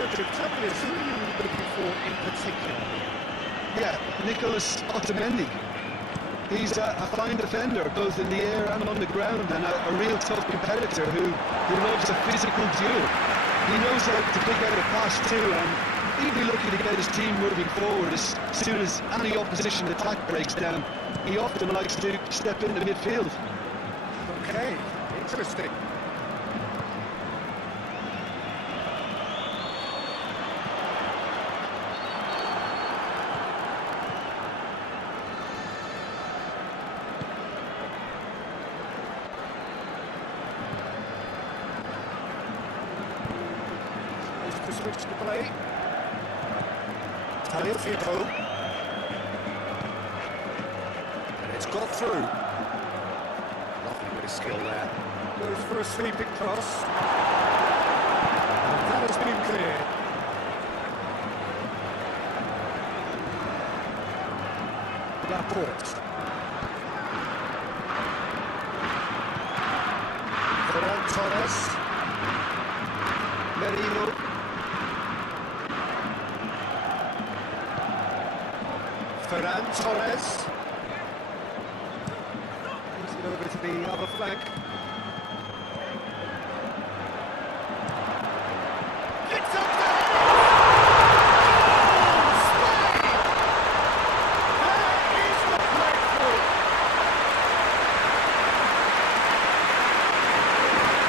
Sergio, tell me this, who are you looking for in particular? Yeah, Nicolas Otamendi. He's a fine defender, both in the air and on the ground, and a real tough competitor who loves a physical duel. He knows how to pick out a pass too, and he'd be looking to get his team moving forward as soon as any opposition attack breaks down. He often likes to step into midfield. Okay, interesting. To switch the play. Tagliafico. And it's got through. Lovely bit of skill there. Goes for a sweeping cross. And that has been cleared. Laporte. Ferran Torres. Merino. Ferran Torres. Moves it over to the other flank. It's up there! Spain! There is the breakthrough!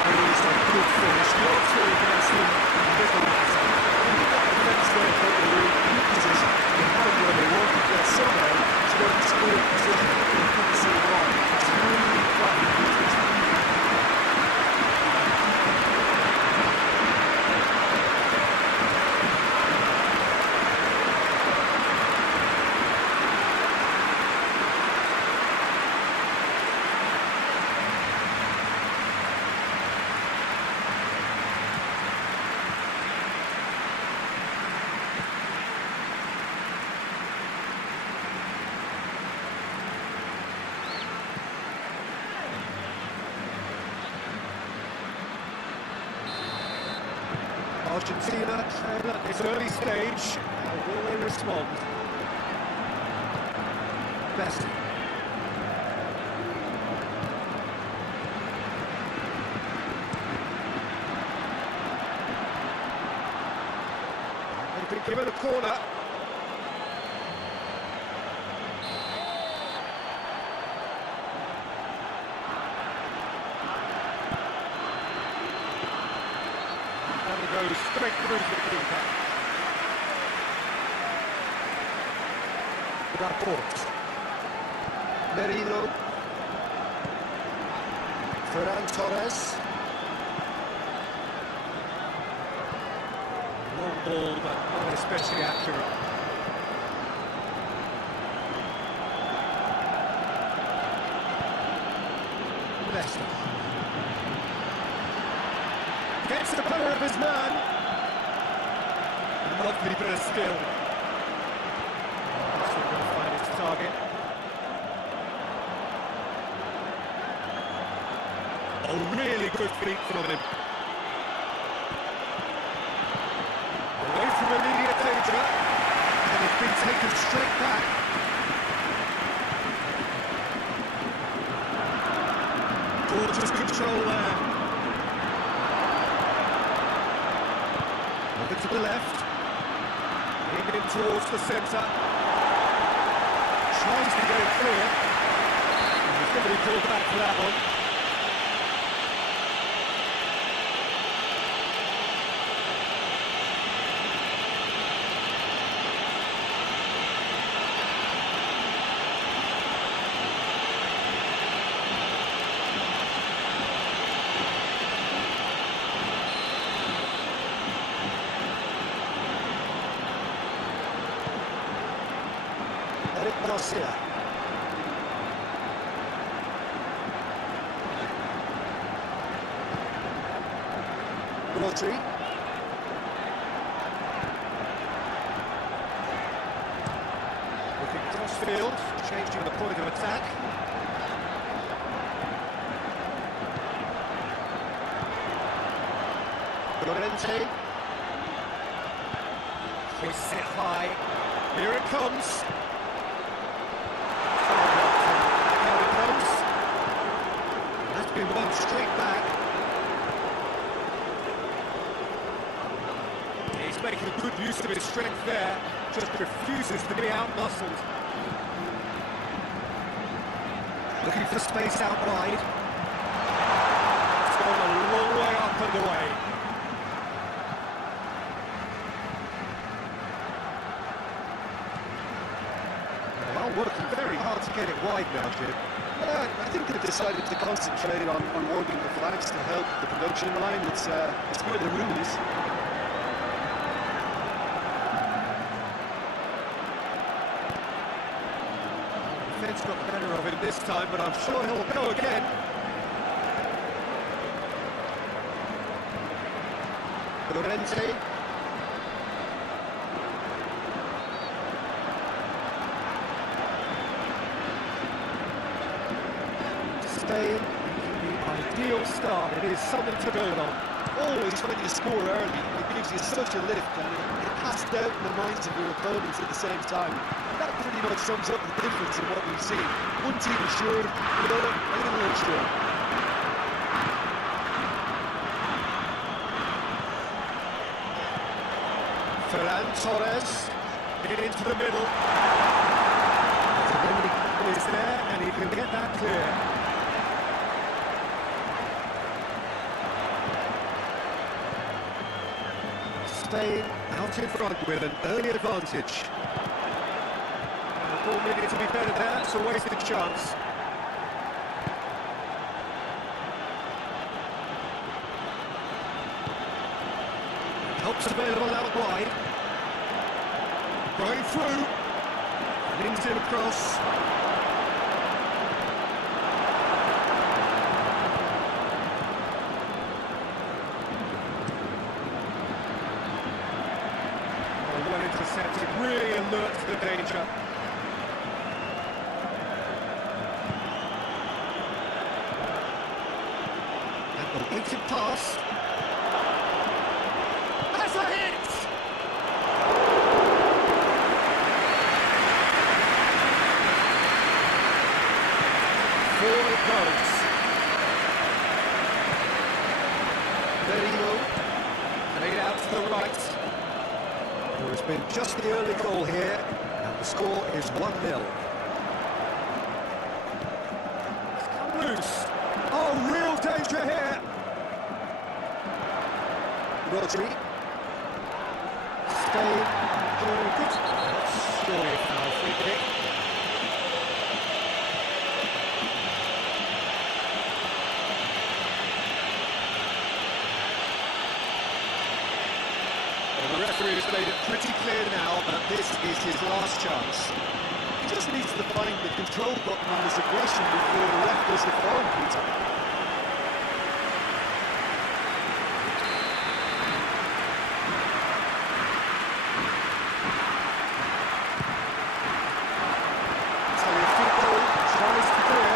It is a good finish. You're through against him. Little matter. You've got the defence there for the good position. You haven't really wanted to get somewhere to go to scoring position. You couldn't see why. It's really quite interesting. Argentina trail at this early stage. How will they respond? Messi. They've been given a corner. Goes straight through to the keeper. Laporte. Merino. Ferran Torres. Long ball, but not especially accurate. Messi. Gets the power of his man. Lovely bit of skill. Still going to find his target. Oh, really good feet from him. Away from immediate danger. And it's been taken straight back. Gorgeous control there. Over to the left. In towards the centre. Tries to get it clear. He's going to be called back for that one. Garcia. Rodri. Looking crossfield, changing the point of attack. Llorente. Hoists it high. Here it comes. How it comes. That's been won straight back. He's making good use of his strength there. Just refuses to be out-muscled. Looking for space out wide. It's gone a long way up and away. Well, working very hard to get it wide now, Jim. Yeah, I think they've decided to concentrate on working the flanks to help the production line. It's where the room is. Defence got the better of him this time, but I'm sure he'll go again. Llorente. Spain, the ideal start. It is something to build on. Always when you score early, it gives you such a lift and it casts doubt in the minds of your opponents at the same time. That pretty much sums up the difference in what we've seen. One team is sure, the other a little unsure. Ferran Torres, get into the middle. Is there, and he can get that clear. Spain out in front with an early advantage. The ball needed to be better there, it's a wasted chance. Helps available out wide. Going through. Links it across. Well intercepted, really alert to the danger. And the weighted pass. That's a hit! Forward it goes. Merino, played out to the right. There has been just the early goal here, and the score is 1-0. It's come loose. Oh, real danger here. Rodri. Spain, very good. Surely a foul free kick. The referee has made it pretty clear now that this is his last chance. He just needs to find the control button on his aggression before the ref does the foul, Peter. eFootball tries to clear.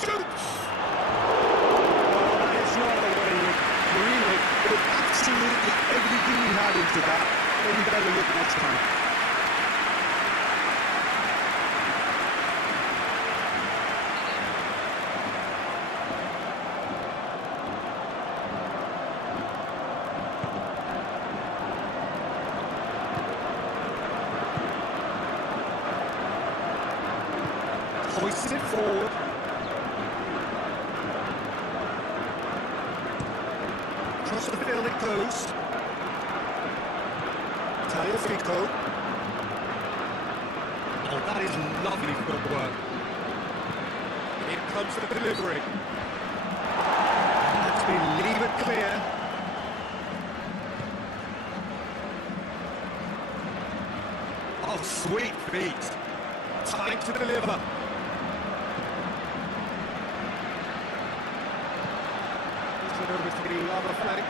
Shoots! Oh, that is rather wayward. Marino put absolutely everything he had into that. Maybe better look next time. Hoists it forward. Across the field it goes. Tagliafico. Oh, that is lovely footwork. Here comes the delivery. That's been levered clear. Oh, sweet feet. Time to deliver. Over to the other flank.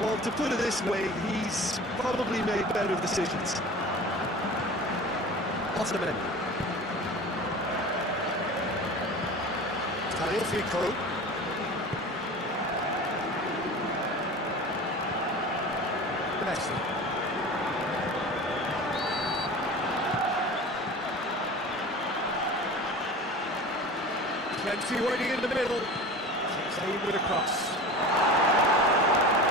Well, to put it this way, he's probably made better decisions. Ottoman. Tagliafico. Messi. Plenty waiting in the middle. Takes aim with a cross.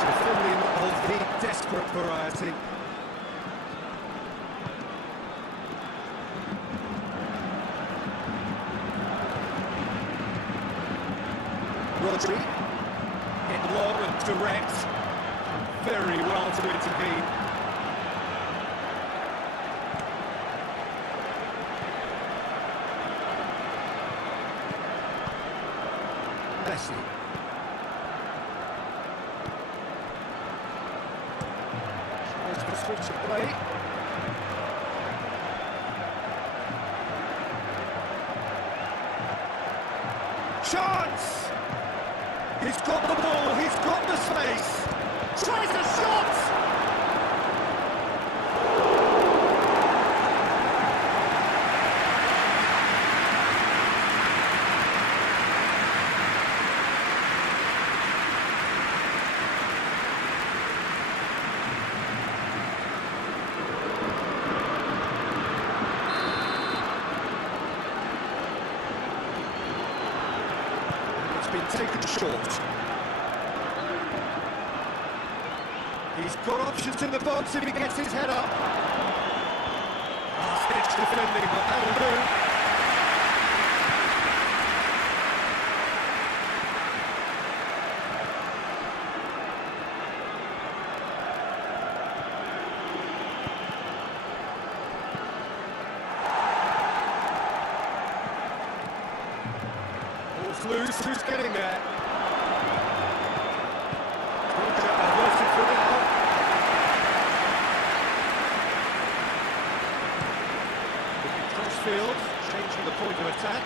Defending of the desperate variety. Rodri. Hit long and direct. Very well to intervene. Messi. Tries to switch of play. Chance! He's got the ball, he's got the space. Tries a shot! It's been taken short. He's got options in the box if he gets his head up. Last-ditch defending, but that'll do. Ball's loose, who's getting there? Averted for now. Crossfield, changing the point of attack.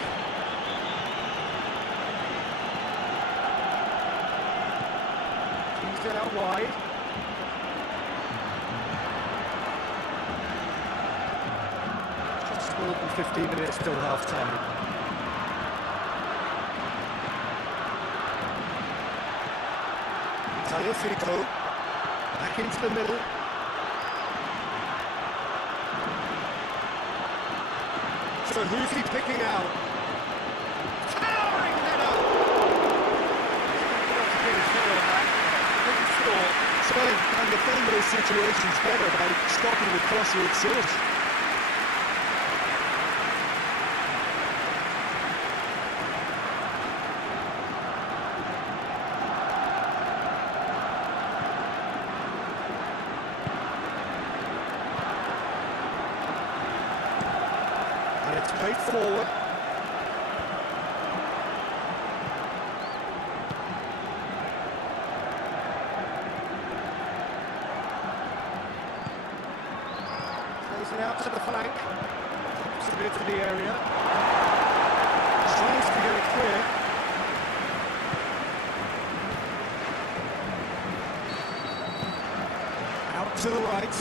He's it out wide. Just more than 15 minutes till half-time. Tagliafico, back into the middle. So who's he picking out? Towering header! Spain can defend those situations better by stopping the crosser at source. And it's played forward. Plays it out to the flank. Drops it into the area. Tries to get it clear. Out to the right.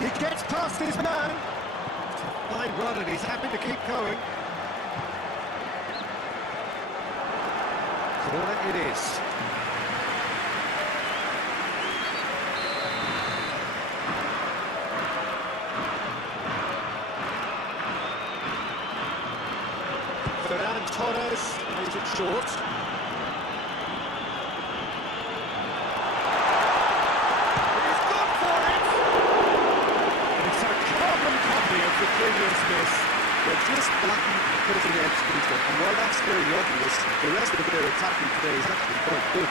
He gets past his man. Fine run, and he's happy to keep going. Corner it is. Fernand Torres plays it short. He's gone for it! It's a carbon copy of the previous miss. They're just lacking putting the execution, and while that's very obvious, the rest of their attacking today is actually quite good.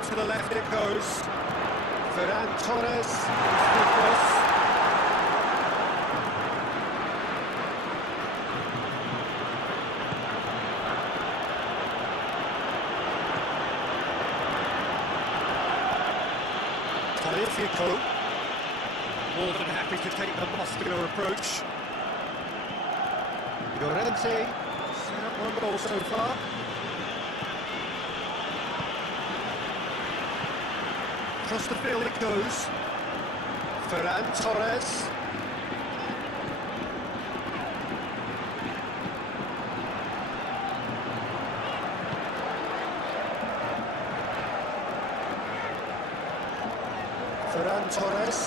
To the left it goes. Ferran Torres is with us. More than happy to take the muscular approach. Llorente, set up one goal so far. Across the field it goes. Ferran Torres. Ferran Torres.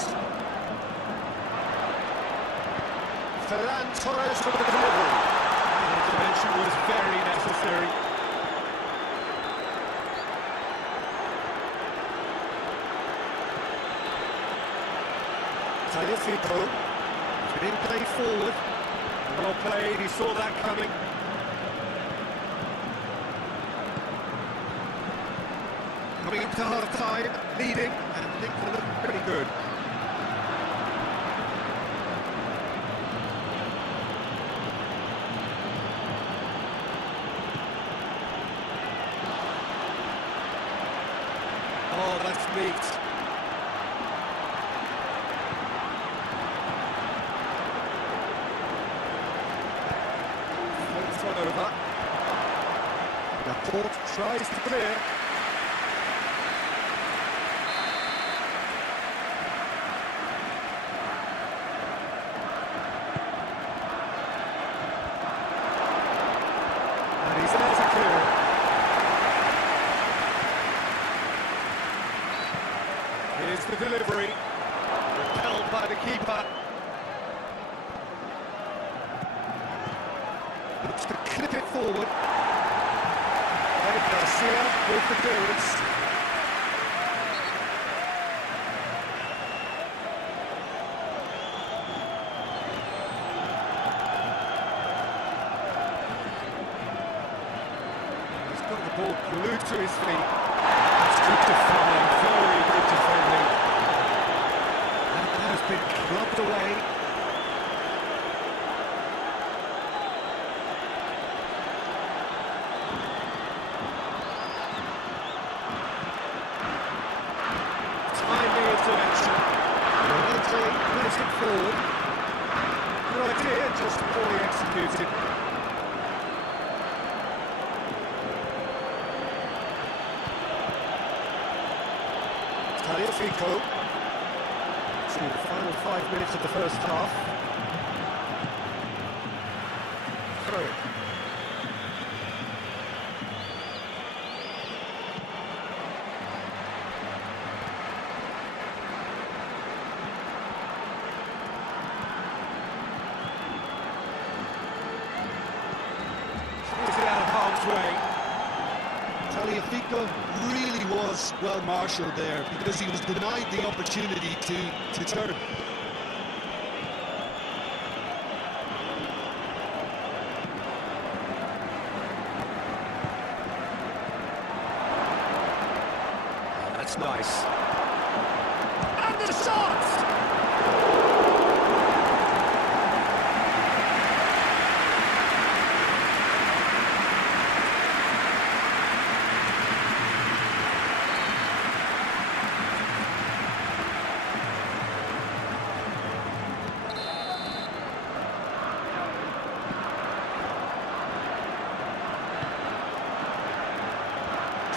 Ferran Torres for the delivery. The intervention was very necessary. Tagliafico. Being played forward. Well played, he saw that coming. Coming up to half-time, leading, and things are looking pretty good. Oh, that's neat. Floats one over. Laporte tries to clear. And he's there to clear it. Here's the delivery, repelled by the keeper. Looks to clip it forward. Eric Garcia with the clearance. He's got the ball glued to his feet. That's good defending, very good defending. That has been clubbed away. Timely intervention. Llorente plays it forward. Good idea, just poorly executed. Tagliafico. To the final 5 minutes of the first half. Through. Is it out of harm's way? Tagliafico really was well marshalled there because he was denied the opportunity to turn. That's nice. And the shot!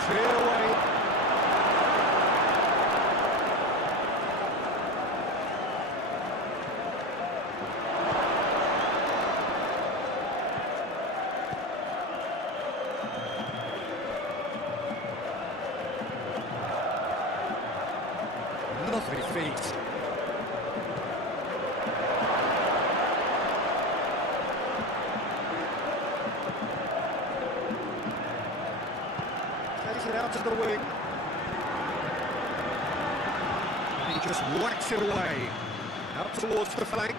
Clear away. Lovely feet. Takes it out to the wing. And he just whacks it away. Out towards the flank.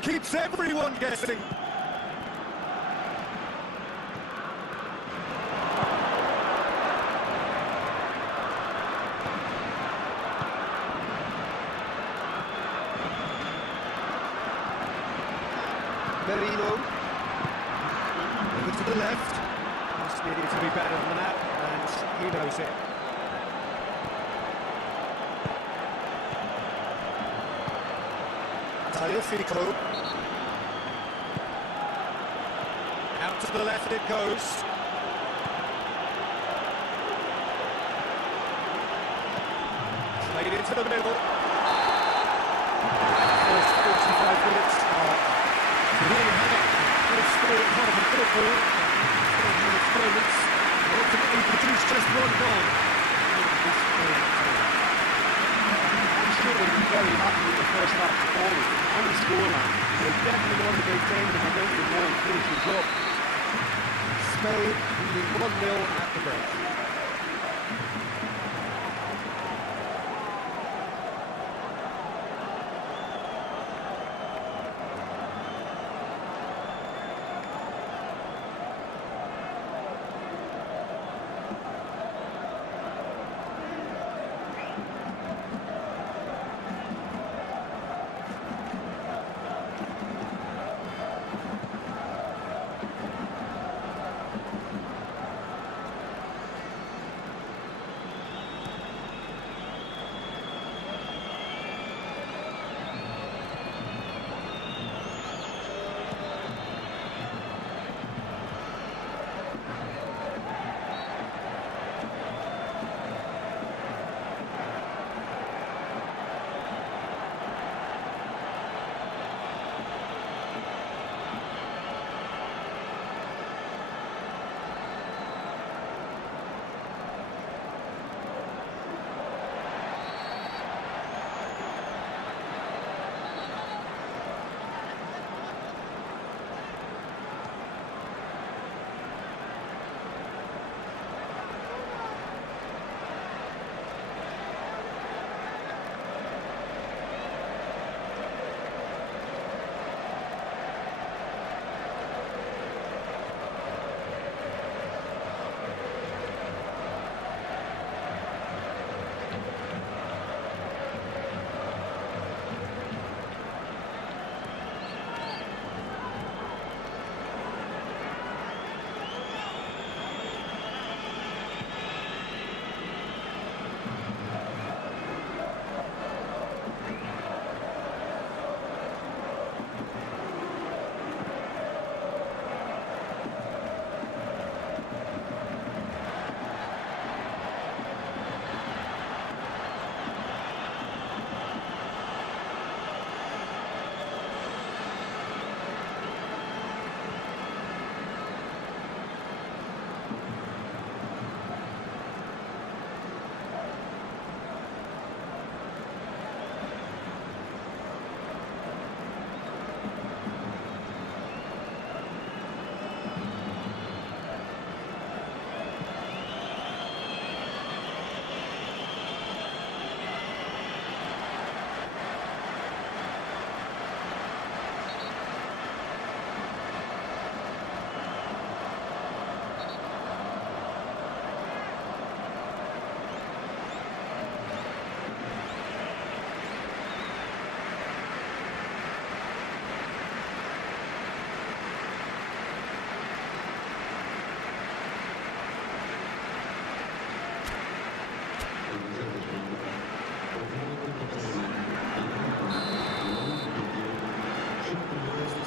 Keeps everyone guessing. Merino. Over to the left. This needed to be better than that, and he knows it. Tagliafico. Out to the left it goes. Played into the middle. First 45 minutes are really hard. Good spirit, part of the football. 12 minutes moments. Ultimately produced just one goal. I'm sure they'll be very happy with the first half performance and the scoreline. They definitely want to maintain the momentum now and finish the job. Spain leading 1-0 at the break.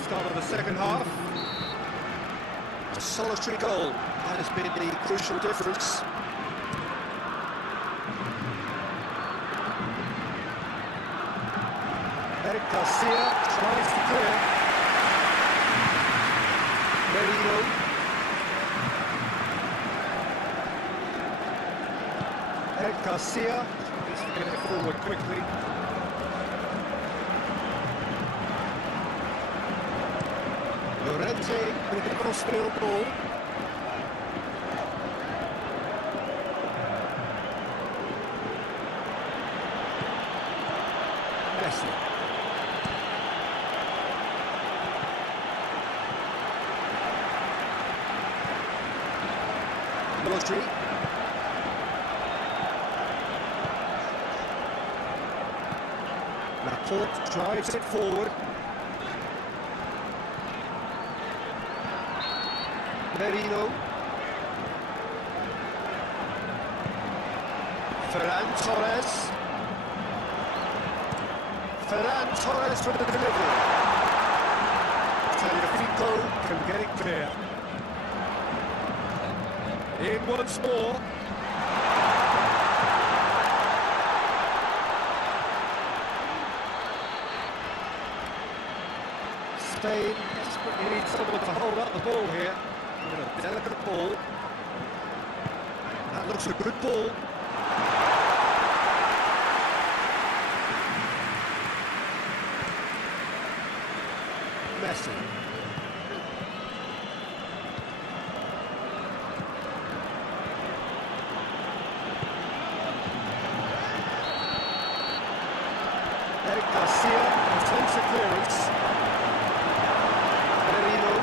Start of the second half. A solitary goal. That has been the crucial difference. Eric Garcia tries to clear. Merino. Eric Garcia needs to get it forward quickly. Llorente with the crossfield ball. Messi. Rodri. Laporte drives it forward. Merino. Ferran Torres. Ferran Torres for the delivery. Tagliafico can get it clear. In once more. Spain desperately needs someone to hold up the ball here. With a delicate ball. That looks a good ball. Messi. Eric Garcia attempts a clearance. Merino.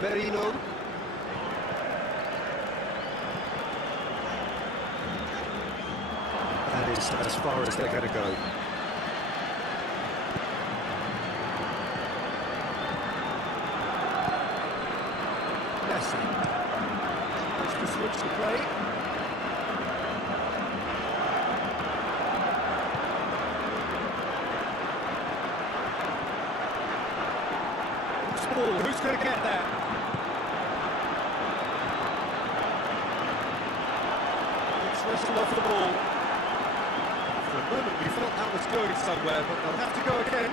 Merino. That is as far as they're going to go. Messi. Wants to switch the play. Ball. Who's going to get that? It's wrestled off the ball. For a moment we thought that was going somewhere, but they'll have to go again.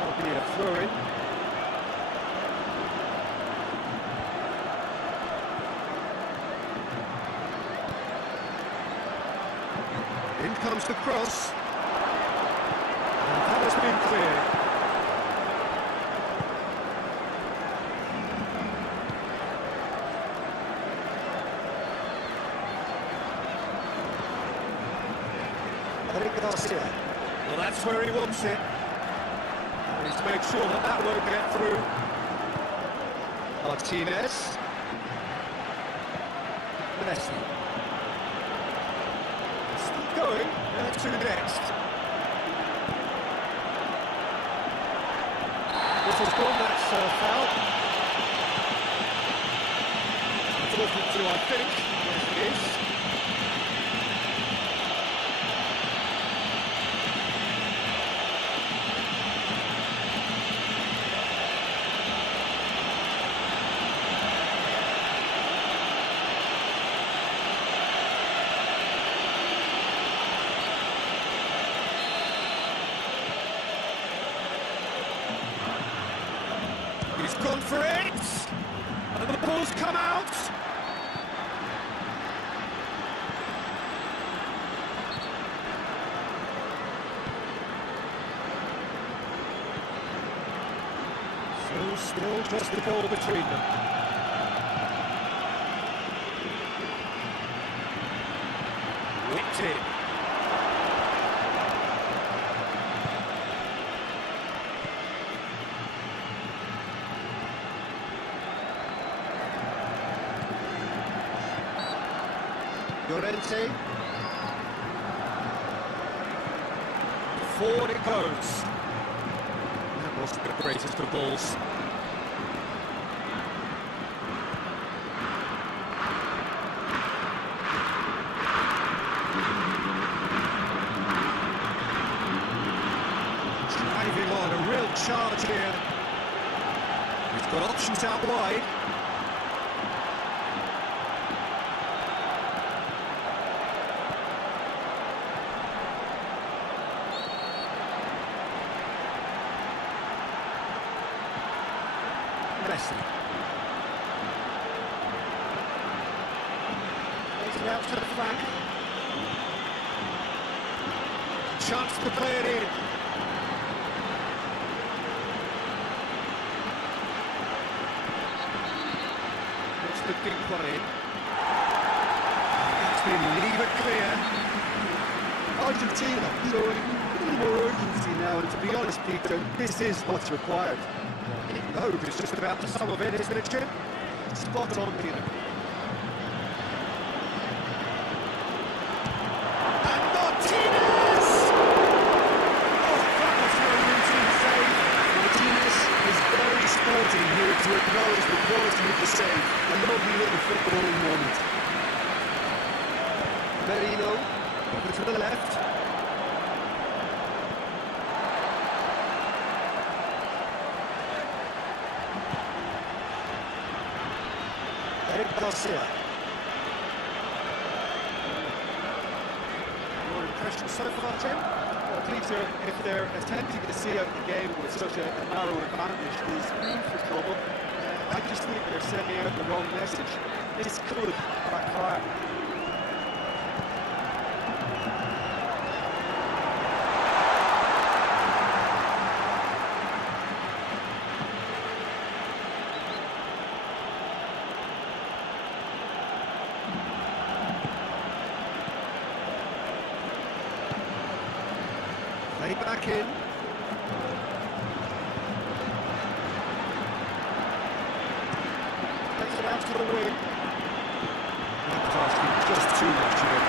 That'll be a throw-in. In comes the cross. And that has been cleared. Eric Garcia. Well, that's where he wants it. And he's made sure that that won't get through. Martinez. Messi. Going to the next. This has gone, that's foul. Talking to, I think. Yes, it is. He's gone for it, and the ball's come out. So still just the ball between them. Whipped in. Llorente. Forward it goes. That wasn't the greatest of balls. Driving on, a real charge here. He's got options out wide. Messi. Takes it out to the flank. Chance to play it in. It's the deep one in. It's been lever clear. Argentina showing a little more urgency now, and to be honest, Peter, this is what's required. No, it's just about the sum of it, isn't it, Jim? Spot on, Peter. And Martinez! Oh, that was no routine save. Martinez is very sporting here to acknowledge the quality of the save. A lovely little footballing moment. Merino, over to the left. Garcia. Your impression so far, Jim? Well, Peter, if they're attempting to see out the game with such a narrow advantage, there's room for trouble. I just think they're sending out the wrong message. This could backfire. Play back in. Takes it out to the wing. That's asking just too much of it.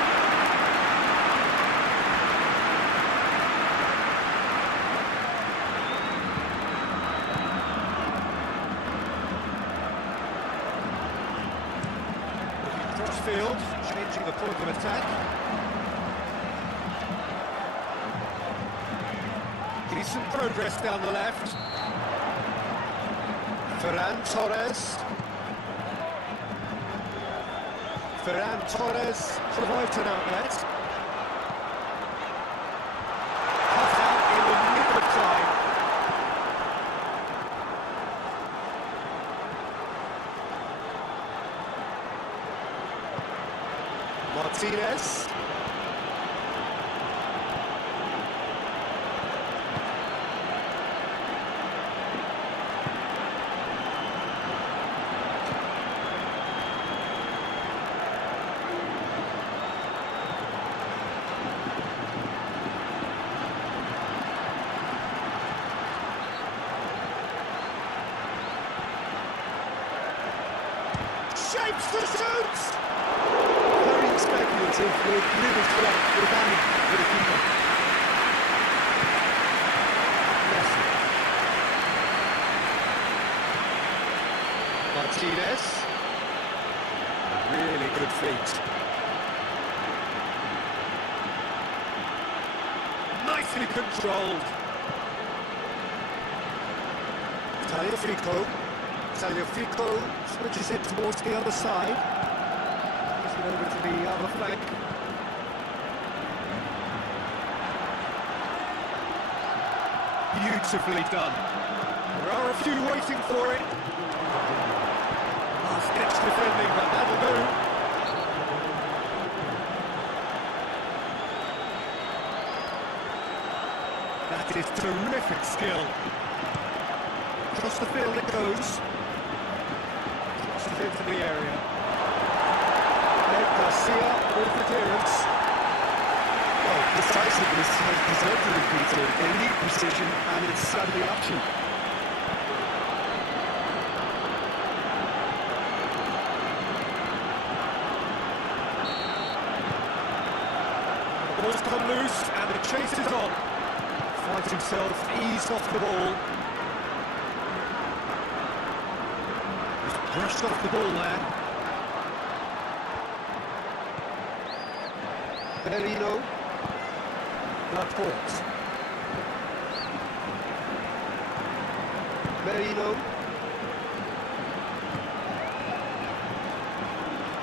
Looking across field, changing the point of attack. Decent progress down the left. Ferran Torres. Ferran Torres provides an outlet. Cut out in the nick of time. Martinez. Shapes the shoots! Very speculative with little threat with any for the keeper. Martinez. Really good feet. Nicely controlled. Tagliafico switches it towards the other side. Gives it over to the other flank. Beautifully done. There are a few waiting for it. Last ditch defending, but that'll do. That is terrific skill. Across the field it goes. Crosses into the area. Garcia with adherence. Well, decisiveness has resulted in Peter. They need precision and it's savvy action. The ball's come loose and the chase is on. Finds himself eased off the ball. Just brushed off the ball there. Merino. Laporte. Merino.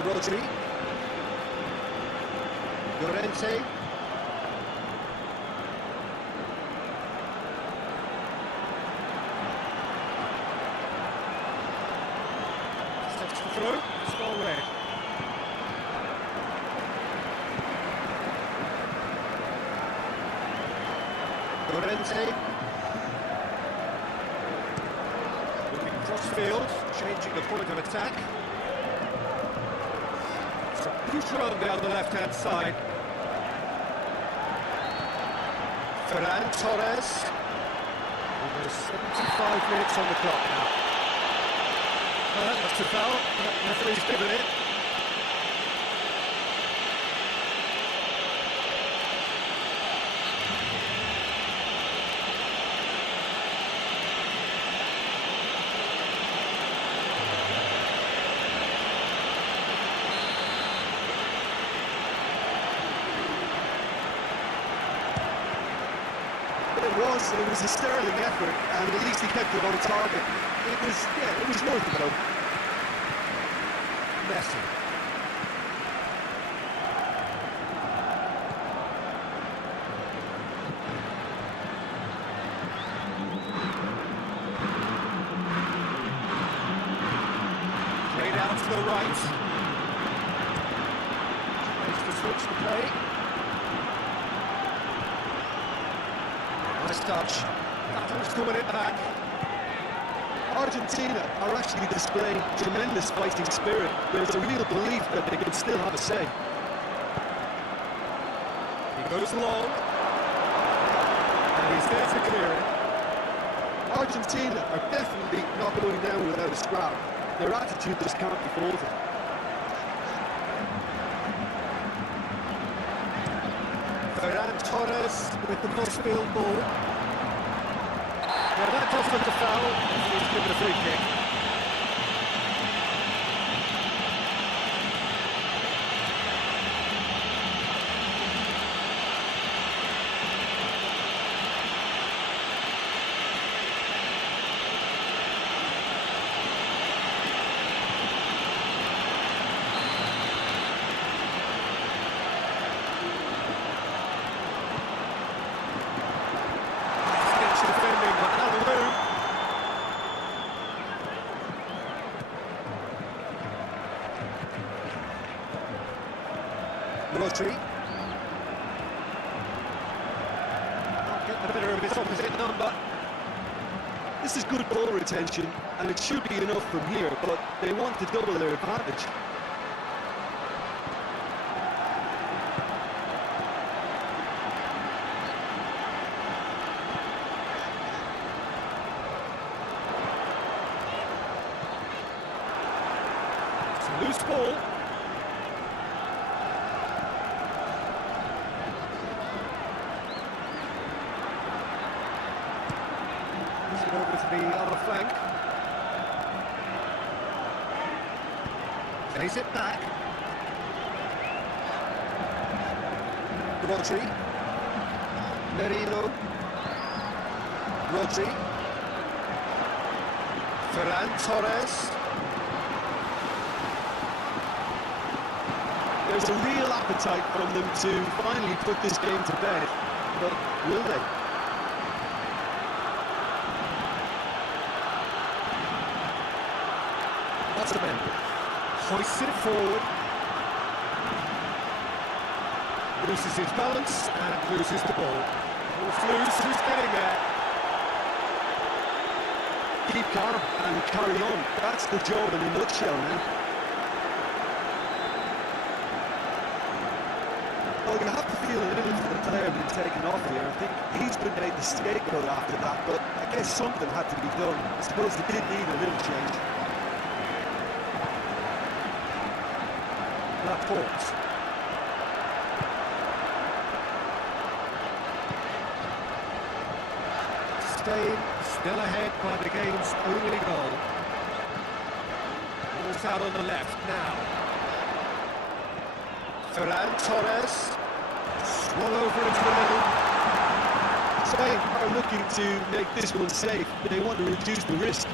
Rodri. Llorente. Steps to throw. It's gone red. Llorente. Looking cross field, changing the point of attack. It's a push run down the left-hand side. Ferran Torres. Almost 75 minutes on the clock now. That's a foul. Referee's given it. It was a sterling effort, and at least he kept it on target. It was worth it though. Messi. Played out to the right. Tries to switch the play. Nice touch. Battles to win it back. Argentina are actually displaying tremendous fighting spirit. There's a real belief that they can still have a say. He goes long. And he's there to clear it. Argentina are definitely not going down without a scrap. Their attitude just can't be faulted. Ferran Torres with the cross-field ball. Well, that does look a foul. He's given a free kick. Rodri. Can't get the better of his opposite number. This is good ball retention, and it should be enough from here, but they want to double their advantage. It's a loose ball. Over to the other flank. Plays it back. Rodri. Merino. Rodri. Ferran Torres. There's a real appetite from them to finally put this game to bed, but will they? Hoists it forward. Loses his balance and loses the ball. Ball's loose, who's getting there? Keep calm and carry on. That's the job in a nutshell now. Well, you have to feel a little for the player being taken off here. I think he's been made the scapegoat after that, but I guess something had to be done. I suppose they did need a little change. Laporte. Spain still ahead by the game's only goal. Ball's out on the left now. Ferran Torres. Swung over into the middle. Spain are looking to make this one safe, but they want to reduce the risk.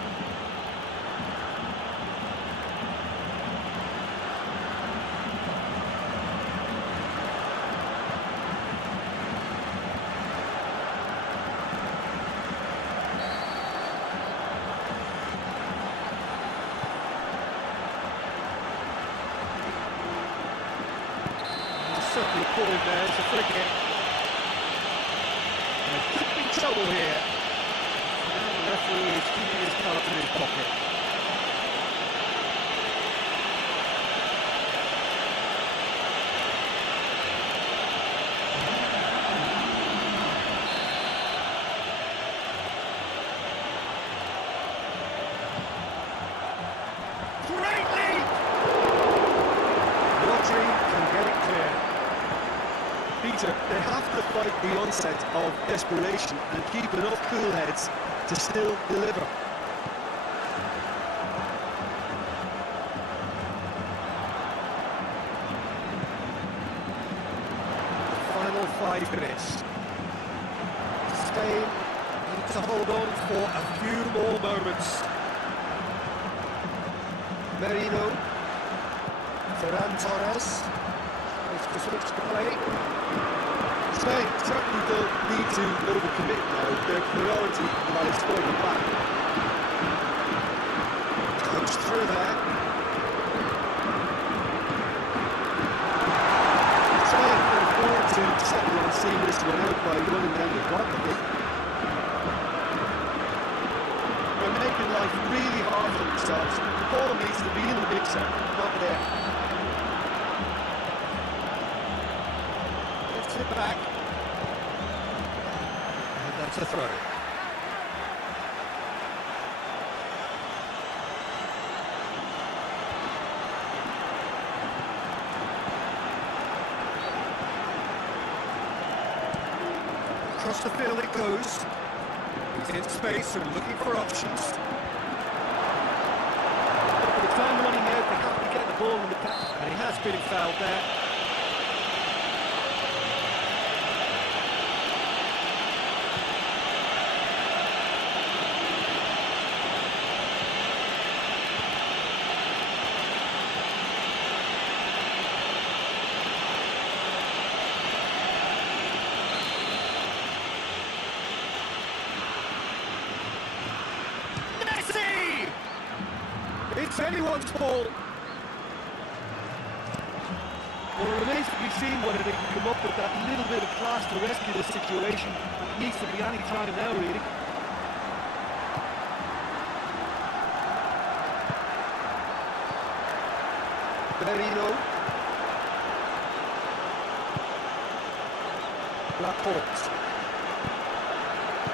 Certainly caught him there, it's a free kick. There could be trouble here. Now the referee is keeping his cards in his pocket. Peter, they have to fight the onset of desperation and keep enough cool heads to still deliver. Final 5 minutes. Spain need to hold on for a few more moments. Merino, Ferran Torres, needs to switch the play. Spain certainly don't need to overcommit now. Their priority lies further back. Comes through there. Spain can afford to settle on seeing this one out by running down the clock a bit. They're making life really hard for themselves. The ball needs to be in the mixer, not there. Lifts it back. And that's a throw. Across the field it goes. He's in space and looking for options. With the time running out, they have to get the ball in the pack, and he has been fouled there. It's anyone's ball. Well, it remains to be seen whether they can come up with that little bit of class to rescue the situation. It needs to be any time now, really. Merino. Laporte.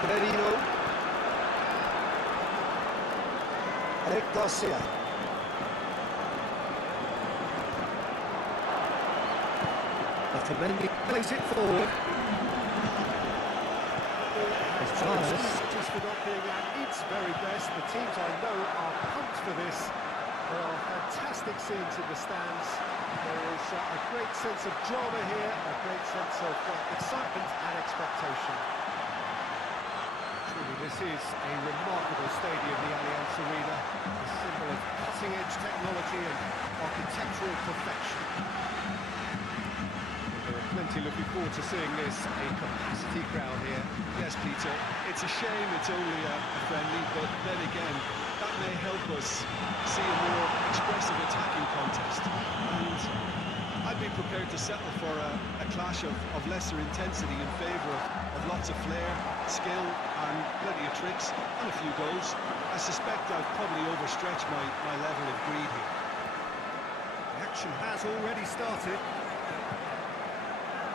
Merino. Eric Garcia. Otamendi plays it forward. Just for not being at its very best. The teams I know are pumped for this. There are fantastic scenes in the stands. There is a great sense of drama here, a great sense of excitement and expectation. Truly, this is a remarkable stadium, the Allianz Arena, a symbol of cutting-edge technology and architectural perfection. There are plenty looking forward to seeing this, a capacity crowd here. Yes, Peter, it's a shame it's only a friendly, but then again, that may help us see a more expressive attacking contest. And I'd be prepared to settle for a clash of lesser intensity in favour of lots of flair, skill, and plenty of tricks, and a few goals. I suspect I've probably overstretched my level of greed here. The action has already started.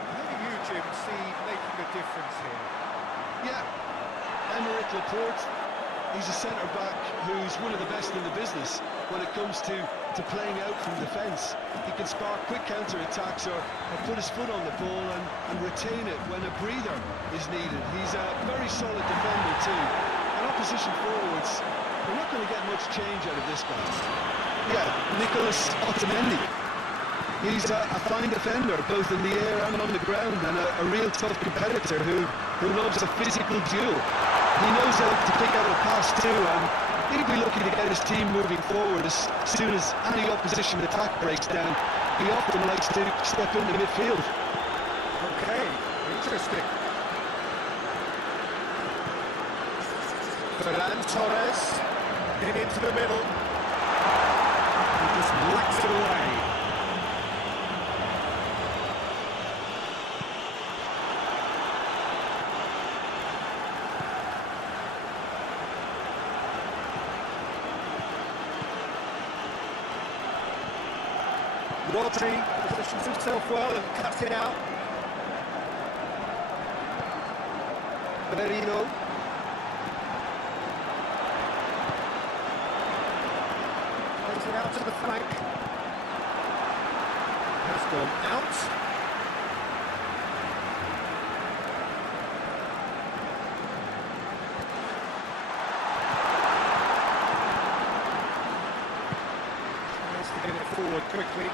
How do you, Jim, see making a difference here? Yeah, Aymeric Laporte, he's a centre-back who's one of the best in the business when it comes to playing out from defence. He can spark quick counter-attacks or put his foot on the ball and retain it when a breather is needed. He's a very solid defender too. And opposition forwards, we're not going to get much change out of this guy. Yeah, Nicolas Otamendi. He's a fine defender, both in the air and on the ground, and a real tough competitor who loves a physical duel. He knows how to pick out a pass too, and he'll be looking to get his team moving forward as soon as any opposition attack breaks down. He often likes to step into midfield. Okay, interesting. Ferran Torres, in into the middle. He just whacks it away. Rodri positions himself well and cuts it out. Merino. Plays it out to the flank. Has gone out. forward quickly.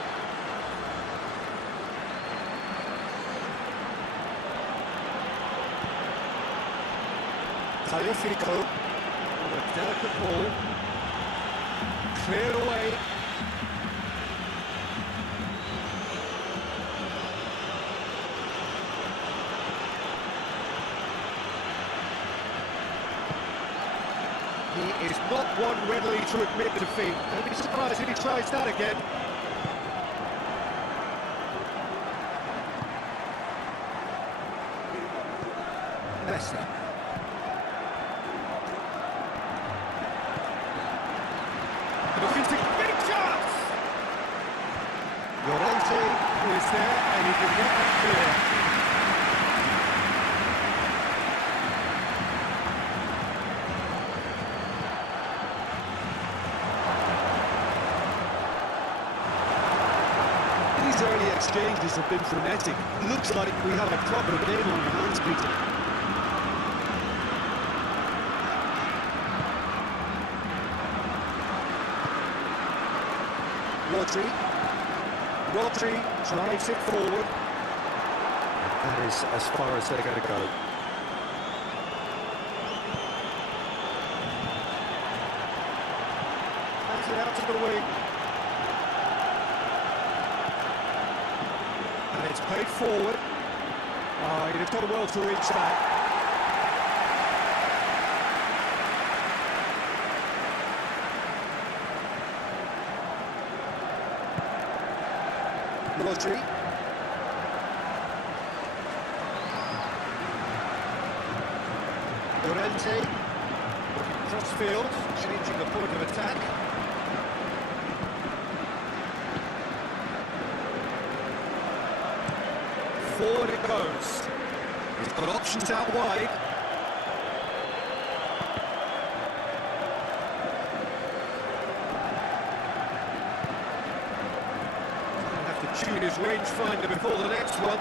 Tagliafico with a delicate ball. Cleared away. He is not one readily to admit defeat. Don't be surprised if he tries that again. Messi. Looking to big chance! Llorente is there and he can get that clear. These early exchanges have been frenetic. Looks like we have a proper game on our hands, Peter. Rodri drives it forward. That is as far as they're going to go. Hands it out to the wing. And it's played forward. He'd have done well to reach that. Rodri. Llorente. Looking cross field, changing the point of attack. Forward it goes. He's got options out wide. Tune his rangefinder before the next one.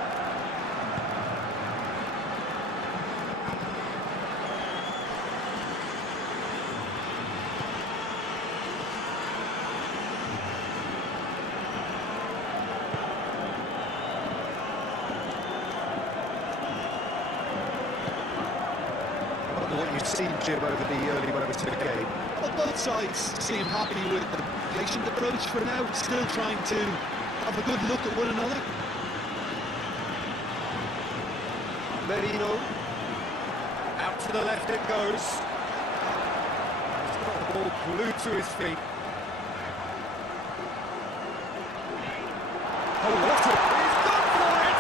I wonder what you've seen, Jim, over the early moments of the game. Well, both sides seem happy with the patient approach for now, still trying to have a good look at one another. Merino. Out to the left it goes. He's got the ball glued to his feet. Oh, what a... He's gone for it!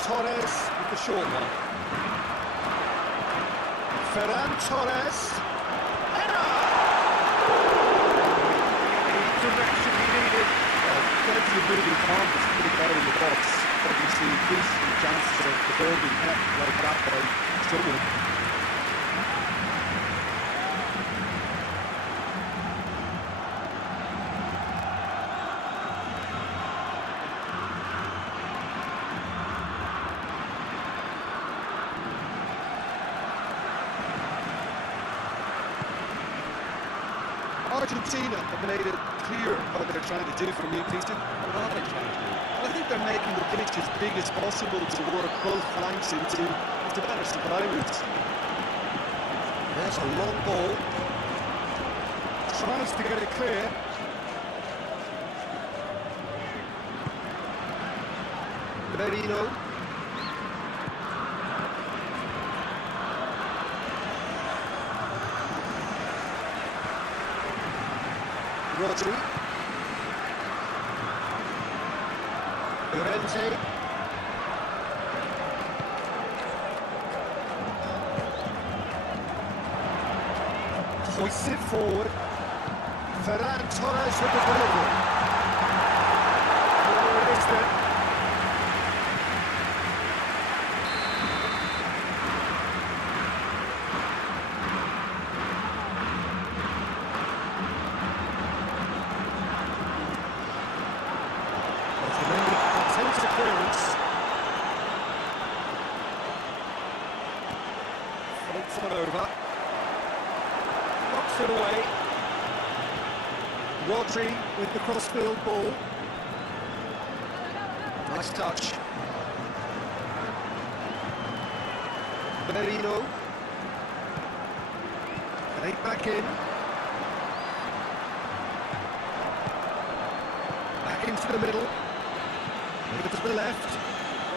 Torres with the short one. Ferran Torres. Header! The direction he needed. Plenty of moving parts, pretty well in the box. Obviously, increasing chances of the ball being kept like that by someone. Argentina have made it clear what they're trying to do for me, Peter. What are they trying to do? I think they're making the pitch as big as possible to work both flanks into better supply routes. There's a long ball. Tries to get it clear. Merino. Rodri. Llorente. Hoists it forward. Ferran Torres with the delivery. Oh, it is then. Attempts a clearance. Floats one over. Knocks it away. Rodri with the crossfield ball. Nice touch. Merino. Played back in. Back into the middle. Over to the left.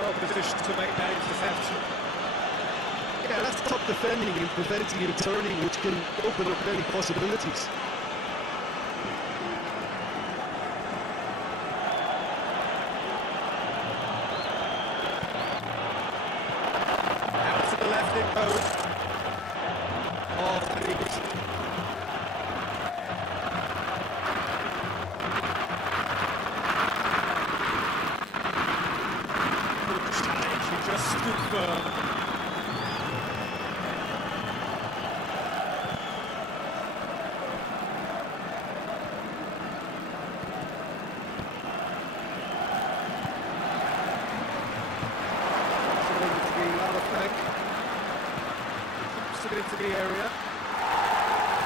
Well positioned to make that interception. Yeah, that's top defending and preventing him turning, which can open up many possibilities. Out to the left it goes. Oh, Felipe. Good challenge, he just stood firm. Into the area.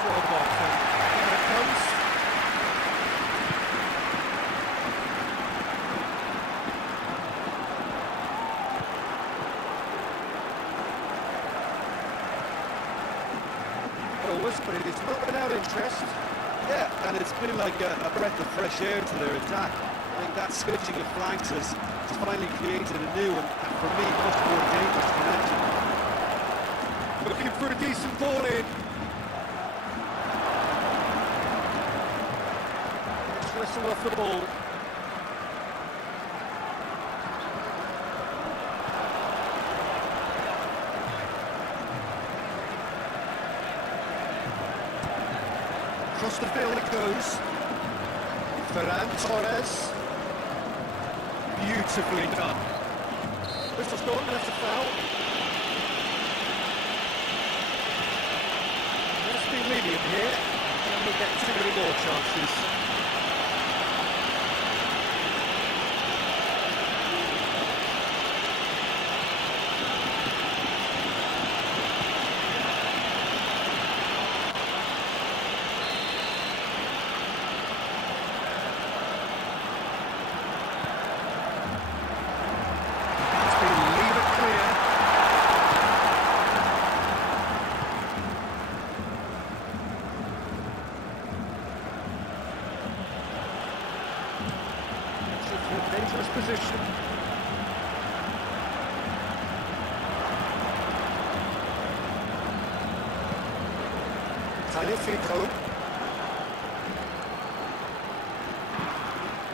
Throw box and here it comes. Always, but it is not without interest. Yeah, and it's been like a breath of fresh air to their attack. I think that switching of flanks has finally created a new and for me, much more dangerous connection. Looking for a decent ball in. Just whistle off the ball. Across the field it goes. Ferran Torres. Beautifully done. Whistle's gone, that's a foul. Let's be lenient here, and we'll get too many more chances. Dangerous position. Talifico.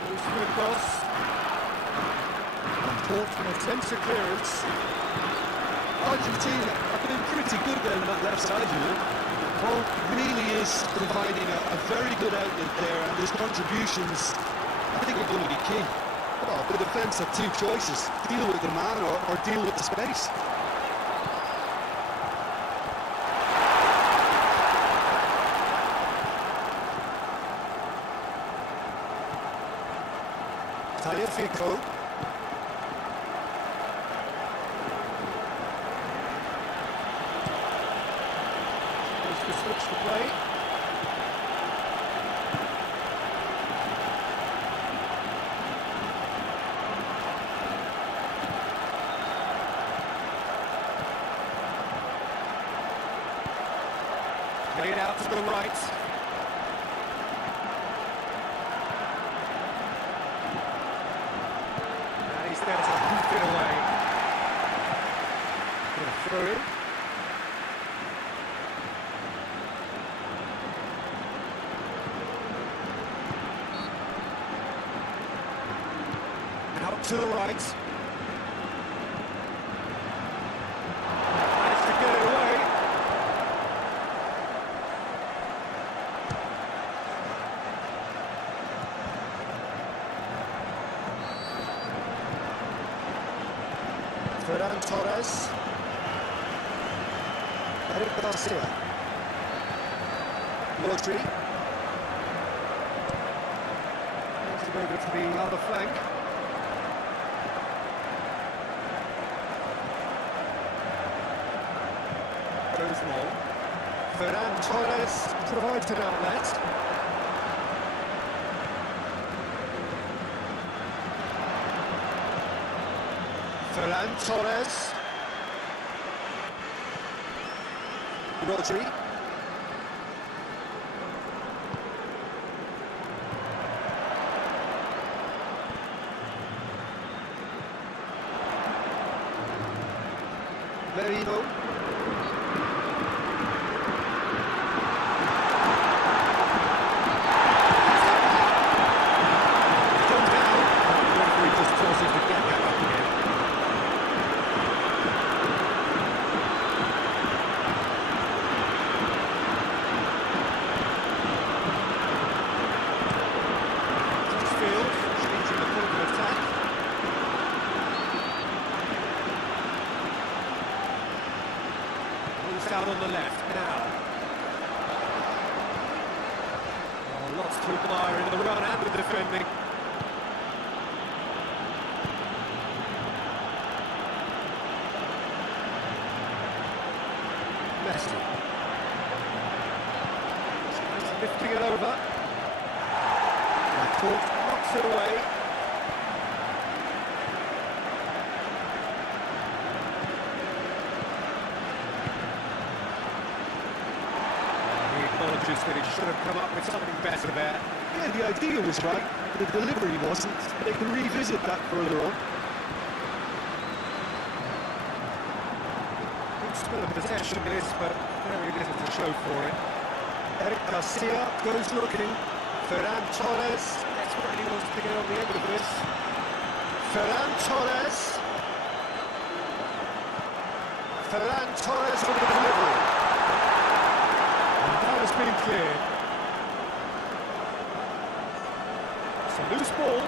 Moves through across. Caught from attempted clearance. Argentina have been pretty good down that left side, you know. Paul really is providing a very good outlet there, and his contributions, I think, are going to be key. Well, the defence have two choices: deal with the man or deal with the space. Talifico. Goes to switch the play. Played out to the right. And he's there to hoop it away. Gonna throw in. Out to the right. Managed to get it away. Ferran Torres. Eric Garcia. Rodri. Moves him over to the other flank. Goes long. Ferran Torres provides an outlet. Ferran Torres. Rodri. Merino. Come down. The referee just tells him to get back up again. Field, changing the point of attack. Moves out on the left now. Oh, lots to admire in the run and the defending. Messi. He's lifting it over. Knocks it away. He acknowledges that he should have come up with something better there. Yeah, the idea was right, the delivery wasn't. They can revisit that further on. Good spell of possession this, but very little to show for it. Eric Garcia goes looking. Ferran Torres. Desperately wants to get on the end of this. Ferran Torres. Ferran Torres with the delivery. And that has been cleared. It's a loose ball.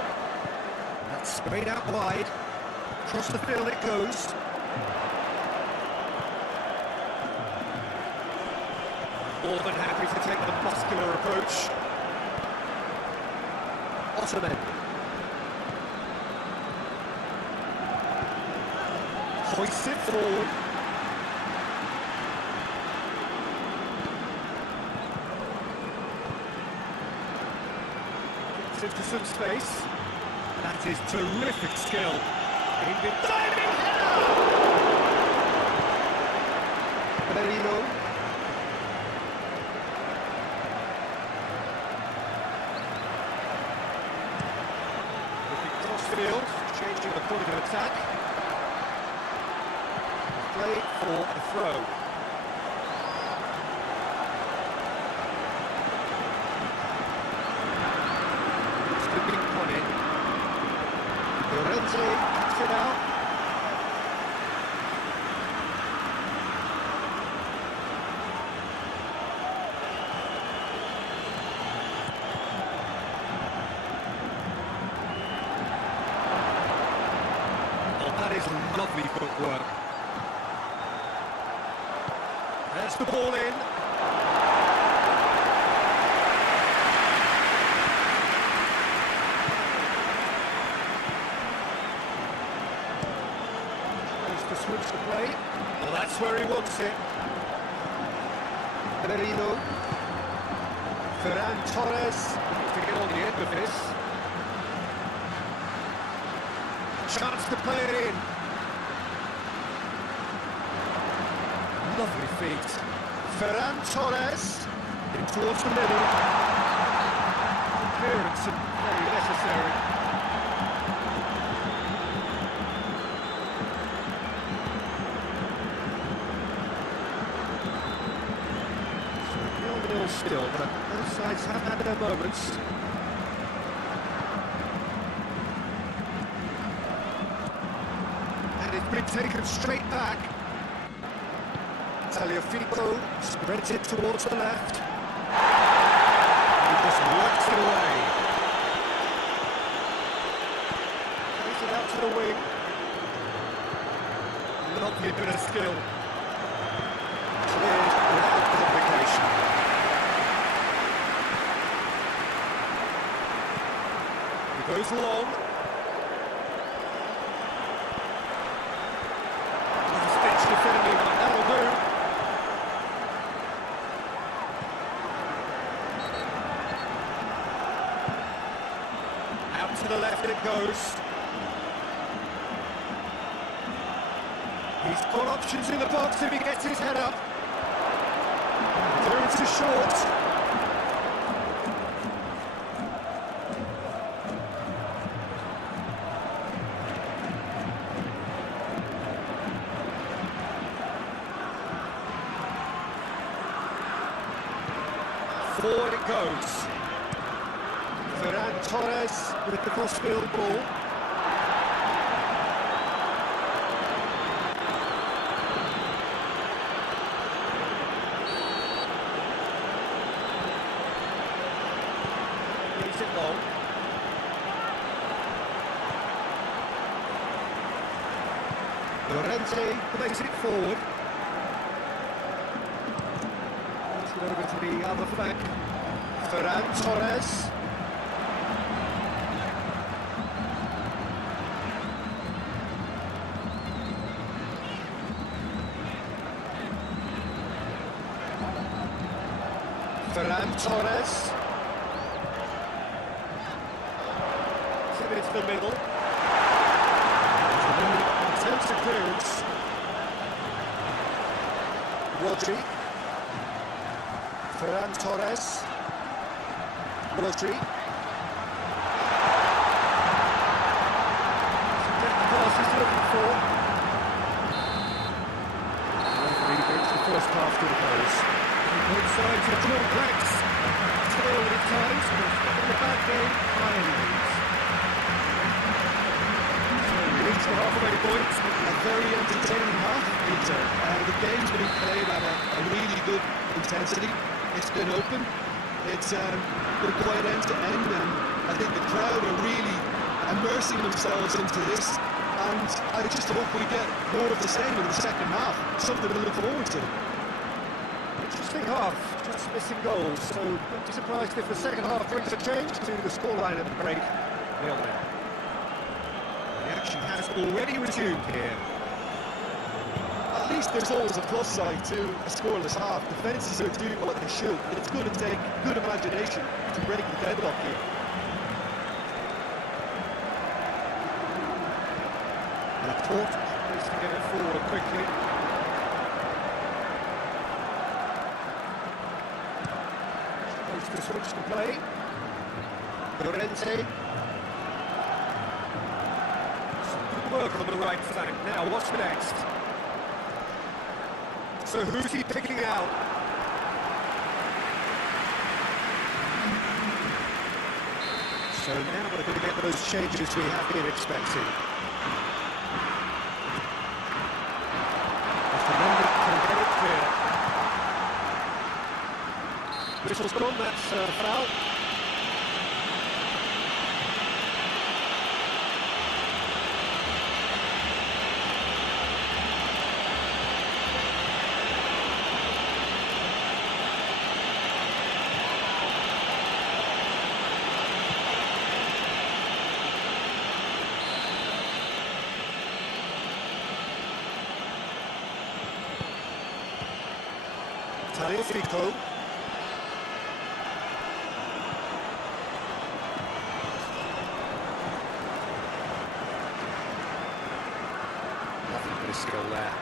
That's sprayed out wide. Across the field it goes. More than happy to take the muscular approach. Ottoman. Hoists it forward. Gets into some space. That is terrific skill. In the diving header! Merino. Field, changing the point of attack. Play for a throw. It's the big one in. Llorente kicks it out. Lovely footwork. There's the ball in. Tries to switch the play. Well, that's where he wants it. Merino. Ferran Torres needs to get on the end of this. Chance to play it in. Lovely feet. Ferran Torres in towards the middle. Clearance and very necessary. So 0-0 still, but both sides have had their moments. And it's been taken straight back. Tagliafico spreads it towards the left. He just works it away. Plays it out to the wing. Lovely bit of skill. Cleared without complication. He goes long. Stitch defending, that'll do. Out to the left it goes. He's got options in the box if he gets his head up. Clearance is short. Forward it goes. Ferran Torres with the crossfield ball. Leaves it long. Llorente plays it forward. Puts it over to the other flank. Ferran Torres. Ferran Torres. It's into the middle. Attempts a clearance. Rodri. Ferran Torres. Rodri. The pass he's looking for. Referee brings the first half to a close. Both sides have drawn blanks. Still at times, but in the bad game, by any means. So we reach the halfway point. A very entertaining half, Peter. The game's been played at a really good intensity. It's been open. It's been quite end to end, and I think the crowd are really immersing themselves into this. And I just hope we get more of the same in the second half. Something to look forward to. Interesting half, just missing goals, so don't be surprised if the second half brings a change to the scoreline at the break. 0-0. The action has already resumed here. At least there's always a plus side to a scoreless half. Defences are doing what they should. It's going to take good imagination to break the deadlock here. Laporte needs to get it forward quickly. To switch to play. Llorente. Some good work on the right flank. Now, what's next? So who's he picking out? So now we're going to get those changes we have been expecting. If the number can get it clear. Whistle's gone, that's foul. Tagliafico. Skill there.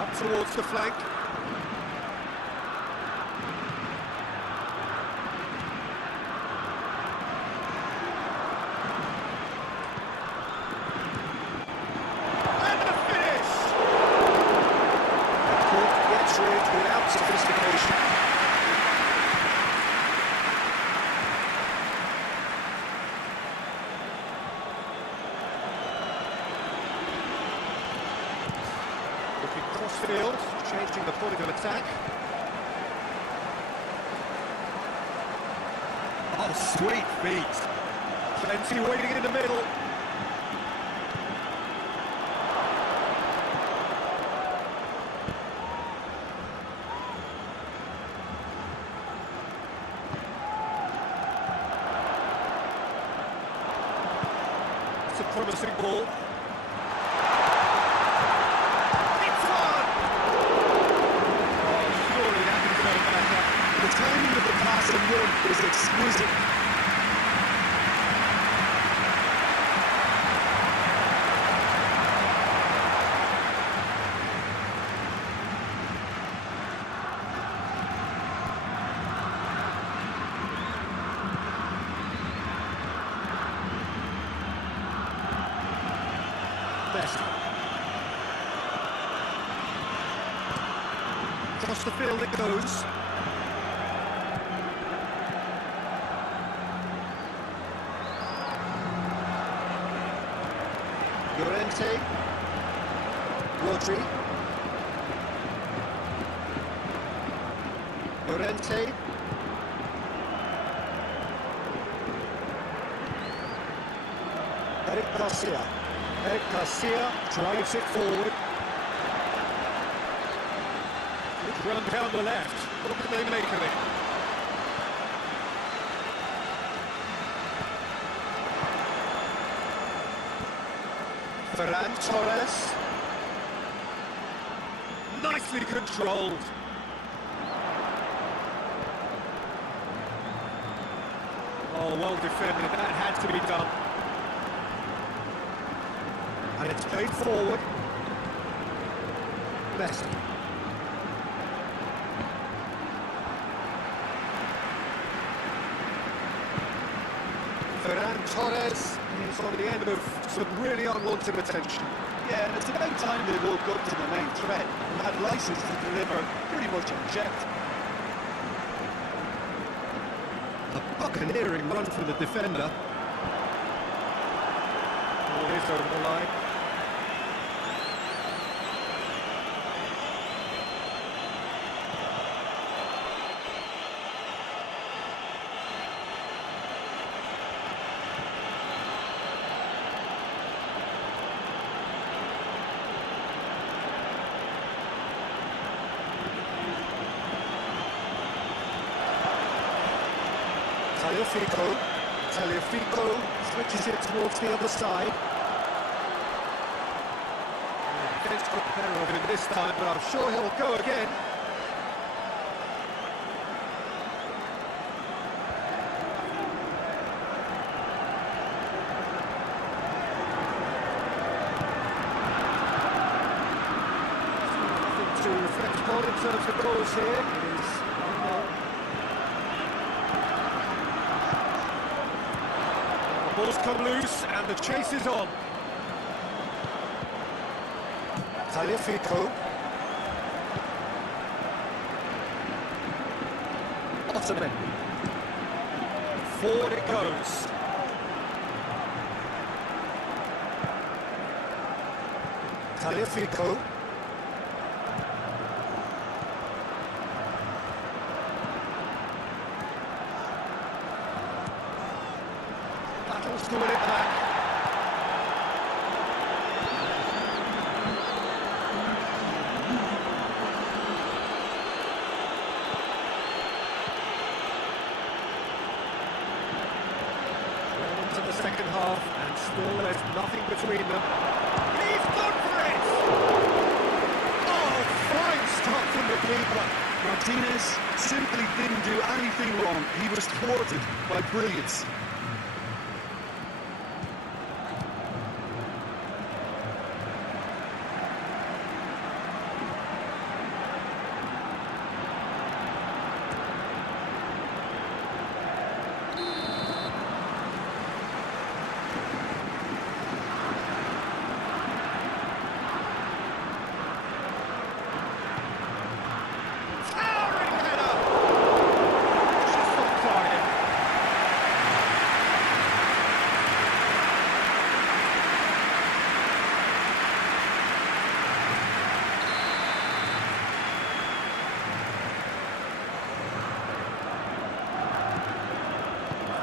Up towards the flank. And the finish! The court gets rid without sophistication. Crossfield, changing the point of attack. Oh, sweet feet. Plenty waiting in the middle. a promising ball. It's on! Oh, surely that can go better. The timing of the pass and run was exquisite. Messi. Across the field it goes. Llorente. Rodri. Llorente. Eric Garcia. Eric Garcia drives it forward. Good run down the left. What can they make of it? Ferran Torres. Nicely controlled. Oh, well defended. That had to be done. And it's played forward. Messi. Ferran Torres is on the end of some really unwanted attention. Yeah, and it's about time they woke up to the main threat and had license to deliver pretty much unchecked. A buccaneering run from the defender. Oh, it is over the line. Tagliafico switches it towards the other side. Defense got better of him this time, but I'm sure he'll go again. Nothing to reflect upon in terms of goals here. Ball's come loose and the chase is on. Tagliafico. Ottoman. Forward it goes. Tagliafico. Battles to win it back. Well into the second half, and still there's nothing between them. He's gone for it! Oh, fine stop from the keeper. Martinez simply didn't do anything wrong. He was thwarted by brilliance.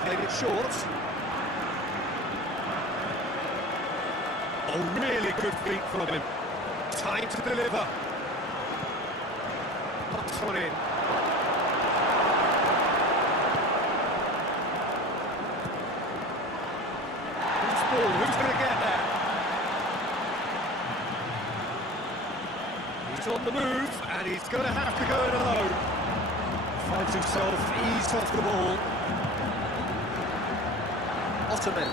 Played it short. Oh, really good feet from him. Time to deliver. Pops one in. Loose ball. Who's going to get there? He's on the move, and he's going to have to go it alone. Finds himself eased off the ball. Ottoman.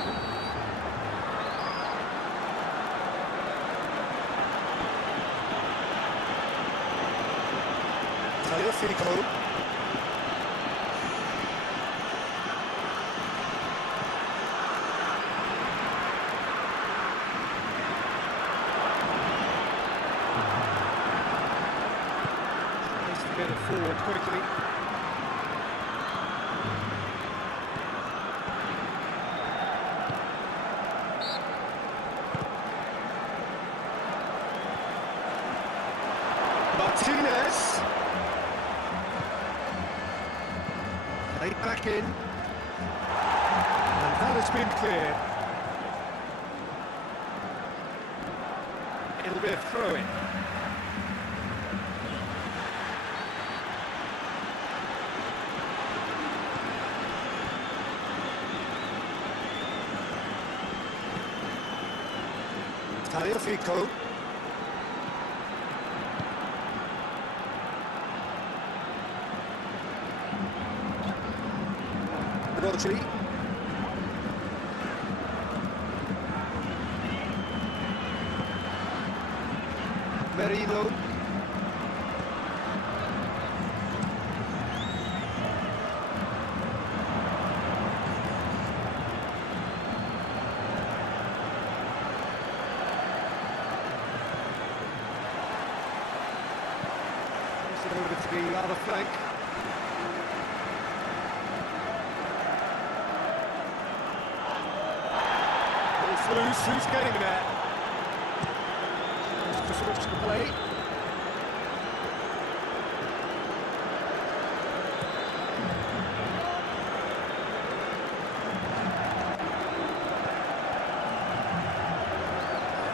Tagliafico. Needs to get it forward quickly. Martinez. Played back in. And that has been cleared. It'll be a throw-in. Tagliafico. Rodri. Merino. Over to the other flank. Ball's loose, who's getting there? Who's to switch the play?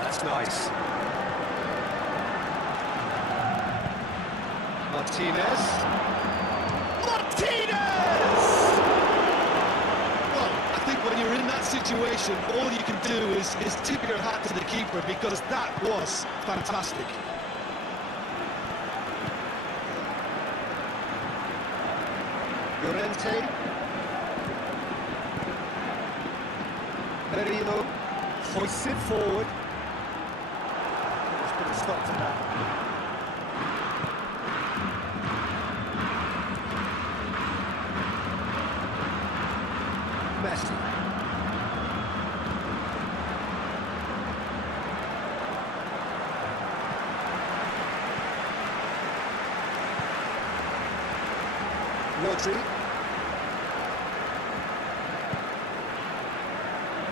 That's nice. Martinez. Martinez! Well, I think when you're in that situation, all you can do is tip your hat to the keeper, because that was fantastic. Llorente. Merino. Hoists it forward. Let's put a stop to that. Messi. Rodri.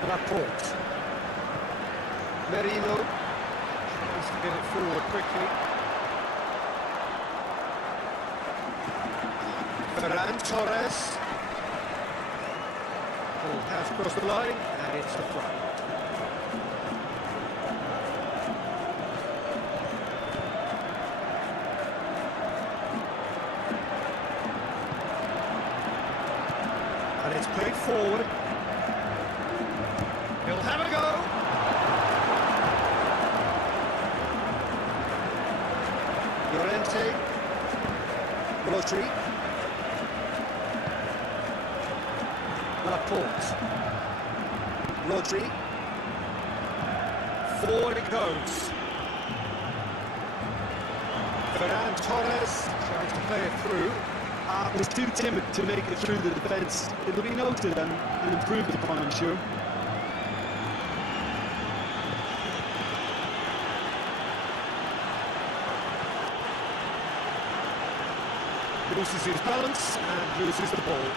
Laporte. Merino. Tries to get it forward quickly. Ferran Torres. Ball has crossed the line, and it's a throw. And it's played forward. He'll have a go. Llorente. Rodri. Laporte. Rodri. Forward it goes. Ferran Torres tries to play it through. Was too timid to make it through the defence. It'll be noted and improved upon, I'm sure. Loses his balance and loses the ball.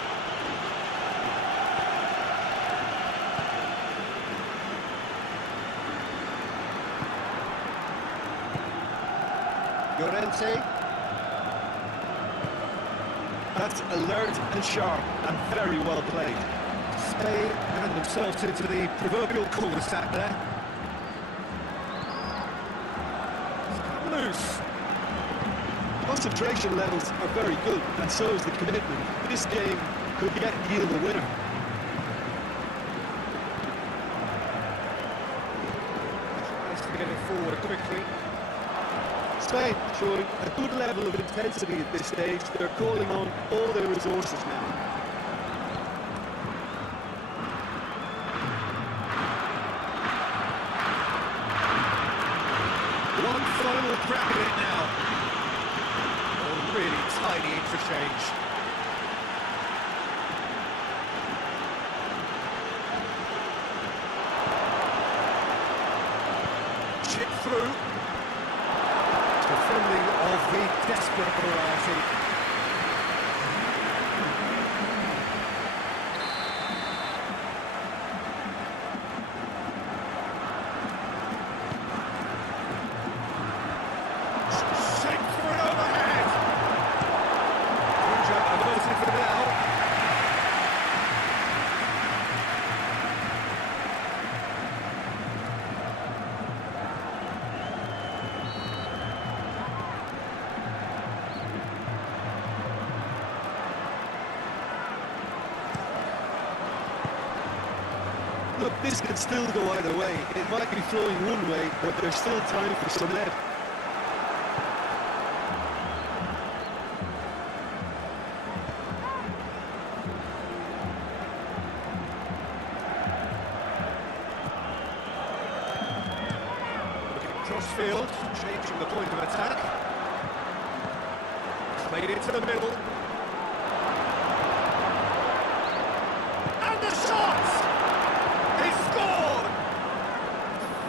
Llorente. That's alert and sharp and very well played. Spain ran themselves into the proverbial cul-de-sac there. Loose. Concentration levels are very good, and so is the commitment. This game could yet yield a winner. forward quickly. Spain showing a good level of intensity at this stage. They're calling on all their resources now. One final crack at it now. A really tiny interchange. Chip through. Defending of the desperate variety. Shake for an overhead. Danger averted for now. Look, this could still go either way. It might be flowing one way, but there's still time for some lead. Looking cross-field, changing the point of attack. Played into the middle. And the shot! He scored!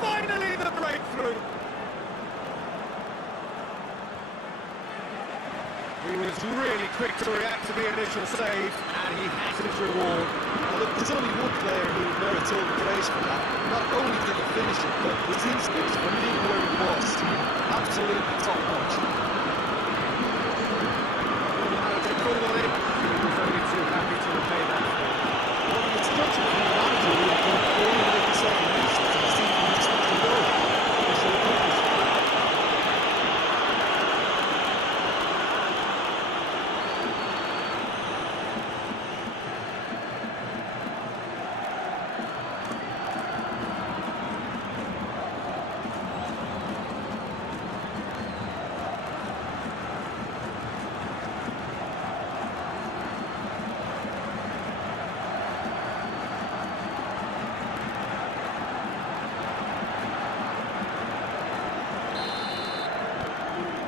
Finally the breakthrough! He was really quick to react to the initial save, and he has his reward. Now, look, there's only one player who merits all the praise for that. Not only did he finish it, but his instincts for being where he was. Absolutely top notch. He was only too happy to repay that. Well, it's not just the manager who can only make himself a nuisance and see if he stops the goal. They should accomplish it.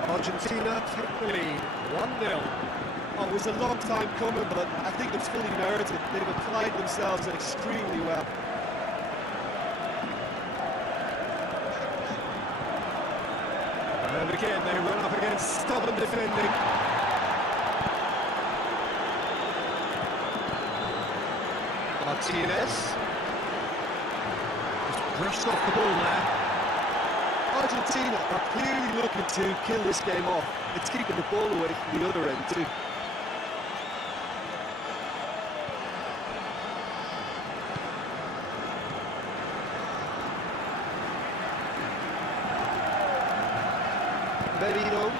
Argentina take the lead, 1-0. Oh, it was a long time coming, but I think it's fully merited. They've applied themselves extremely well. And again, they run up against stubborn defending. Martinez. Just brushed off the ball there. Argentina are clearly looking to kill this game off. It's keeping the ball away from the other end too. Merino.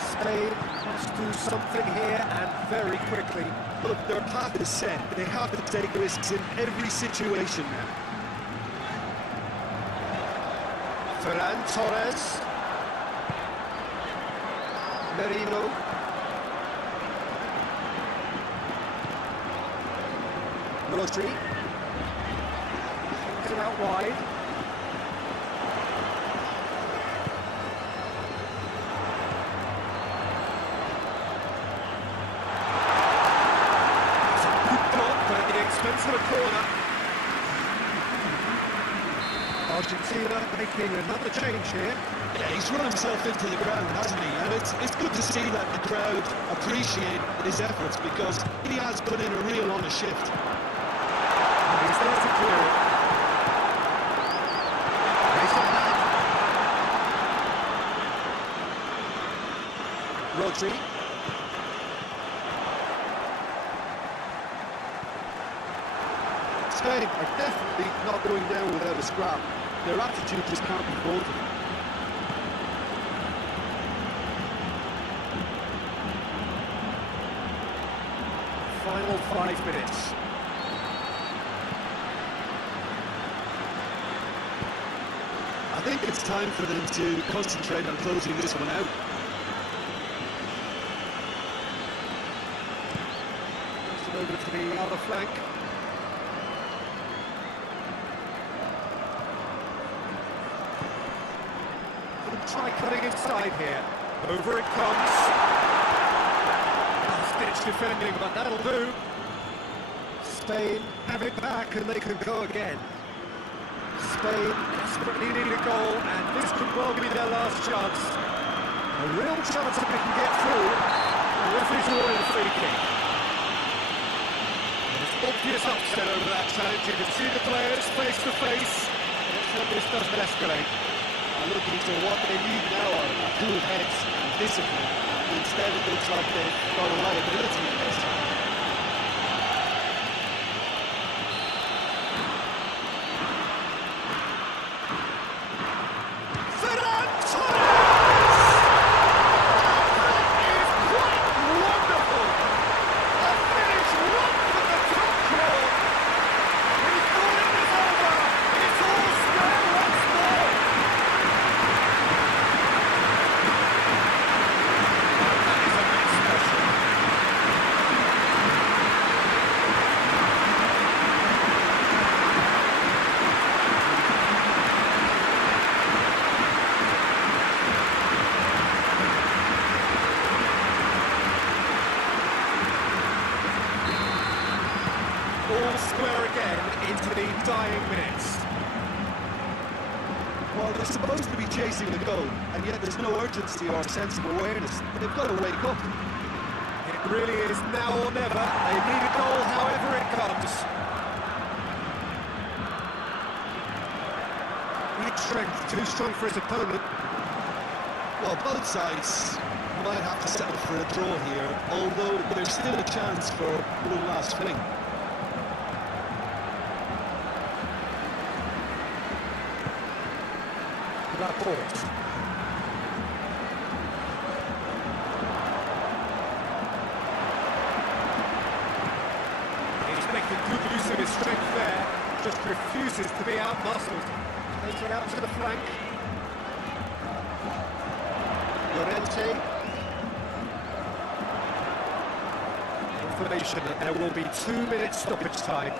Spain must do something here and very quickly. Look, their path is set. They have to take risks in every situation now. Ferran Torres. Merino. Rodri. Kicks it out wide. It's a good block, but at the expense of a corner. Argentina making another change here. Yeah, he's run himself into the ground, hasn't he? And it's good to see that the crowd appreciate his efforts because he has put in a real honest shift. And he's there to clear it. Rodri. Spain are definitely not going down without a scrap. Their attitude just can't be faulted. Final 5 minutes. time for them to concentrate on closing this one out. Over to the other flank. Try cutting inside here. Over it comes. Last-ditch defending, but that'll do. Spain have it back and they can go again. Spain desperately need a goal, and this could well be their last chance. A real chance if they can get through. The referee's awarded a free kick. Obvious upset over that challenge. You can see the players face to face. Let's hope this doesn't escalate. Looking for what they need now are cool heads and discipline. Instead, it looks like they've got a lot of ability in this. Square again into the dying minutes. Well, they're supposed to be chasing the goal, and yet there's no urgency or sense of awareness. They've got to wake up. It really is now or never. They need a goal however it comes. Great strength, too strong for his opponent. Well, both sides might have to settle for a draw here, although there's still a chance for one last fling. Laporte. He's making good use of his strength there, just refuses to be out-muscled. Takes it out to the flank. Llorente. Information that there will be 2 minutes stoppage time.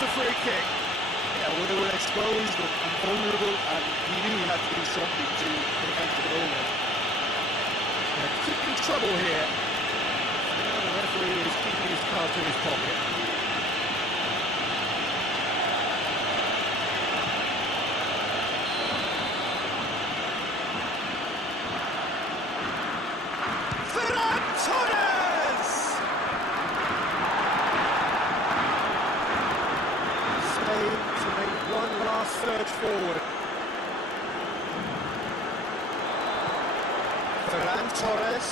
A free kick. Yeah, well, they were exposed and vulnerable, and he knew he had to do something to prevent the goal. Could be trouble here. Now the referee is keeping his cards in his pocket. Surge forward. Ferran Torres.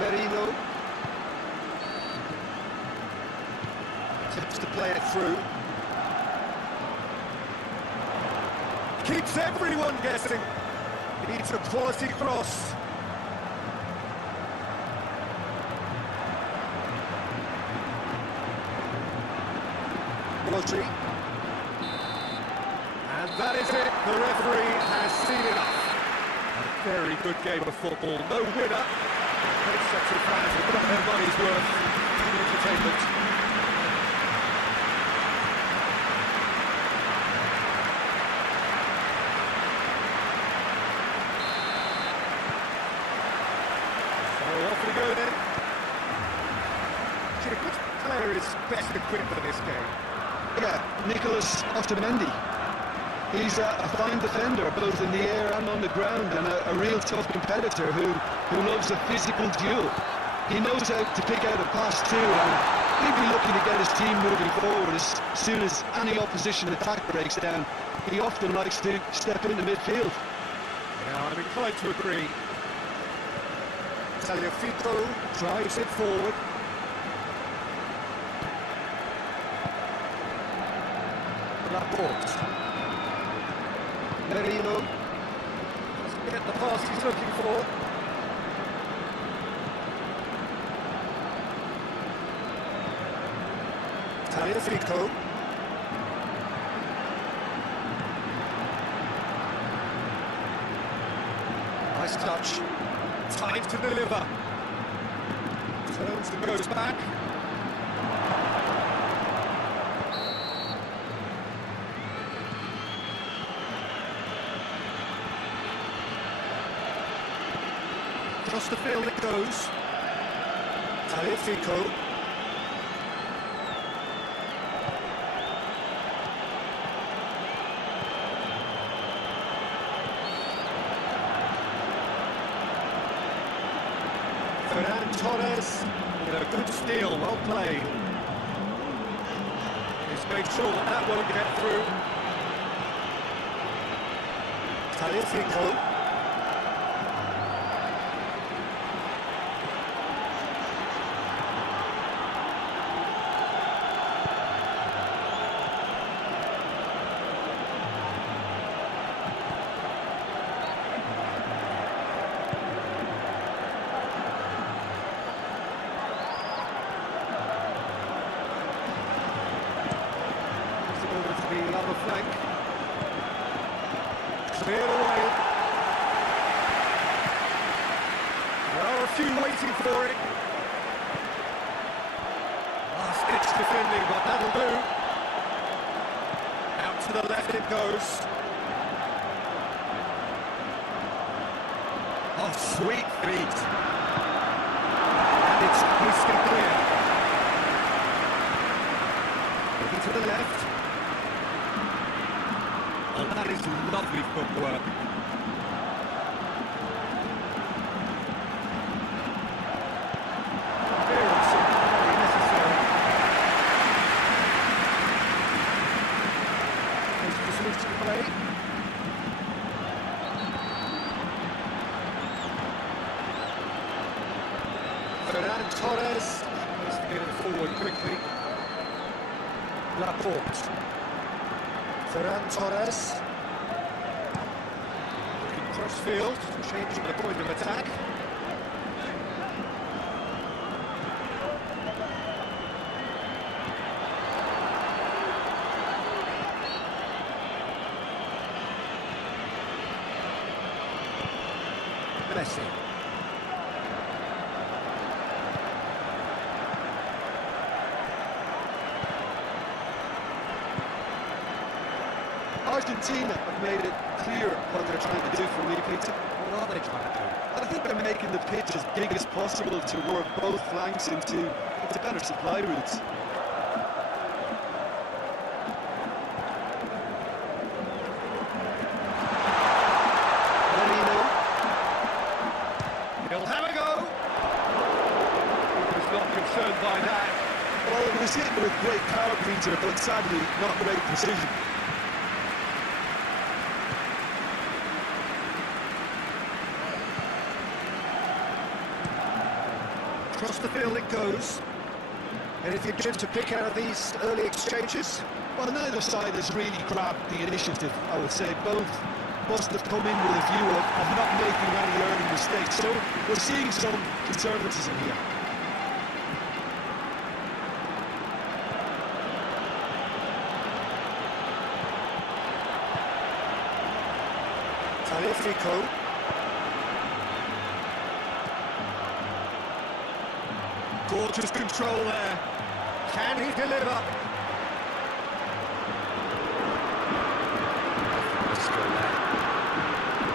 Merino. Attempts to play it through. Keeps everyone guessing. He needs a quality cross. Rodri. And that is it. The referee has seen enough. A very good game of football. No winner. Both sets of fans have got their money's worth in entertainment. So off we go then. Which player is best equipped for this game? Yeah, Nicolas Otamendi. He's a fine defender, both in the air and on the ground, and a real tough competitor who loves a physical duel. He knows how to pick out a pass too, and he'll be looking to get his team moving forward as soon as any opposition attack breaks down. He often likes to step into midfield. Yeah, I'm inclined to agree. Tagliafico drives it forward. Laporte. Merino. Doesn't get the pass he's looking for. Tagliafico. Nice touch. Time to deliver. Turns and goes back. Across the field it goes. Tagliafico. Ferran Torres with a good steal, well played. He's made sure that that won't get through. Tagliafico. The other flank. Cleared away. There are a few waiting for it. Last ditch defending, but that'll do. Out to the left it goes. Oh, sweet feet. And it's crystal clear. Looking to the left. Oh, that is lovely footwork. Very necessary. Goes to switch to play. Ferran Torres needs to get it forward quickly. Laporte. Ferran Torres. Looking cross-field, changing the point of attack. Messi. Argentina have made it clear what they're trying to do for me, Peter. What are they trying to do? I think they're making the pitch as big as possible to work both flanks into better supply routes. Merino. He'll have a go. He was not concerned by that. Well, it was hit with great power, Peter, but sadly not great precision. Across the field it goes. Anything good to pick out of these early exchanges? Well, neither side has really grabbed the initiative, I would say. Both must have come in with a view of not making any early mistakes. So we're seeing some conservatism here. Tagliafico. Gorgeous control there. Can he deliver?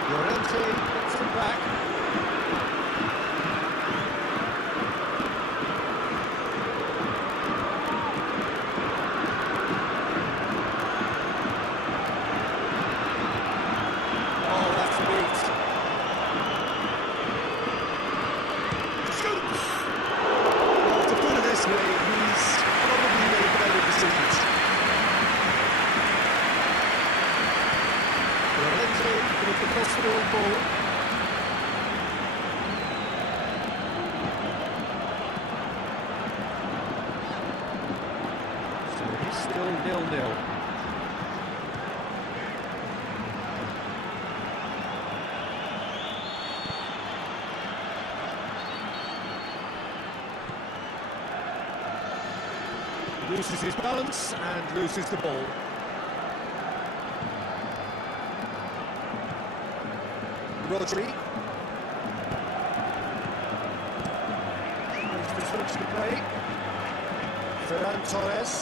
Llorente gets him back. Oh, that's neat. To put it this way, he's probably made better decisions. Llorente with the crossfield ball. Loses his balance and loses the ball. Rodri. Moves to switch the play. Ferran Torres.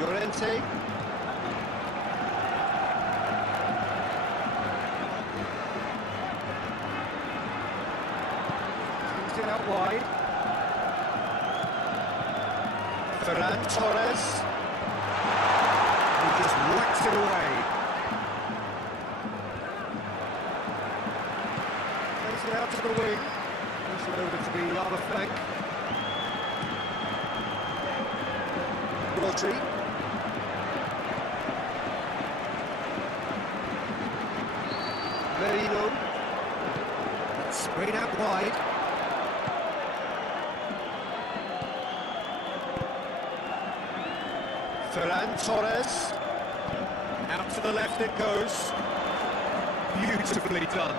Llorente. Brings it out wide. Ferran Torres. He just whacks it away. Takes it out to the wing. Moves it over to the other flank. Rodri. Merino. Straight out wide. Ferran Torres. Out to the left it goes. Beautifully done.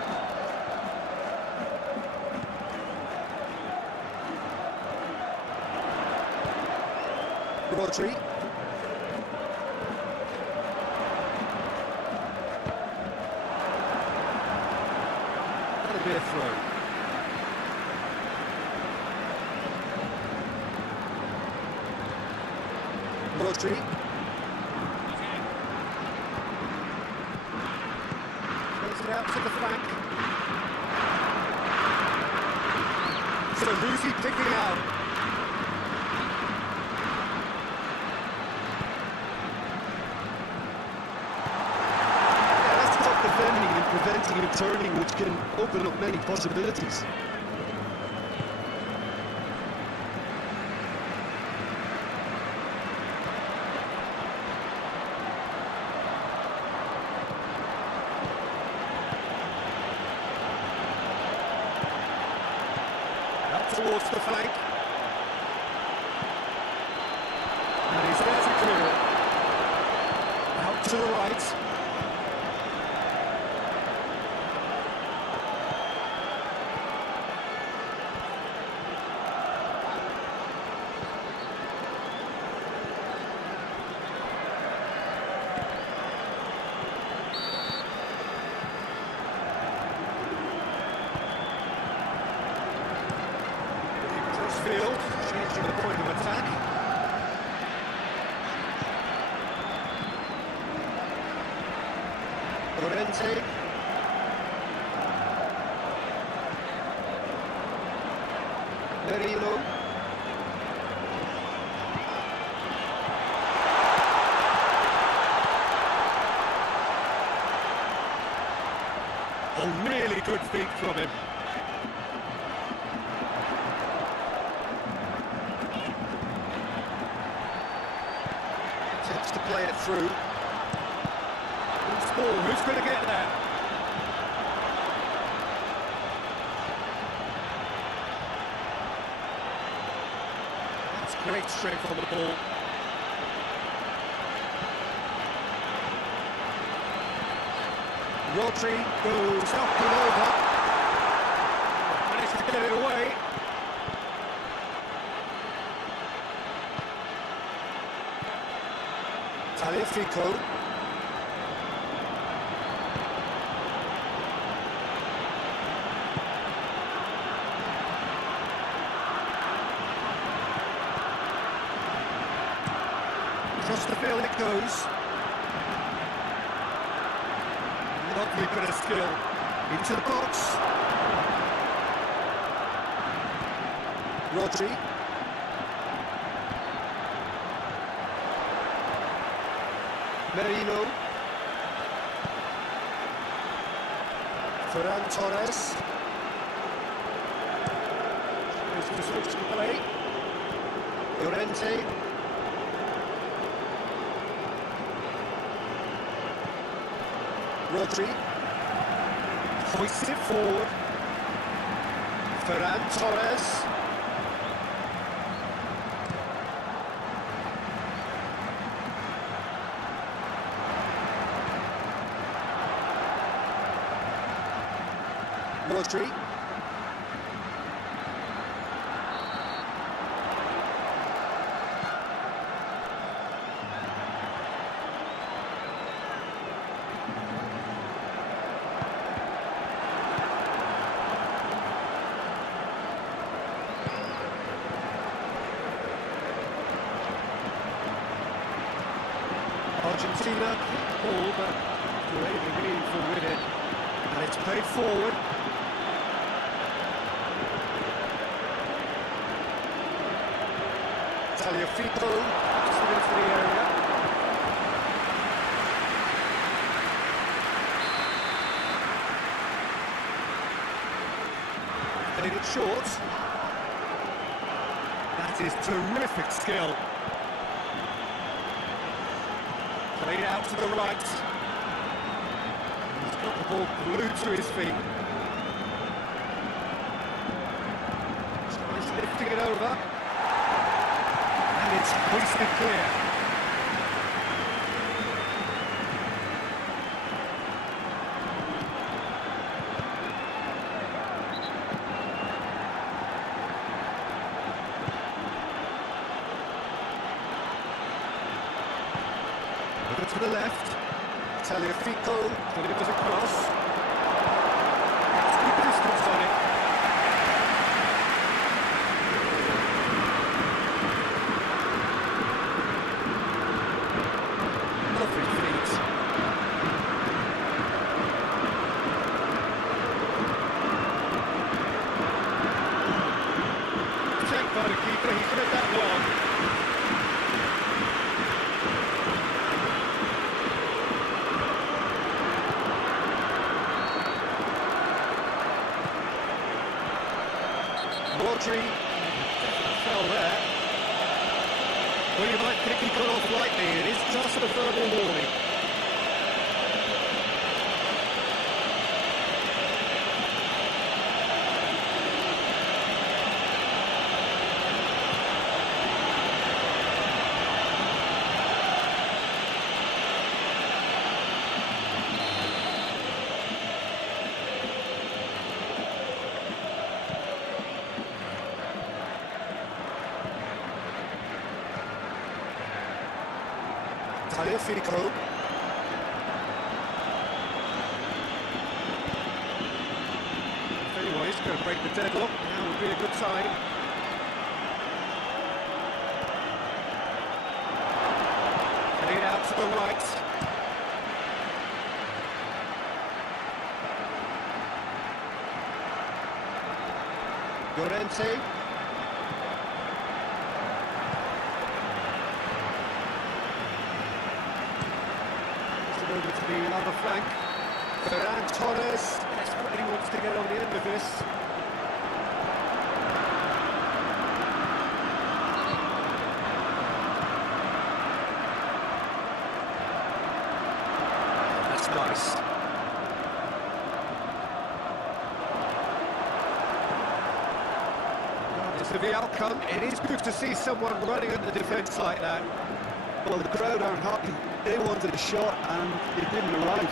Rodri. That'll be a throw. Rodri. Plays it out to the flank. So who's he picking out? That's top defending and preventing him turning, which can open up many possibilities. Towards the flank. And he's there to clear it. Out to the right. Field, changing the point of attack. Llorente. Merino. Oh, really good feet from him. To play it through. Who's ball? Who's going to get there? That's great strength on the ball. Rodri goes up and over. Managed to get it away. Talifico. Across the field it goes. Lovely bit of skill. Into the box. Rodri. Merino. Ferran Torres. Goes to switch the play. Llorente. Rodri. Hoists it forward. Ferran Torres. Rodri. Argentina, ball, but really meaningful with it. And it's played forward. Tagliafico, just into the area. Played it short. That is terrific skill. Played out to the right. He's got the ball glued to his feet. He's lifting it over. And it's hoisted clear. Over to the left. Tagliafico, delivers a cross. It's good distance on it. Lovely feet. Checked by the keeper, he's read that well. Rodri fell there. Well, you might think he got off lightly. It is just a verbal warning. Tagliafico. Anyway, he's going to break the deadlock. Now would be a good sign. Played out to the right. Llorente. Over to the other flank. Ferran Torres desperately wants to get on the end of this. That's nice. Regardless of the outcome, it is good to see someone running at the defence like that. Well, the crowd aren't happy. They wanted a shot and it didn't arrive.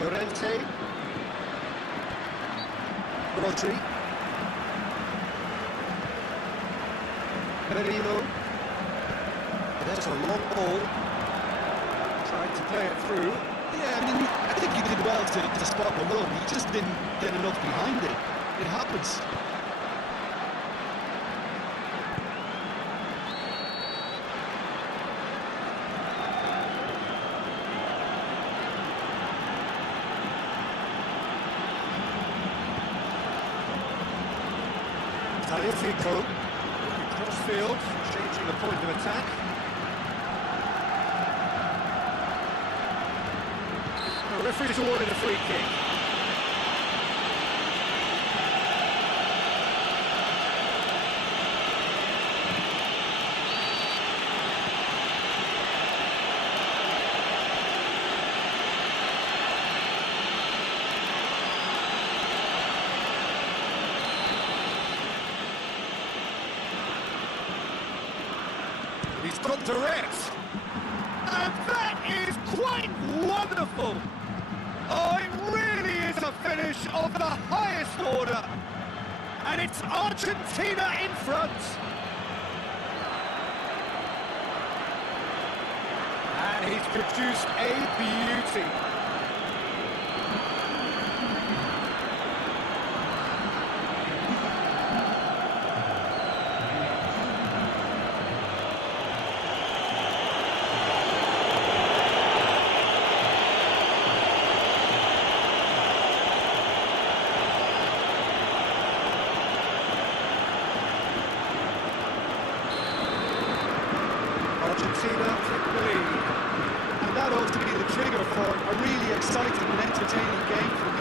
Llorente. Rodri. Merino. There's a long ball. Trying to play it through. Yeah, I mean, I think he did well to spot the lob. He just didn't get enough behind it. It happens. Tagliafico, cross field, changing the point of attack. The referee's awarded a free kick. He's got direct. And that is quite wonderful. Oh, it really is a finish of the highest order. And it's Argentina in front. And he's produced a beauty.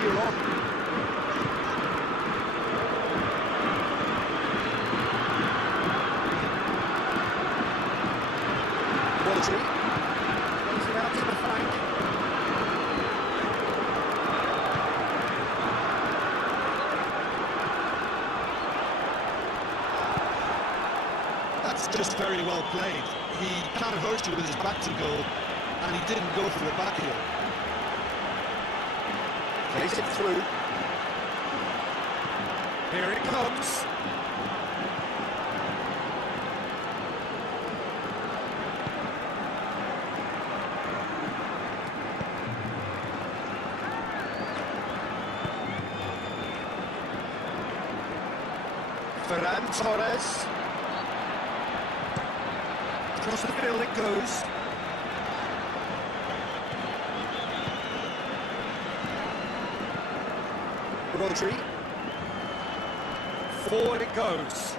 here on. Rodri. Plays it out to the flank. That's just very well played. He can't hurt you with his back to goal, and he didn't go for the back heel. Plays it through. Here it comes. Ferran Torres. Across the field it goes. Rodri. Forward it goes.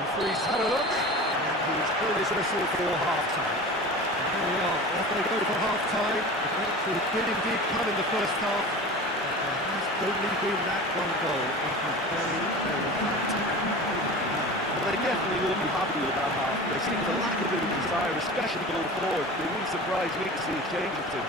Referee's had a look, and he's blown his whistle for half-time. Here we are, off they go for half-time. The breakthrough did indeed come in the first half, but there has only been that one goal. It was very, very tight. They definitely won't be happy with that half. There seems a lack of desire, especially going forward. It wouldn't surprise me to see a change or two.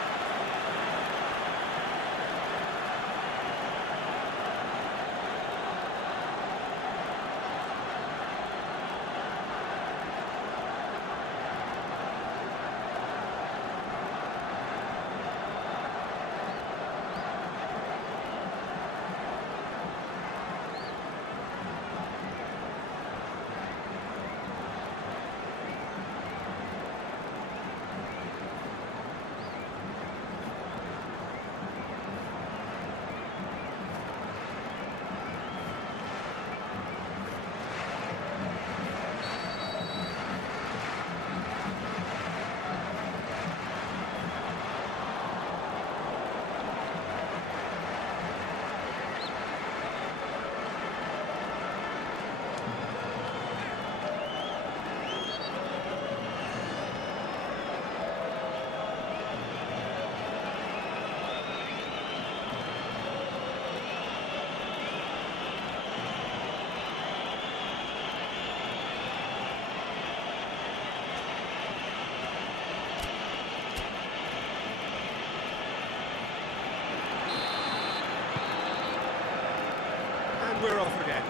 We're off again.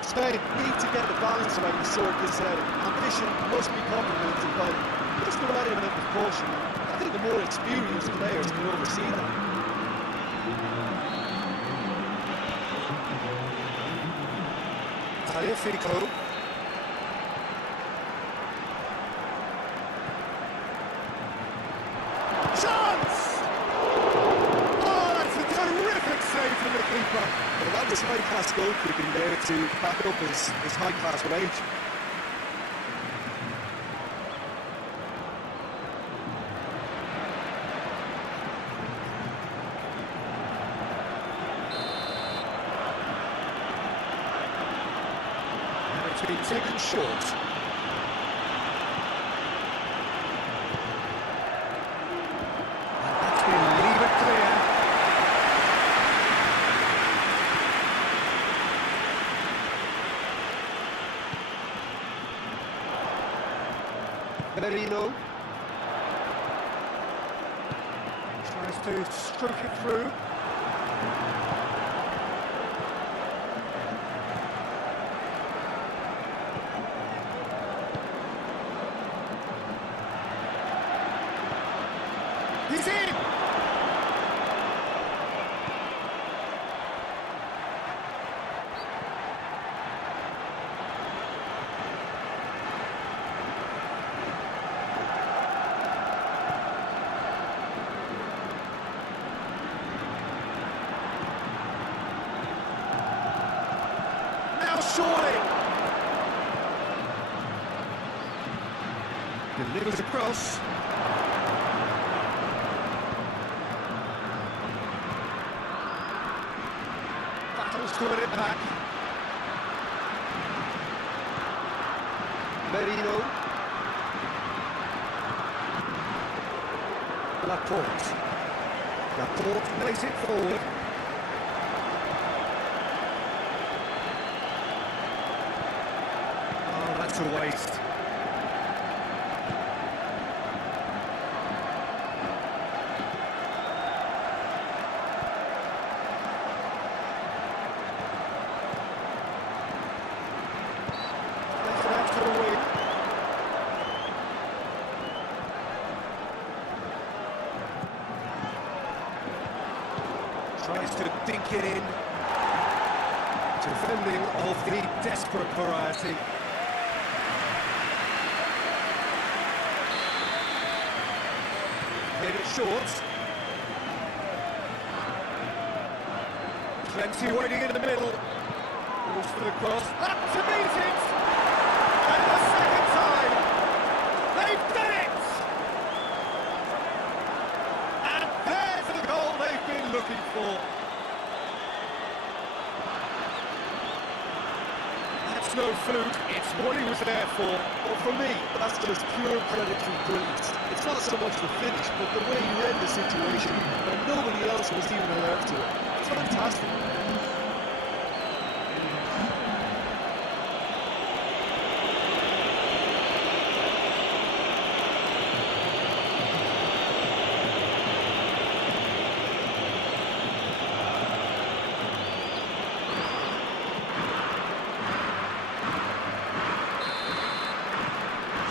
Spain need to get the balance right and sort this out. Ambition must be complemented by just the right amount of caution. I think the more experienced players can oversee that. Tagliafico. Chance! Oh, that's a terrific save from the keeper. Well, that was high-class goalkeeping there to back up his high-class range. And it's been taken short. And that's been leave it clear. Merino tries to stroke it through. He's in! Surely! Delivers across. Battles to win it back. Merino. Laporte. Laporte plays it forward. Oh, that's a waste. Plays it out to the wing. Tries to dink it in. Defending of the desperate variety. Hit it short. Plenty waiting in the middle. Goes for the cross. Up to meet it! And the second time! They've done it! And there's the goal they've been looking for. That's no fluke, it's what he was there for. Well, for me, that's just pure predatory brilliance. It's not so much the finish, but the way he read the situation, and nobody else was even alert to it. It's fantastic.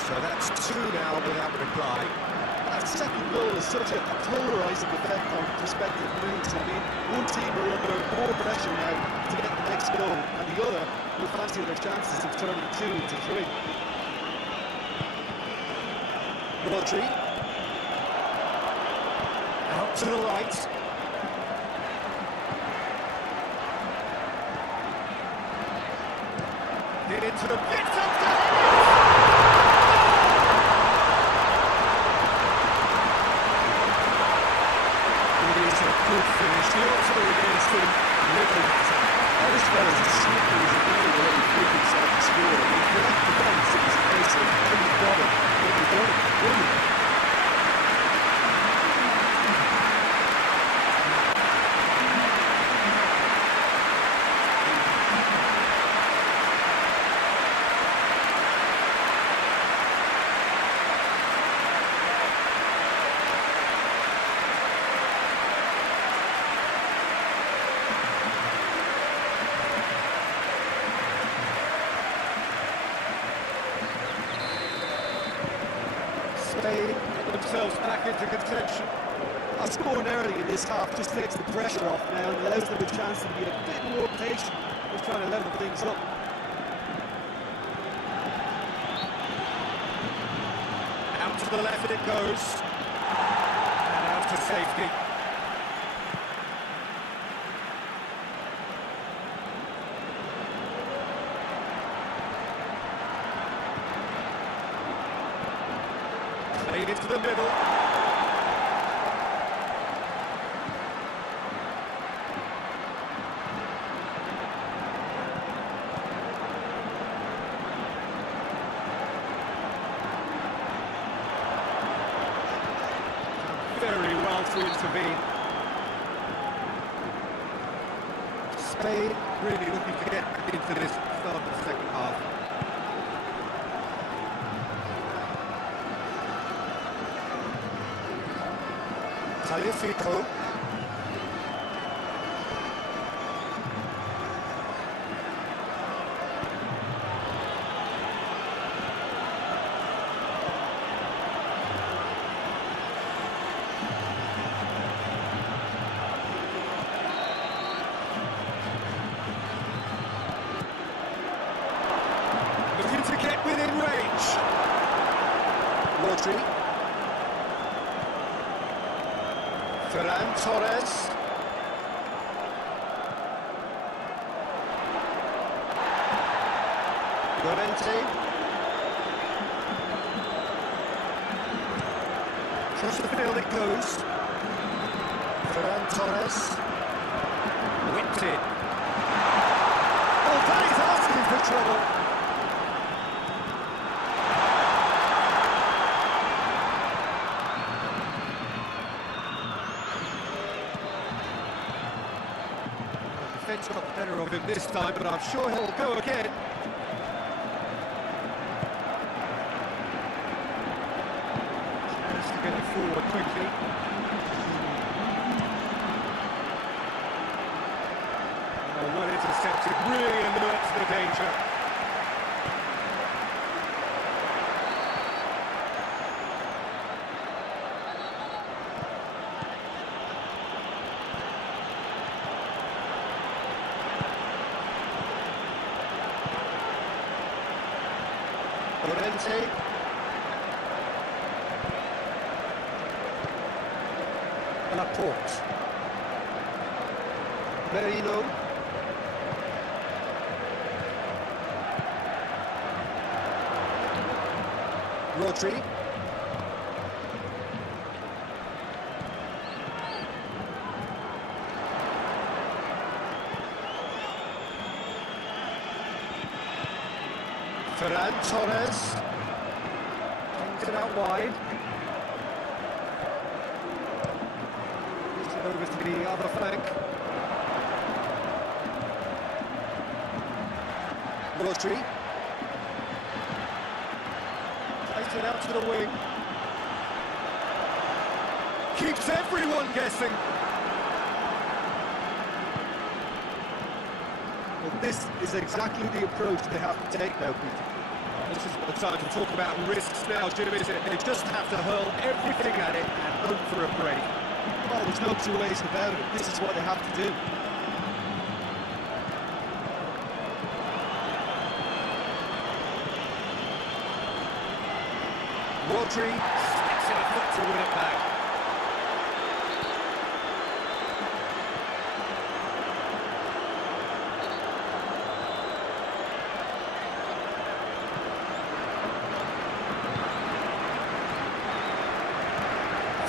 So that's two now without reply. That second goal is such a polarising effect on prospective moves. I mean, one team are under more pressure now to get the next goal, and the other will fancy their chances of turning 2 into 3. Rodri. Out to the right. Get into the pit. Good finish, the also against him, little matter. This fella's as slippery as a very early freak inside the score. He collect the defence, it was a case of, when you've got it, brilliant. Spain get themselves back into contention. Scoring early in this half just takes the pressure off now and allows them a chance to be a bit more patient with trying to level things up. Out to the left it goes. And out to safety. Played into the middle. Very well to intervene. Spain really looking to get back into this start of the second half. Talifico. Looking to get within range. Rodri. Ferran Torres. Llorente. Across the field it goes. Ferran Torres. Whipped it. Well, that is asking for trouble. Defence got the better of him this time, but I'm sure he'll go again. Chance to get it forward quickly. Oh, well intercepted, really alerts the danger. Llorente. Laporte. Merino. Rodri. Ferran Torres. Brings it out wide. Moves it over to the other flank. Rodri. Takes it out to the wing. Keeps everyone guessing. Well, this is exactly the approach they have to take now, Peter. This is the time to talk about risks now, Jim, is it? They just have to hurl everything at it and hope for a break. Oh, there's no two ways about it. This is what they have to do. Rodri sticks in a foot to win it back.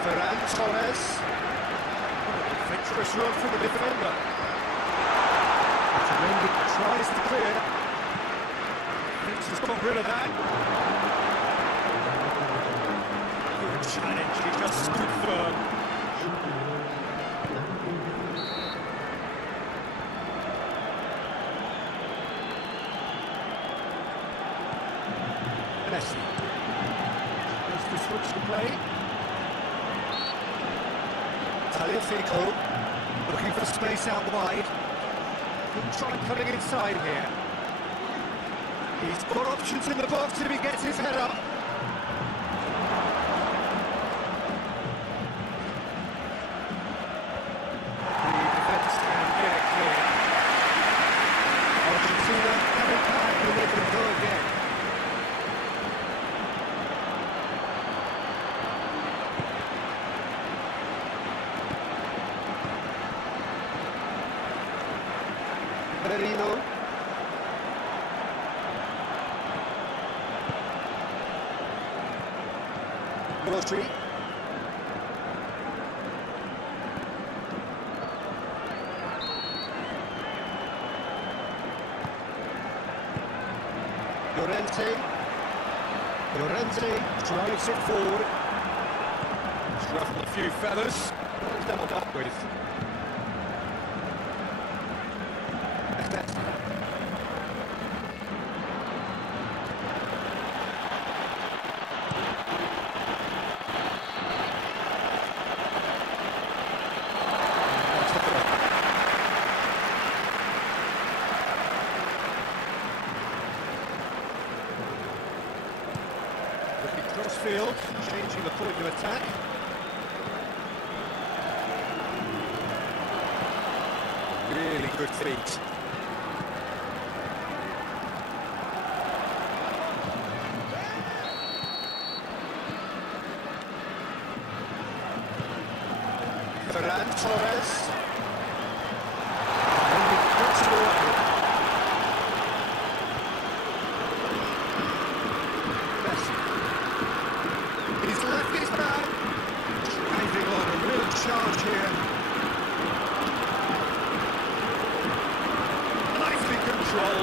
Ferran Torres. Adventurous run from the defender. Mendy tries to clear. Thinks he's got rid of that. Good challenge, he just stood firm. Messi. Goes to switch the play. Tagliafico looking for space out wide. He'll try cutting inside here. He's got options in the box if he gets his head up. The defence can get it clear. Argentina coming back and they can go again. Merino. Rodri. Llorente. Llorente drives it forward. He's ruffled a few feathers. He's doubled up with. Crossfield, changing the point of attack. Really good feet. Ferran Torres. And he puts it away. Messi. He's left his man. Driving on a real charge here. Nicely controlled.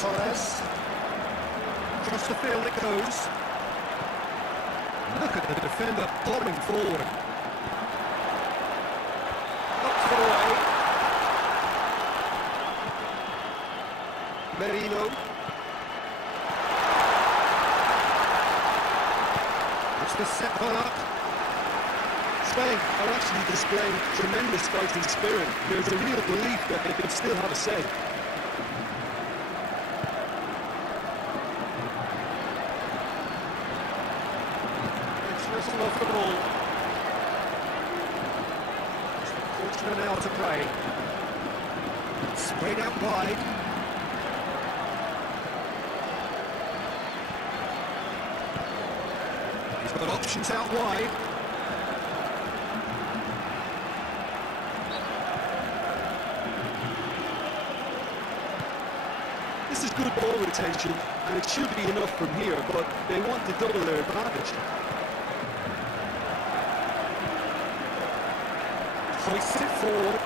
Torres. Across the field it goes. Look at the defender bombing forward. Knocks it away. Merino. It's the set one up. Spain are actually displaying tremendous fighting spirit. There's a real belief that they can still have a say. It's whistle off the ball. Fortunate now to play. Sprayed out wide. He's got options out wide. This is good ball rotation, and it should be enough from here, but they want to double their advantage. Hoists it forward.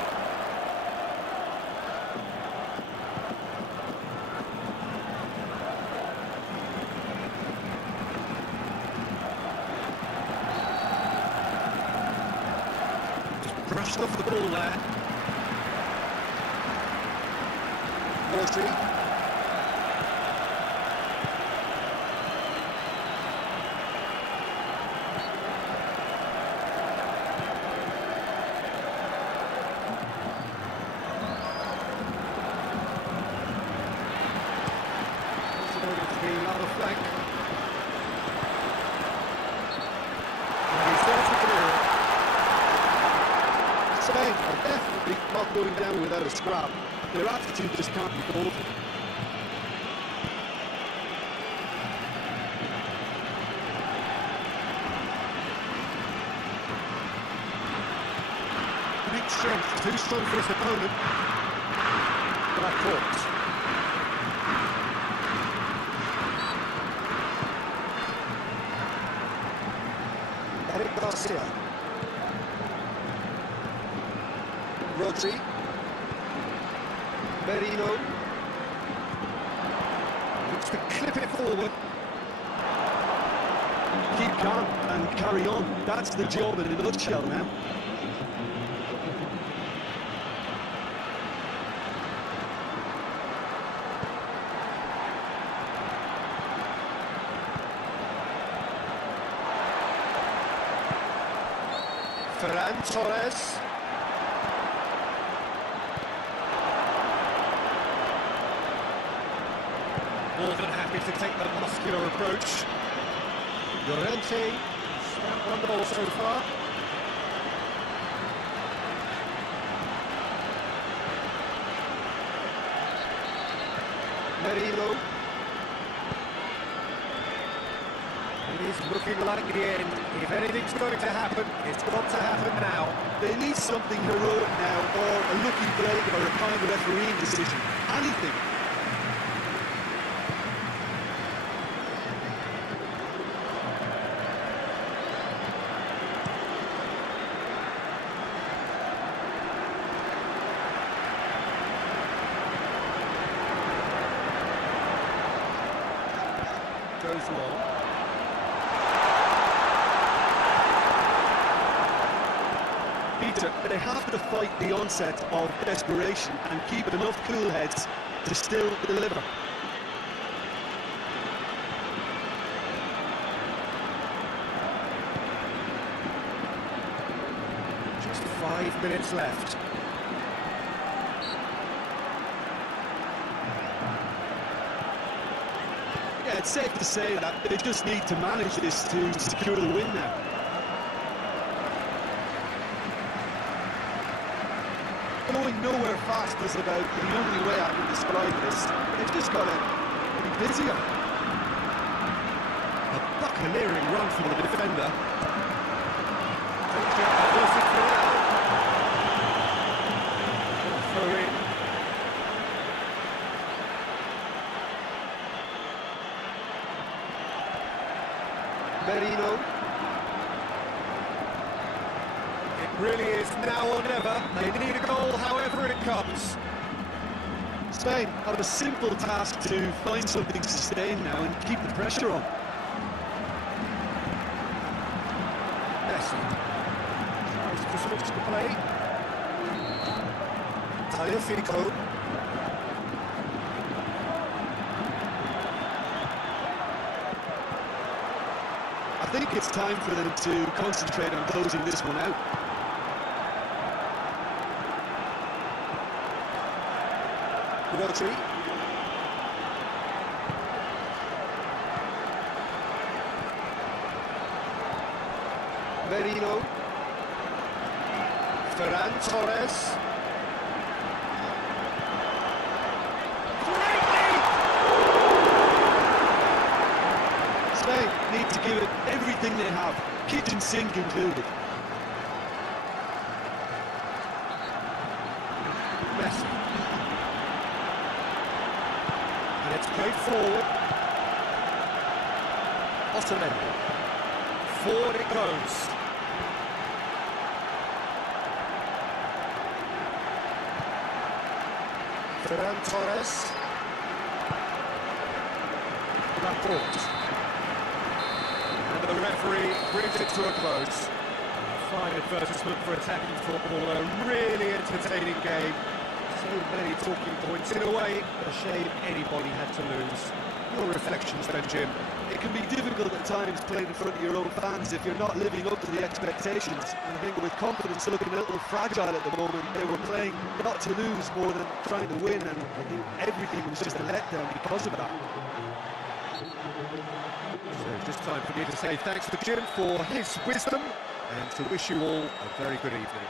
Just brushed off the ball there. Rodri. Another flank. And he's there to clear it. Spain are definitely not going down without a scrap. Their attitude just can't be faulted. Big strength, too strong for his opponent. Black Hawks. Garcia. Rodri. Merino. Looks to clip it forward. Keep calm and carry on. That's the job in a nutshell now. Ferran Torres. More than happy to take the muscular approach. Llorente, one ball so far. Merino. It is looking like the end. If anything's going to happen, it's got to happen now. They need something heroic now, or a lucky break, or a kind refereeing decision. Anything. Goes long. Peter, they have to fight the onset of desperation and keep enough cool heads to still deliver. Just 5 minutes left. Yeah, it's safe to say that they just need to manage this to secure the win now. Going nowhere fast is about the only way I can describe this. They've just got to be busier. A buccaneering run from the defender. Throw in. Merino. It really is now or never. They need a goal however it comes. Spain have a simple task to find something sustained now and keep the pressure on. Messi. Tries to switch the play. Tagliafico. I think it's time for them to concentrate on closing this one out. Rodri. Merino. Ferran Torres. Spain need to give it everything they have, kitchen sink included. Messi. And it's played forward. Otamendi. Forward it goes. Ferran Torres. Laporte. And the referee brings it to a close. Fine advertisement for attacking football, a really entertaining game. So many talking points. In a way, a shame anybody had to lose. Your reflections then, Jim? It can be difficult at times playing in front of your own fans if you're not living up to the expectations. And I think with confidence looking a little fragile at the moment, they were playing not to lose more than trying to win, and I think everything was just a letdown because of that. So it's just time for me to say thanks to Jim for his wisdom and to wish you all a very good evening.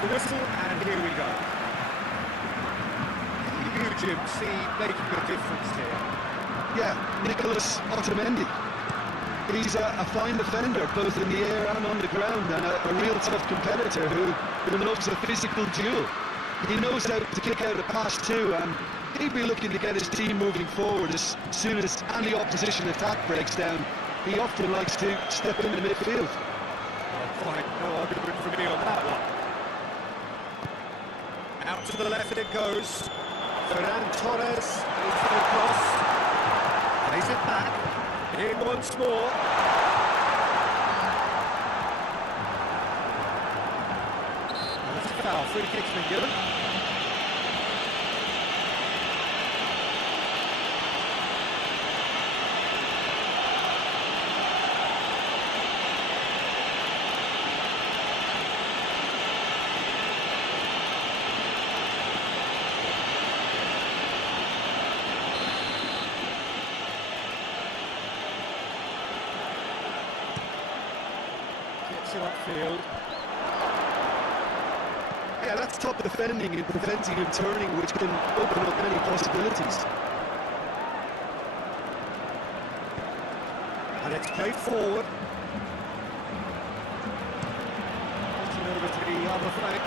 the whistle, and here we go. Huge Belgium see making a difference here? Yeah, Nicolas Otamendi. He's a fine defender, both in the air and on the ground, and a real tough competitor who loves a physical duel. He knows how to kick out a pass too, and he'd be looking to get his team moving forward as soon as any opposition attack breaks down. He often likes to step into midfield. Quite no argument for me on that one. Out to the left it goes. Ferran Torres goes for the cross. Plays it back. In once more. That's a foul. Free kick's been given. Gets it upfield. Yeah, that's top defending and preventing him turning, which can open up many possibilities. And it's played forward. Pushing over to the other flank.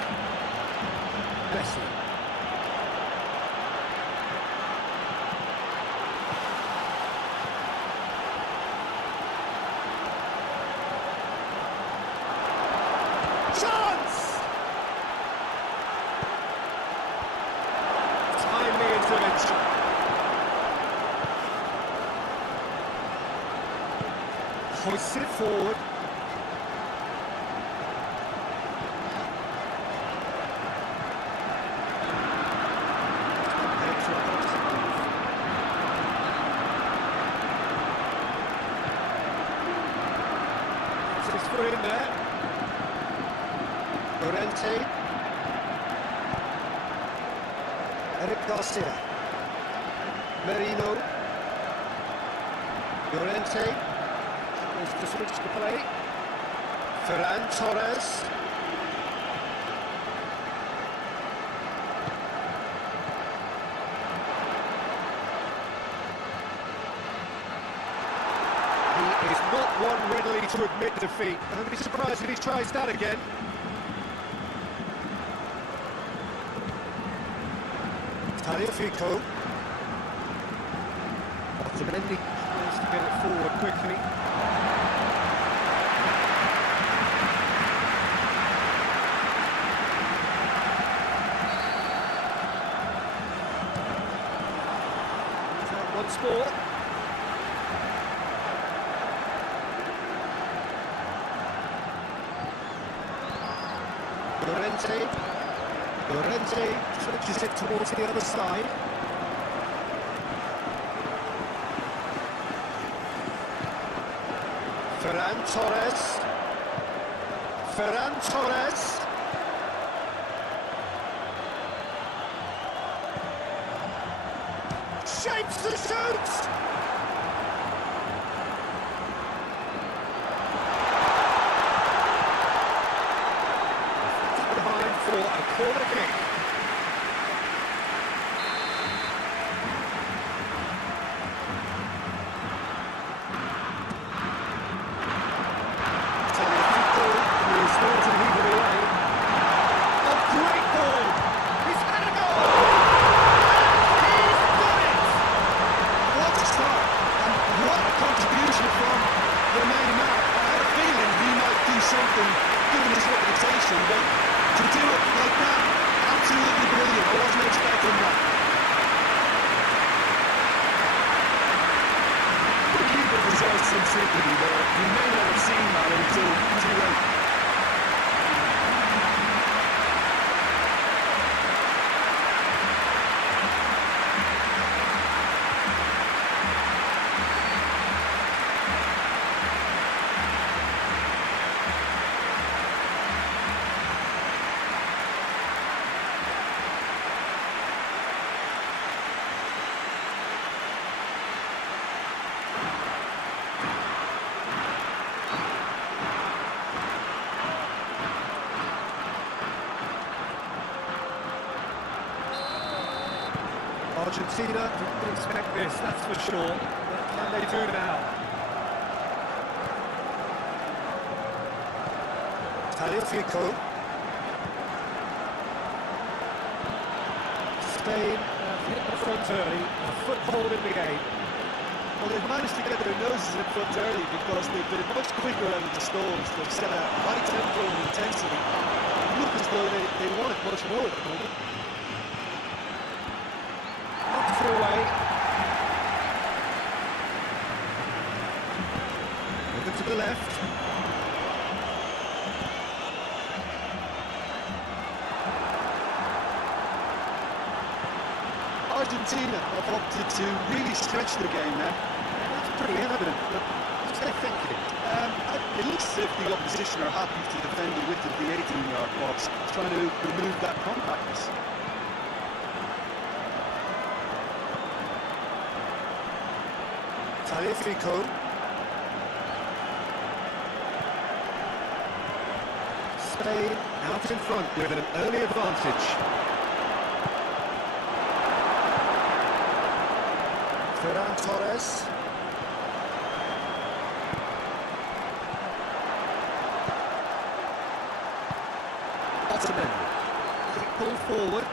Messi. Chance! Timely intervention. Hoists it forward. It's his foot in there. Llorente. Eric Garcia. Merino. Llorente. Goes to switch the play. Ferran Torres. He is not one readily to admit defeat. Don't be surprised if he tries that again. Taliafico. Otamendi tries to get it forward quickly. He's out once more. Llorente switches it towards the other side. Ferran Torres. Ferran Torres. Shapes the shoot! Behind for a corner kick. Taliafico is there to lead it away. A great ball! He's had a goal! And he's done it! What a start, and what a contribution from the main man. I had a feeling he might do something given his reputation, but to do it like that, absolutely brilliant. I wasn't expecting that. The keeper deserves some sympathy there. You may not have seen that until too late. Argentina didn't expect this, that's for sure. What can they do now? Talifico. Spain hit the front early, a foothold in the game. Well, they've managed to get their noses in front early because they've been much quicker out of the stalls. They've set a high tempo and intensity. They look as though they want it much more at the moment. Knocks it away. Over to the left. Argentina have opted to really stretch their game now. That's pretty evident, but what's their thinking? It looks as if the opposition are happy to defend the width of the 18-yard box, trying to remove that compactness. Talifico. Spain out in front with an early advantage. Ferran Torres. Otamendi. Quick pull forward.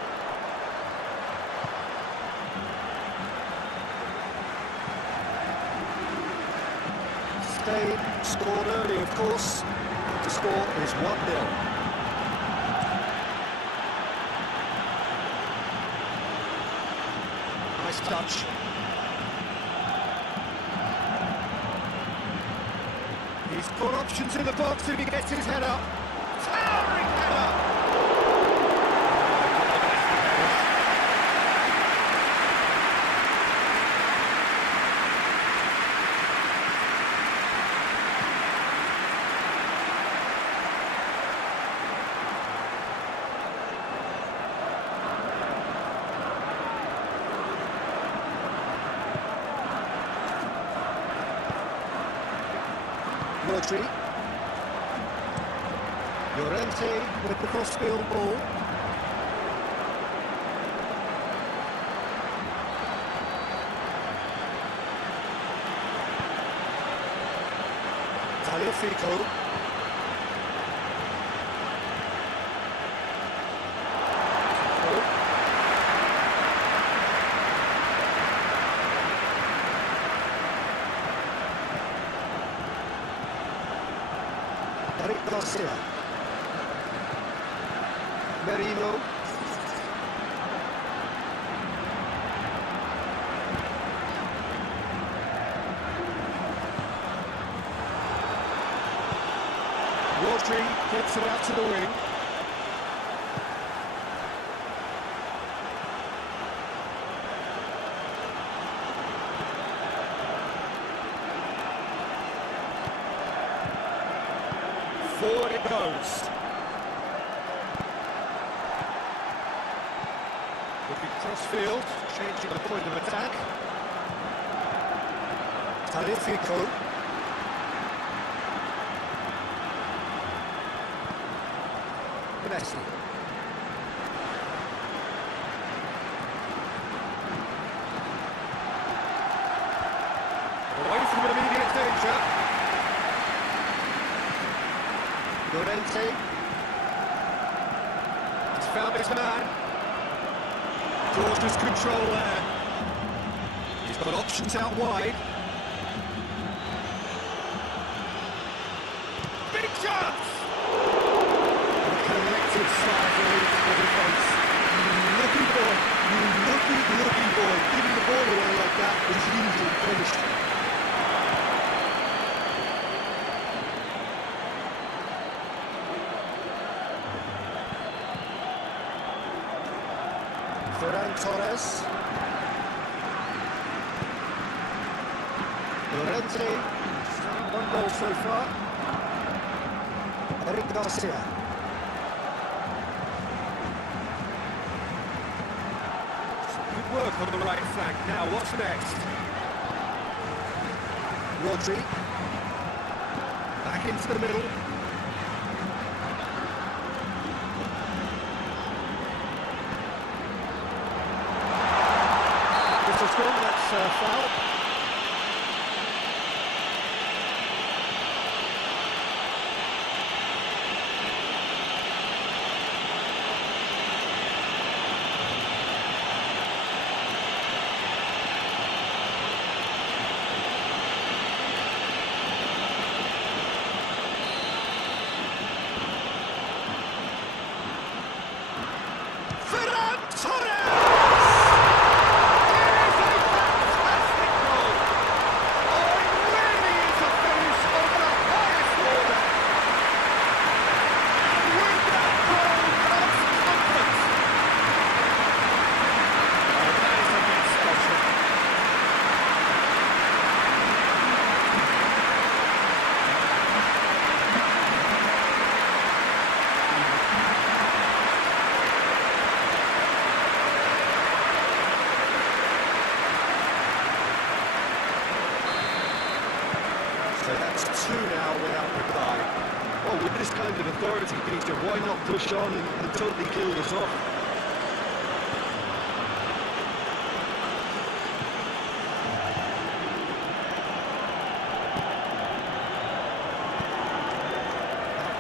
Spain scored early, of course. The score is 1-0. Nice touch. He's got options in the box if he gets his head up. Towering header! Rodri. Llorente with the crossfield ball. Talifico. Garcia. Merino. Rodri gets it out to the wing. Forward it goes. Looking cross-field, changing the point of attack. Talifico. Messi. Away from immediate danger. Llorente. He's found his man. Gorgeous control there. He's got options out wide. Big chance! Collective sigh for the defence. Lucky boy, you lucky boy. Giving the ball away like that is usually finished. Ferran Torres. Llorente. One goal so far. Eric Garcia. Good work on the right flank. Now, what's next? Rodri. Back into the middle. a foul? So that's two now without reply. Well, with this kind of authority, Peter, why not push on and totally kill this off?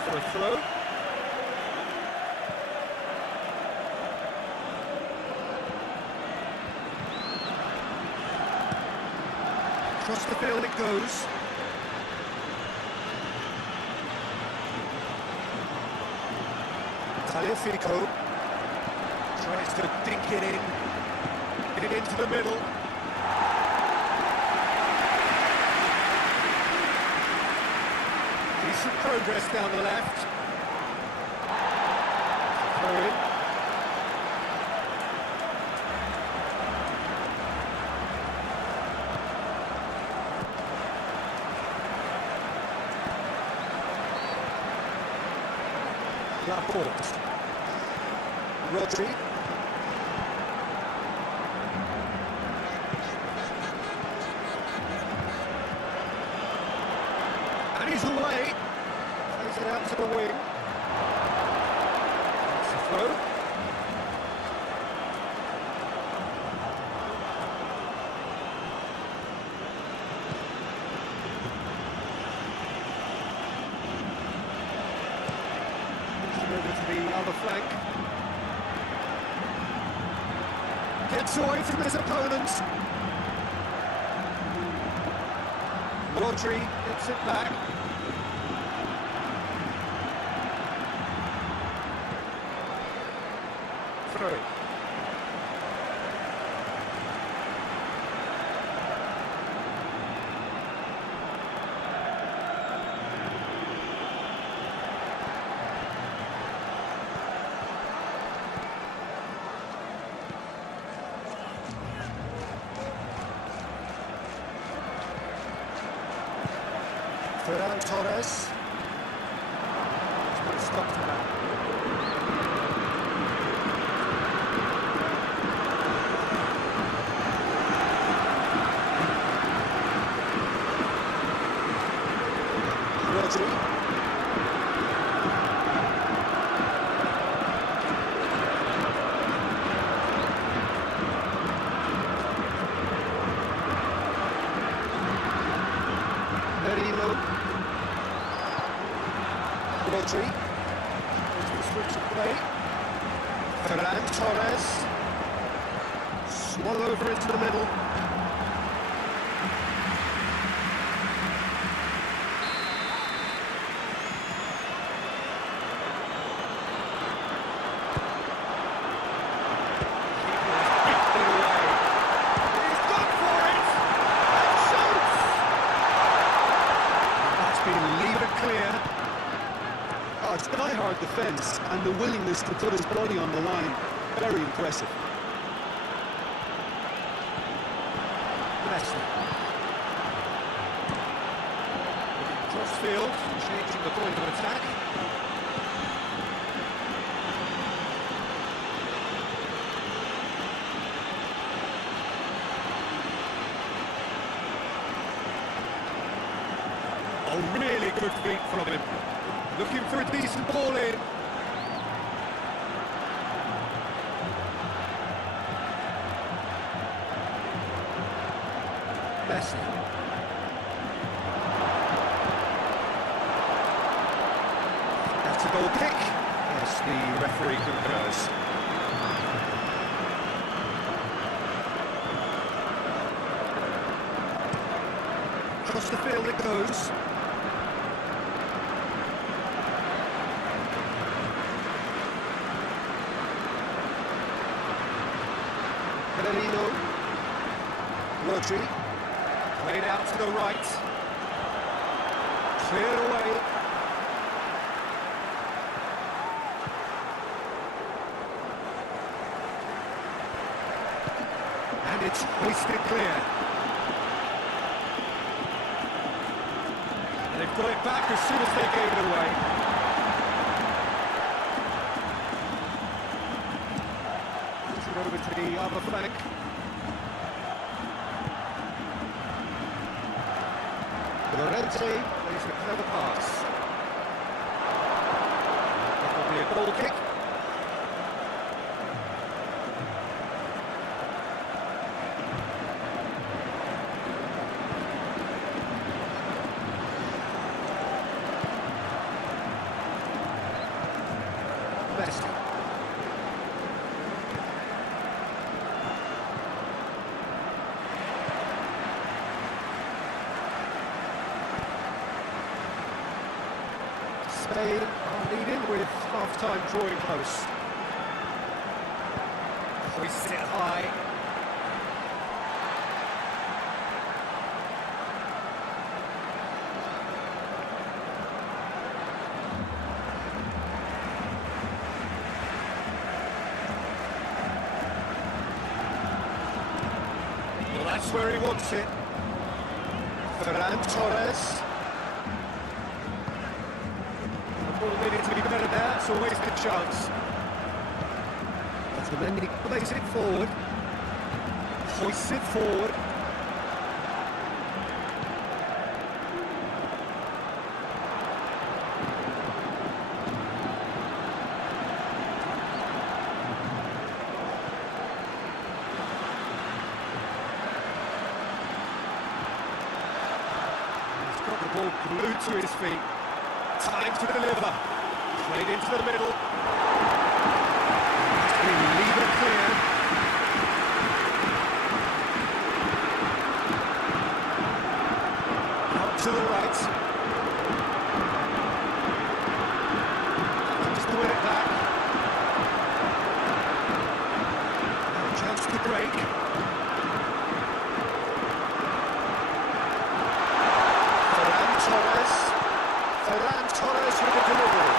For a throw. Across the field it goes. Taliafico tries to dink it in. Get it into the middle. Decent progress down the left. Throw in. Laporte. Rodri. And he's away. Plays it out to the wing. That's a throw. Over to the other flank. Gets away from his opponents. Rodri gets it back. Throw it. Ferran Torres. He's put a stop to that. Rodri. Merino. Rodri. There's the switch of play. Ferran Torres. Swung over into the middle. Oh, it's die-hard defence and the willingness to put his body on the line. Very impressive. Messi. Cross field, changing the point of attack. Oh, really good feet from him. Looking for a decent ball in. Messi. That's a goal kick. Yes, the referee concurs. Across the field it goes. Merino. Rodri. Played out to the right. Cleared away. And it's hoisted clear. And they've got it back as soon as they gave it away. Puts it over to the other flank. Llorente plays a clever pass. That will be a goal kick. Messi. Spain are leading with half-time drawing close. Hoists it high. Well, that's where he wants it. Ferran Torres. Ball needed to be better there, it's a wasted chance. That's the man he plays it forward. Hoists it forward. He's got the ball glued to his feet. Time to deliver. Played into the middle. It's been lever clear. Out to the right. Just to win it back. Now a chance to break. Ferran Torres with the delivery.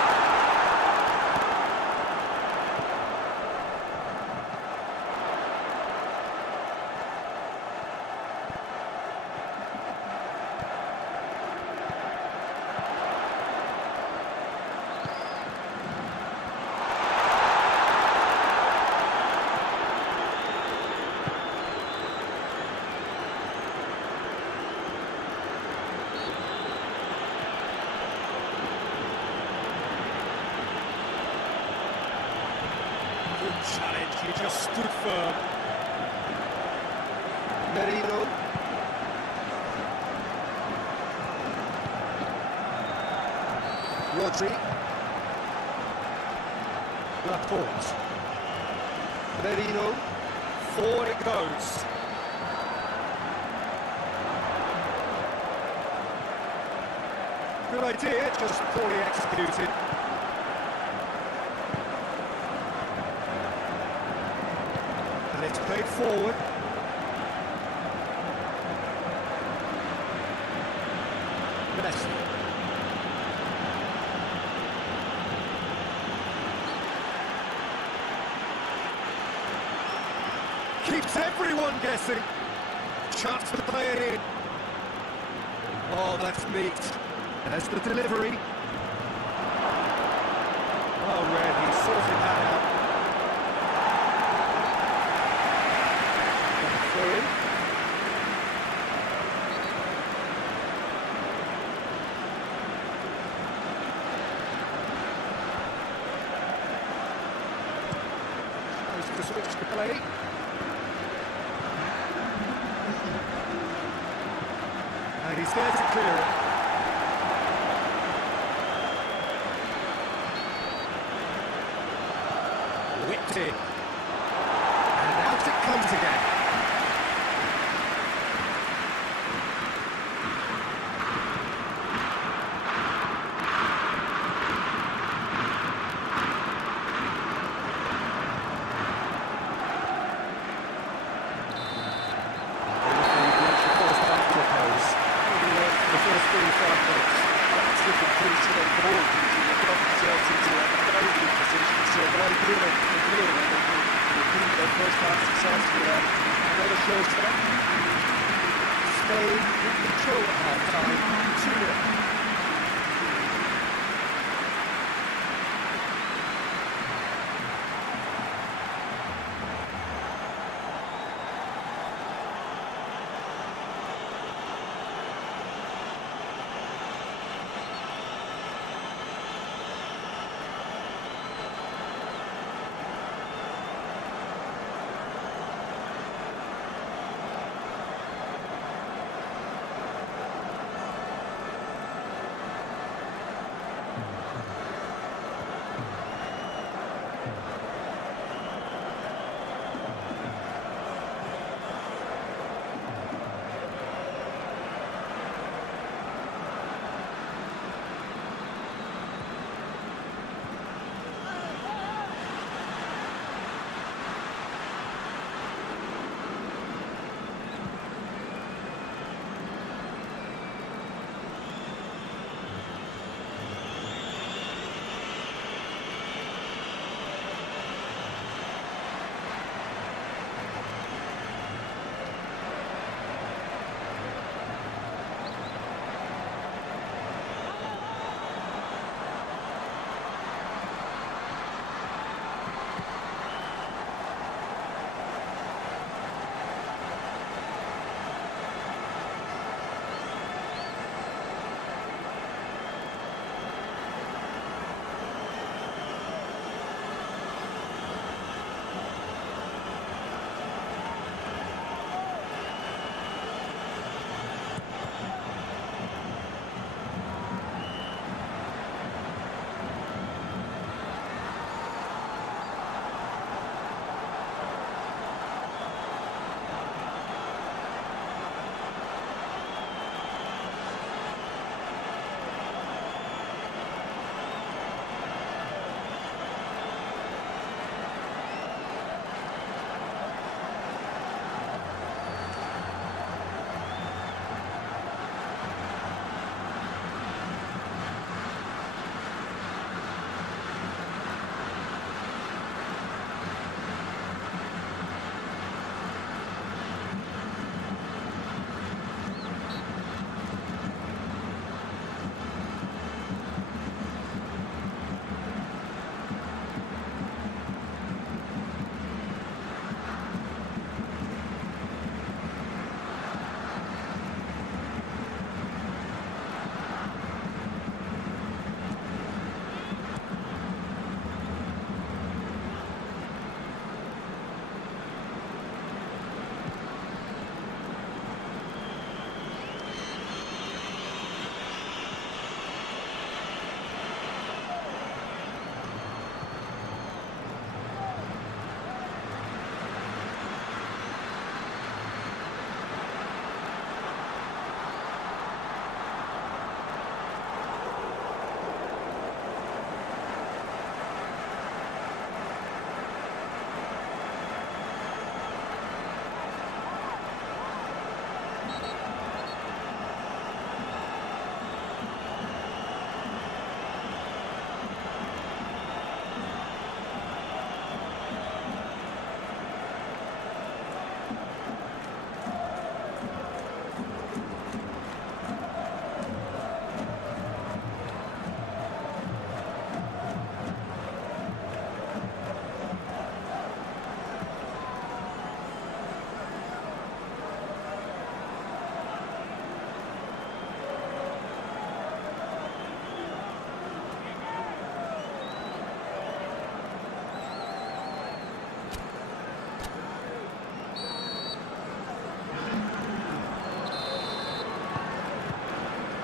Challenge, he just stood firm. Merino. Rodri. Laporte. Merino. Forward it goes. Good idea, just poorly executed. And it's played forward. Messi. Keeps everyone guessing. Chance to play it in. Oh, that's neat. There's the delivery. Oh, Red, he's sorting that out. Throw in. Tries to switch the play. He's there to clear it. Whipped in. And out it comes again. Spain in control at half-time, 2-0.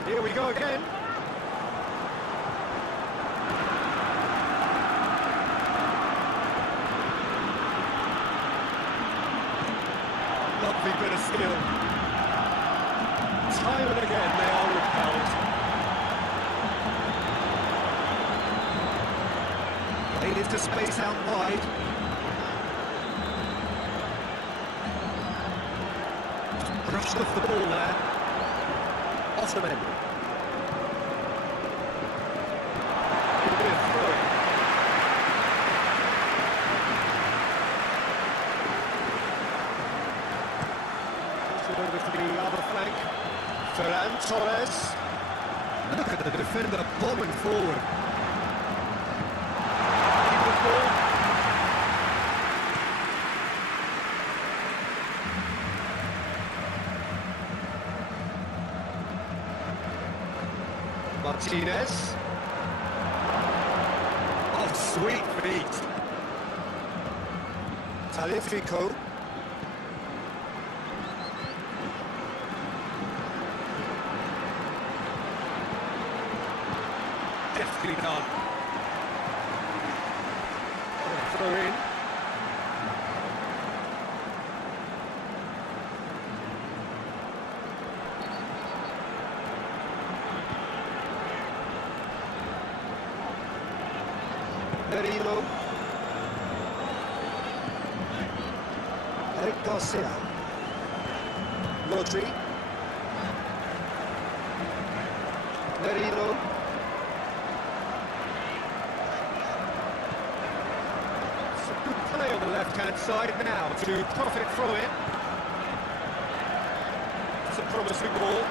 Here we go again. Lovely bit of skill. Time and again they are repelled. Played into space out wide. Just brushed off the ball there. Otamendi. It'll be a throw. Over to the other flank. Ferran Torres. Look at the defender bombing forward. Keep the ball. Martinez. Oh, sweet feet. Talifico. Deftly done. Throw in. Merino. Eric Garcia. Rodri. Merino. Play on the left-hand side now to profit from it. It's a promising ball.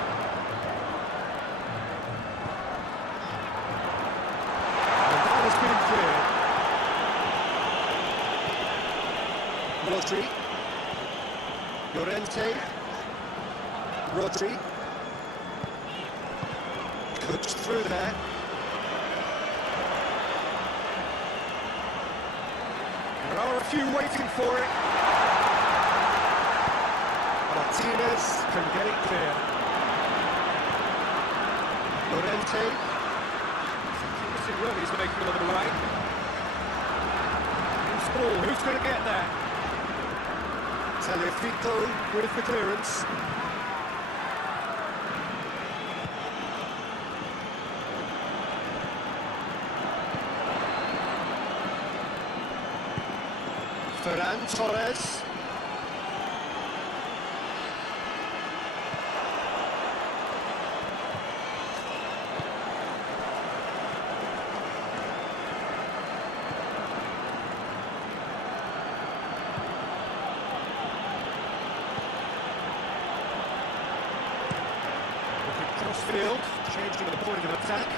And that has been cleared. Rodri. Llorente. Rodri. Coached through there. There are a few waiting for it. Martinez can get it clear. Llorente. Keeps well, he's making on the right. Loose ball, who's going to get there? Talifico with the clearance. Ferran Torres. Looking cross-field, changing the point of attack.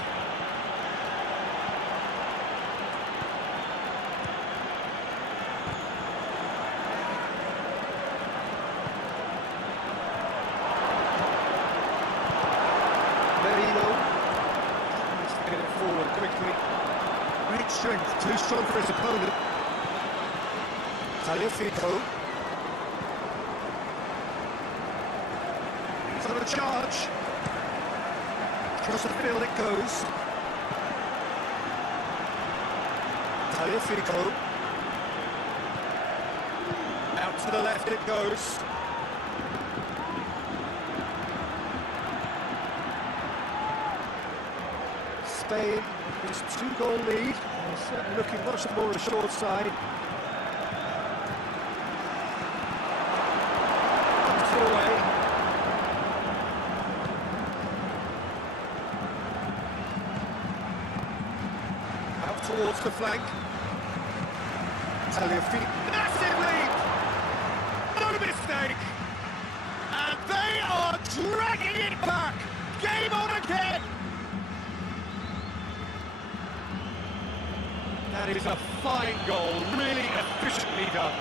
Great strength, too strong for his opponent. Talifico. He's on a charge. Across the field it goes. Talifico. Out to the left it goes. Spain, this two-goal lead, certainly looking much more assured side. Away. Out towards the flank. Taliafico, massive leap! No mistake! And they are dragging it back! Game on again! That is a fine goal, really efficiently done.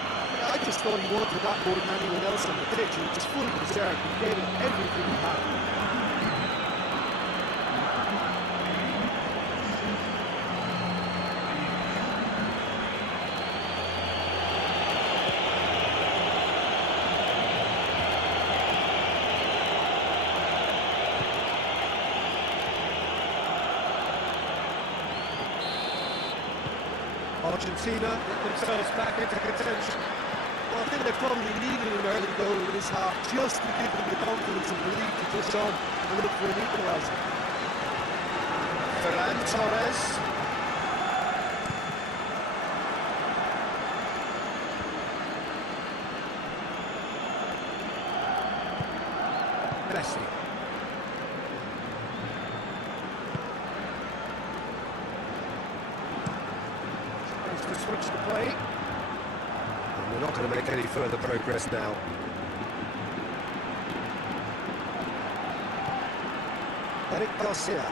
I just thought he wanted that more than anyone else on the pitch. He was fully deserved. He gave it everything he had. Argentina get themselves back into contention. Well, I think they probably needed an early goal in this half just to give them the confidence and belief to push on and look for an equaliser. Ferran Torres. Messi. Space to switch the play. And we're not going to make any further progress now. Eric Garcia.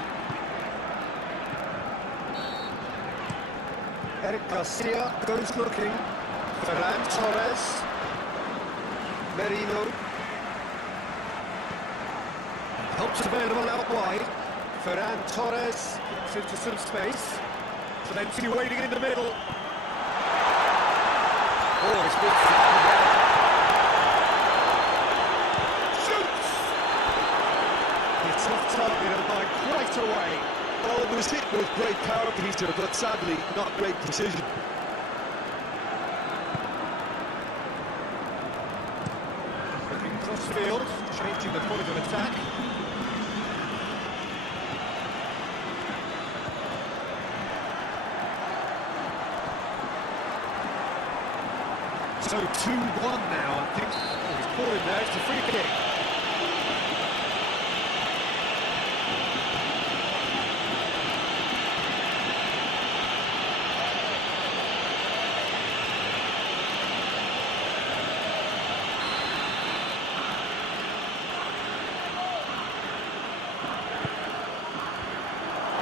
Eric Garcia goes looking. Ferran Torres. Merino. Helps available out wide. Ferran Torres gets into some space. Plenty waiting in the middle. Oh, it's good. Shoots! It's off target and by quite a way. Well, it was hit with great power, Peter, but sadly not great precision. Looking cross-field, changing the point of attack. So 2-1 now, I think. Oh, he's pulling there, it's a free kick.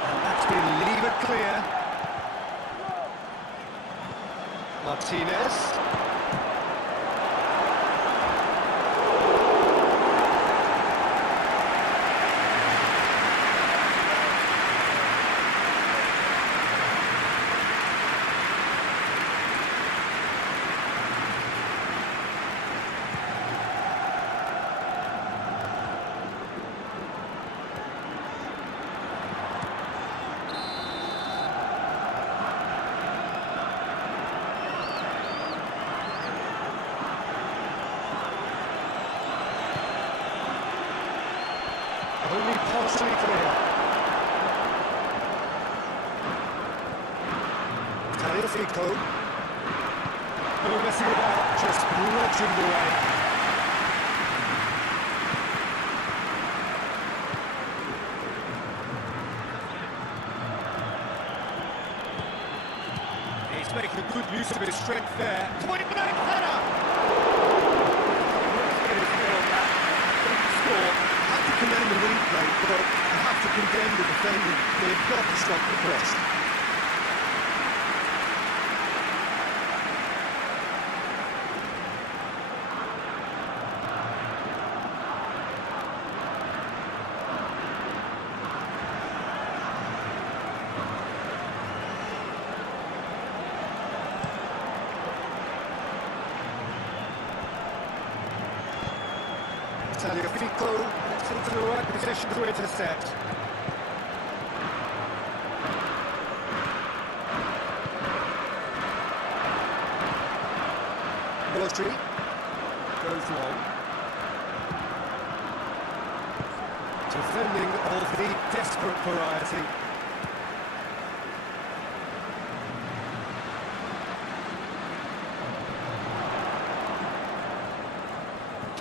And that's been levered clear. Martinez. Only partially clear. Tagliafico. No messing about, just bludgeoned away. He's making good use of his strength there. Point-blank header! Commend the replay, but I have to condemn the defending. They've got to stop the press. Tagliafico gets into the right position to intercept. Rodri goes long. Defending of the desperate variety.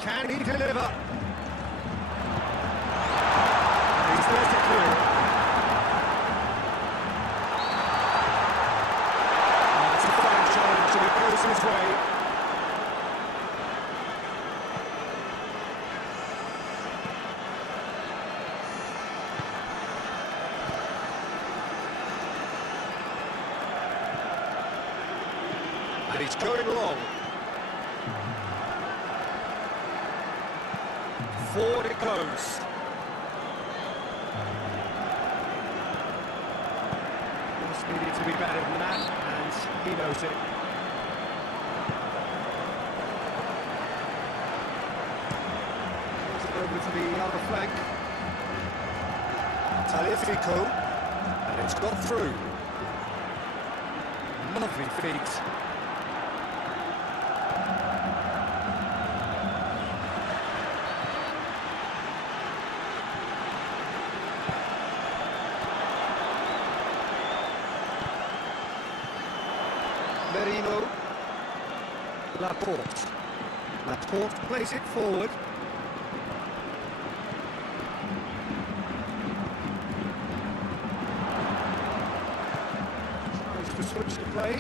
Can he deliver? He's there to clear. It's a fine challenge and it goes his way. And he's going long. Forward it goes. This needed to be better than that, and he knows it. Goes it over to the other flank. Tagliafico, and it's got through. Lovely feet. Merino. Laporte. Laporte plays it forward. Tries to switch the play.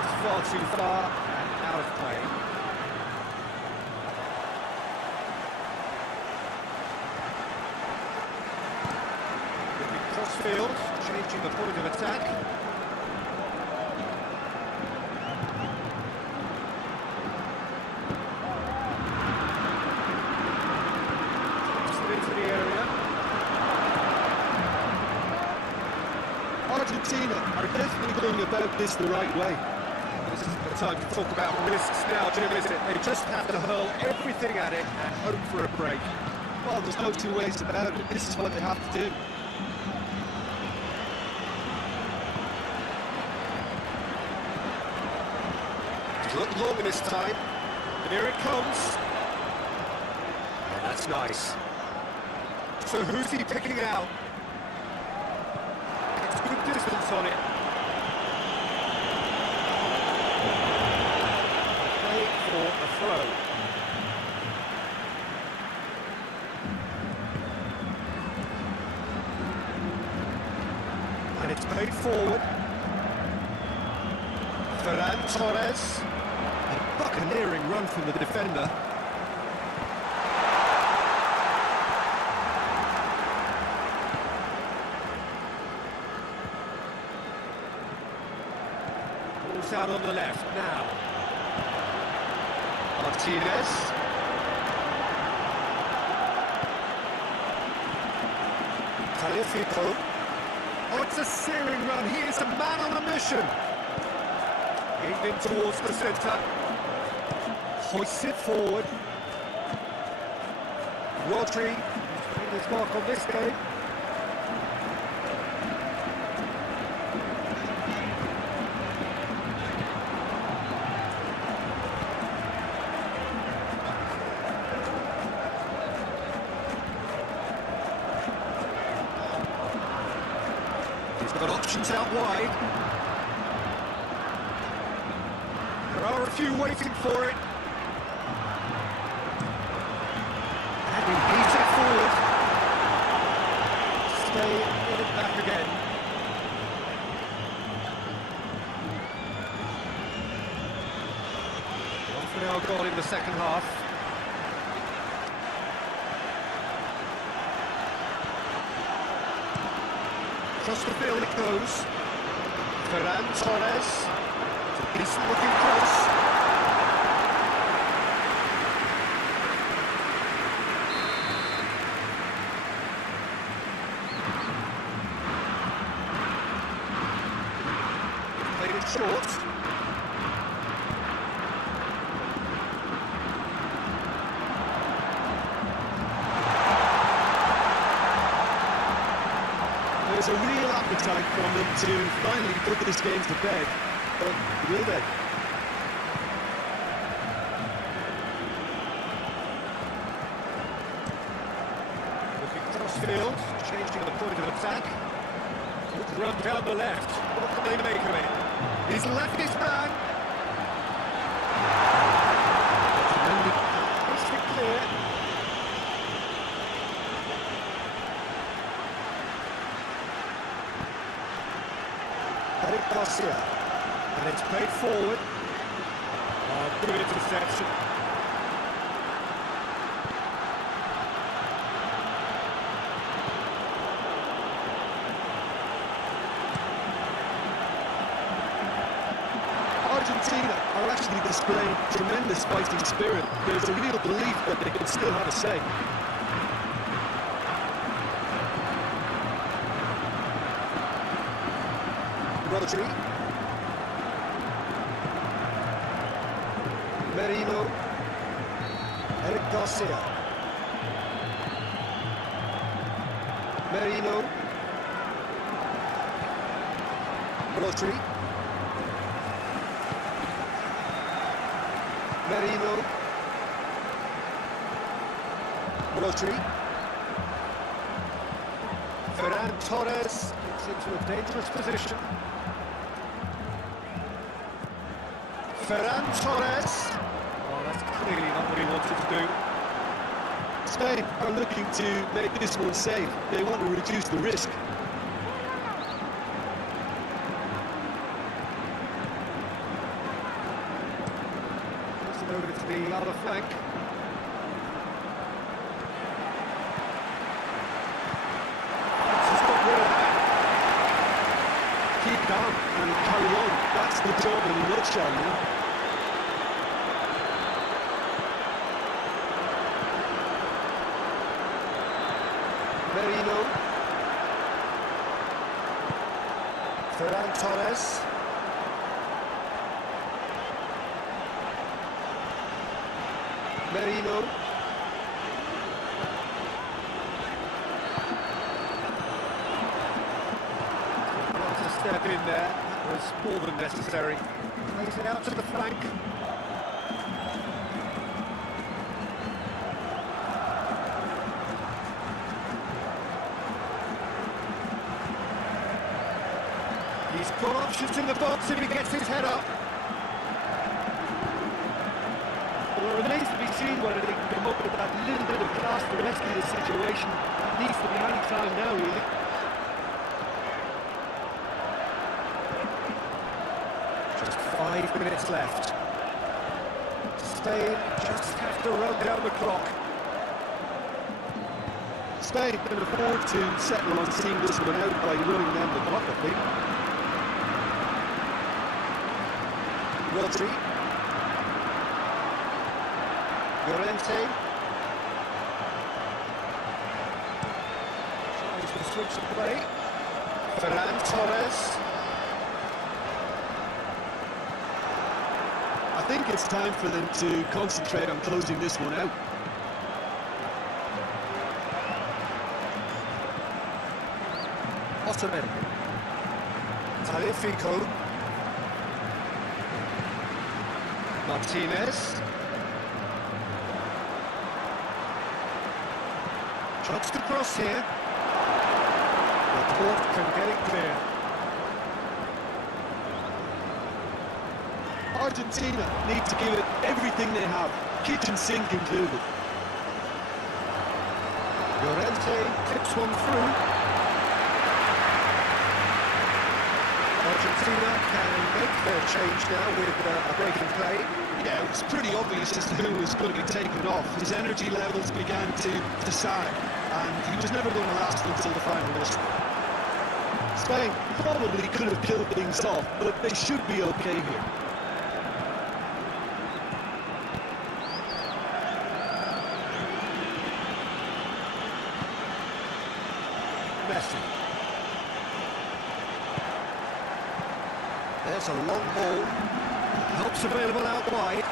It's far too far and out of play. Crossfield, changing the point of attack. Into the area. Argentina are definitely going about this the right way. This isn't the time to talk about risks now, Jim, is it? They just have to hurl everything at it and hope for a break. Well, there's no two ways about it. This is what they have to do. Look long this time. And here it comes. And that's nice. So who's he picking out? It's good distance on it. Play for a throw. And it's played forward. Ferran Torres. A buccaneering run from the defender. Ball's out on the left now. Martinez. Taliafico. Oh, it's a searing run. He is a man on a mission. Aimed in towards the centre. Hoists it forward. Rodri, who's made his mark on this game. He's got options out wide. There are a few waiting for it. And he beats it forward. Stay in it back again. Half an hour gone in the second half. Across the field it goes. Ferran Torres. Decent looking cross. Played it short. There's a real appetite from them to finally put this game to bed. But will they? Looking crossfield, changing the point of attack. Good run down the left. What can they make of it? He's left his man. It's clear. Eric Garcia. And it's played forward. Oh, good interception. Argentina are actually displaying tremendous fighting spirit. There's a real belief that they can still have a say. Rodri. Merino. Eric Garcia. Merino. Rodri. Merino. Rodri. Ferran Torres gets into a dangerous position. Ferran Torres. Oh, that's clearly not what he wanted to do. Spain are looking to make this one safe. They want to reduce the risk. Over to the other flank. Keep calm and carry on. That's the job in a nutshell now. Merino. Ferran Torres. Merino. Not to step in there, that was more than necessary. Plays it out to the flank. He's got options in the box if he gets his head up. Well, it remains to be seen whether they can come up with that little bit of class to rescue the situation. It needs to be any time now, really. Just 5 minutes left. Spain just have to run down the clock. Spain can afford to settle on seeing this one out by running down the clock, I think. Rodri. Llorente. Tries to switch the play. Ferran Torres. I think it's time for them to concentrate on closing this one out. Ottoman. Talifico. Martinez. Tries to cross here. The court can get it clear. Argentina need to give it everything they have, kitchen sink included. Llorente tips one through. Argentina can make their change now with a break in play. Yeah, it was pretty obvious as to who was going to be taken off. His energy levels began to sag, and he was never going to last until the final whistle. Spain probably could have killed things off, but they should be okay here. Messi. There's a long ball. Helps available out wide.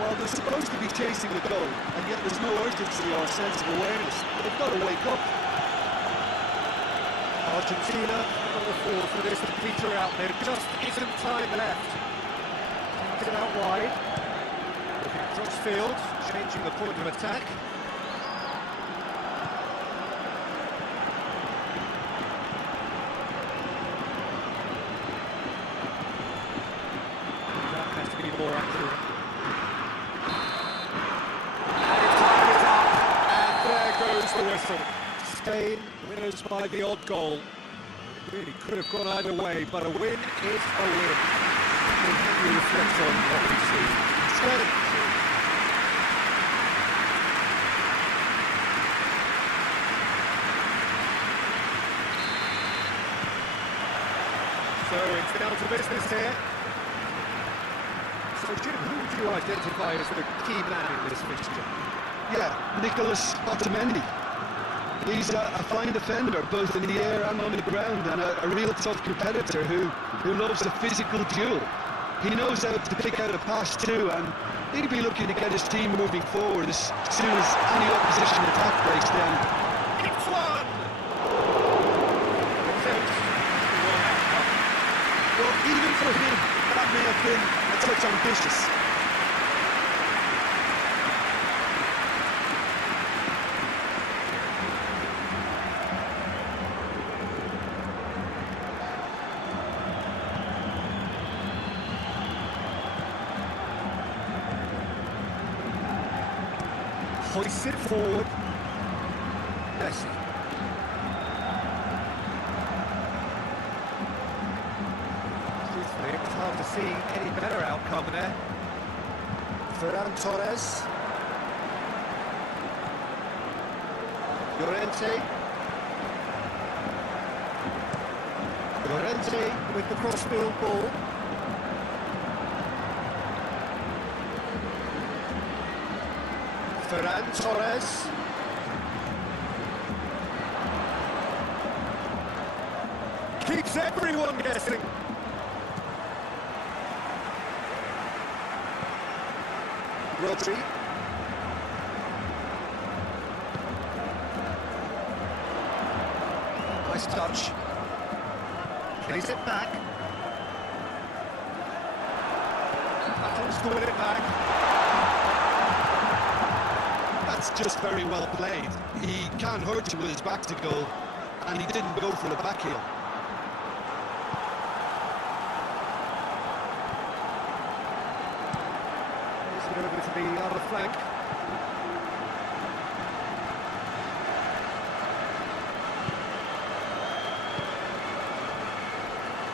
Well, they're supposed to be chasing the goal, and yet there's no urgency or sense of awareness. They've got to wake up. Argentina on the fall for this to peter out. There just isn't time left. Get it out wide. Looking across field, changing the point of attack. That has to be more accurate. And time is up, and there goes the whistle. Spain winners by the odd goal. Really could have gone either way, but a win is a win. Can you reflect on what we see? Spain. So it's down to business here. So, Jim, who would you identify as the key man in this fixture? Yeah, Nicholas Otamendi. He's a fine defender, both in the air and on the ground, and a real tough competitor who loves a physical duel. He knows how to pick out a pass too, and he'll be looking to get his team moving forward as soon as any opposition attack breaks down. It's one! Well, even for him, that may have been a touch ambitious. Hoists it forward. Messi. Truthfully, it was hard to see any better outcome there. Ferran Torres. Llorente. Llorente with the cross-field ball. Ferran Torres. Keeps everyone guessing. Rodri. Nice touch. Plays it back. Battles to win it back. That's just very well played. He can't hurt you with his back to goal, and he didn't go for the back heel. Plays it over to the other flank.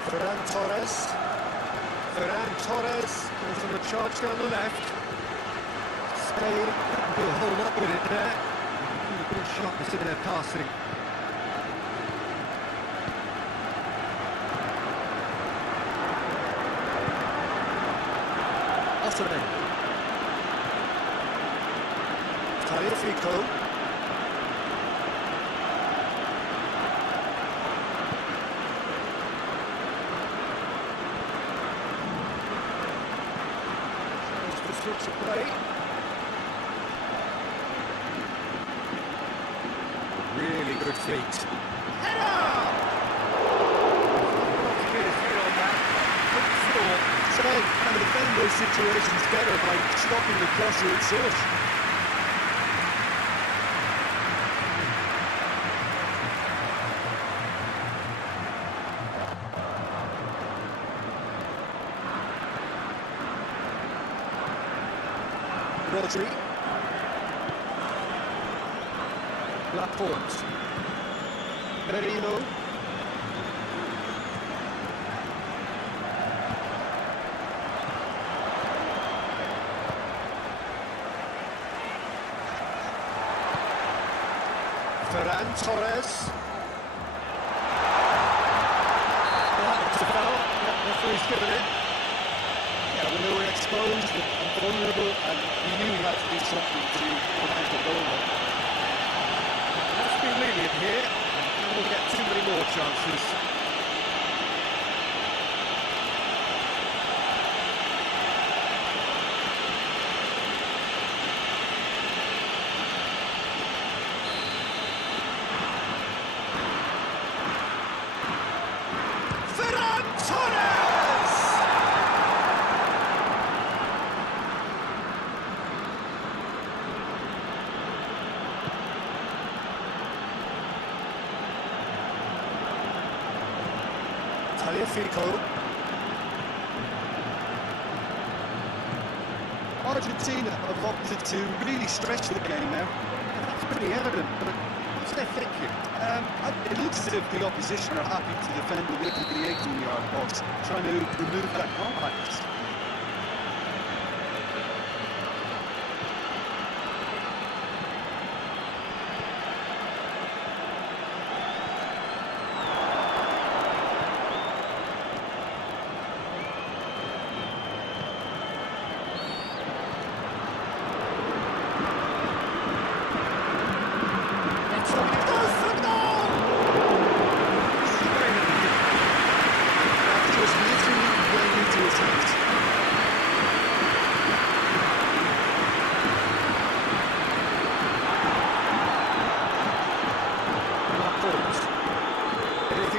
Ferran Torres. Ferran Torres goes on the charge down the left. Spain couldn't do a whole lot with it there. Good sharpness in their passing. Otamendi. Tagliafico. Just the switch of play. Really good feet. Header! Not to get his head on that. Good score. Spain can defend those situations better by stopping the crosser at source. Rodri. Laporte. Merino. Ferran Torres. That's a foul. Referee's given it. Yeah, when they were exposed and vulnerable, and he knew he had to do something to prevent the goal. Let's be lenient here. And we'll get too many more chances. Ferran Torres! Tagliafico. Argentina have opted to really stretch the game now. That's pretty evident, but what's their thinking? It looks as if the opposition are happy to defend the width of the 18-yard box, trying to remove that compactness.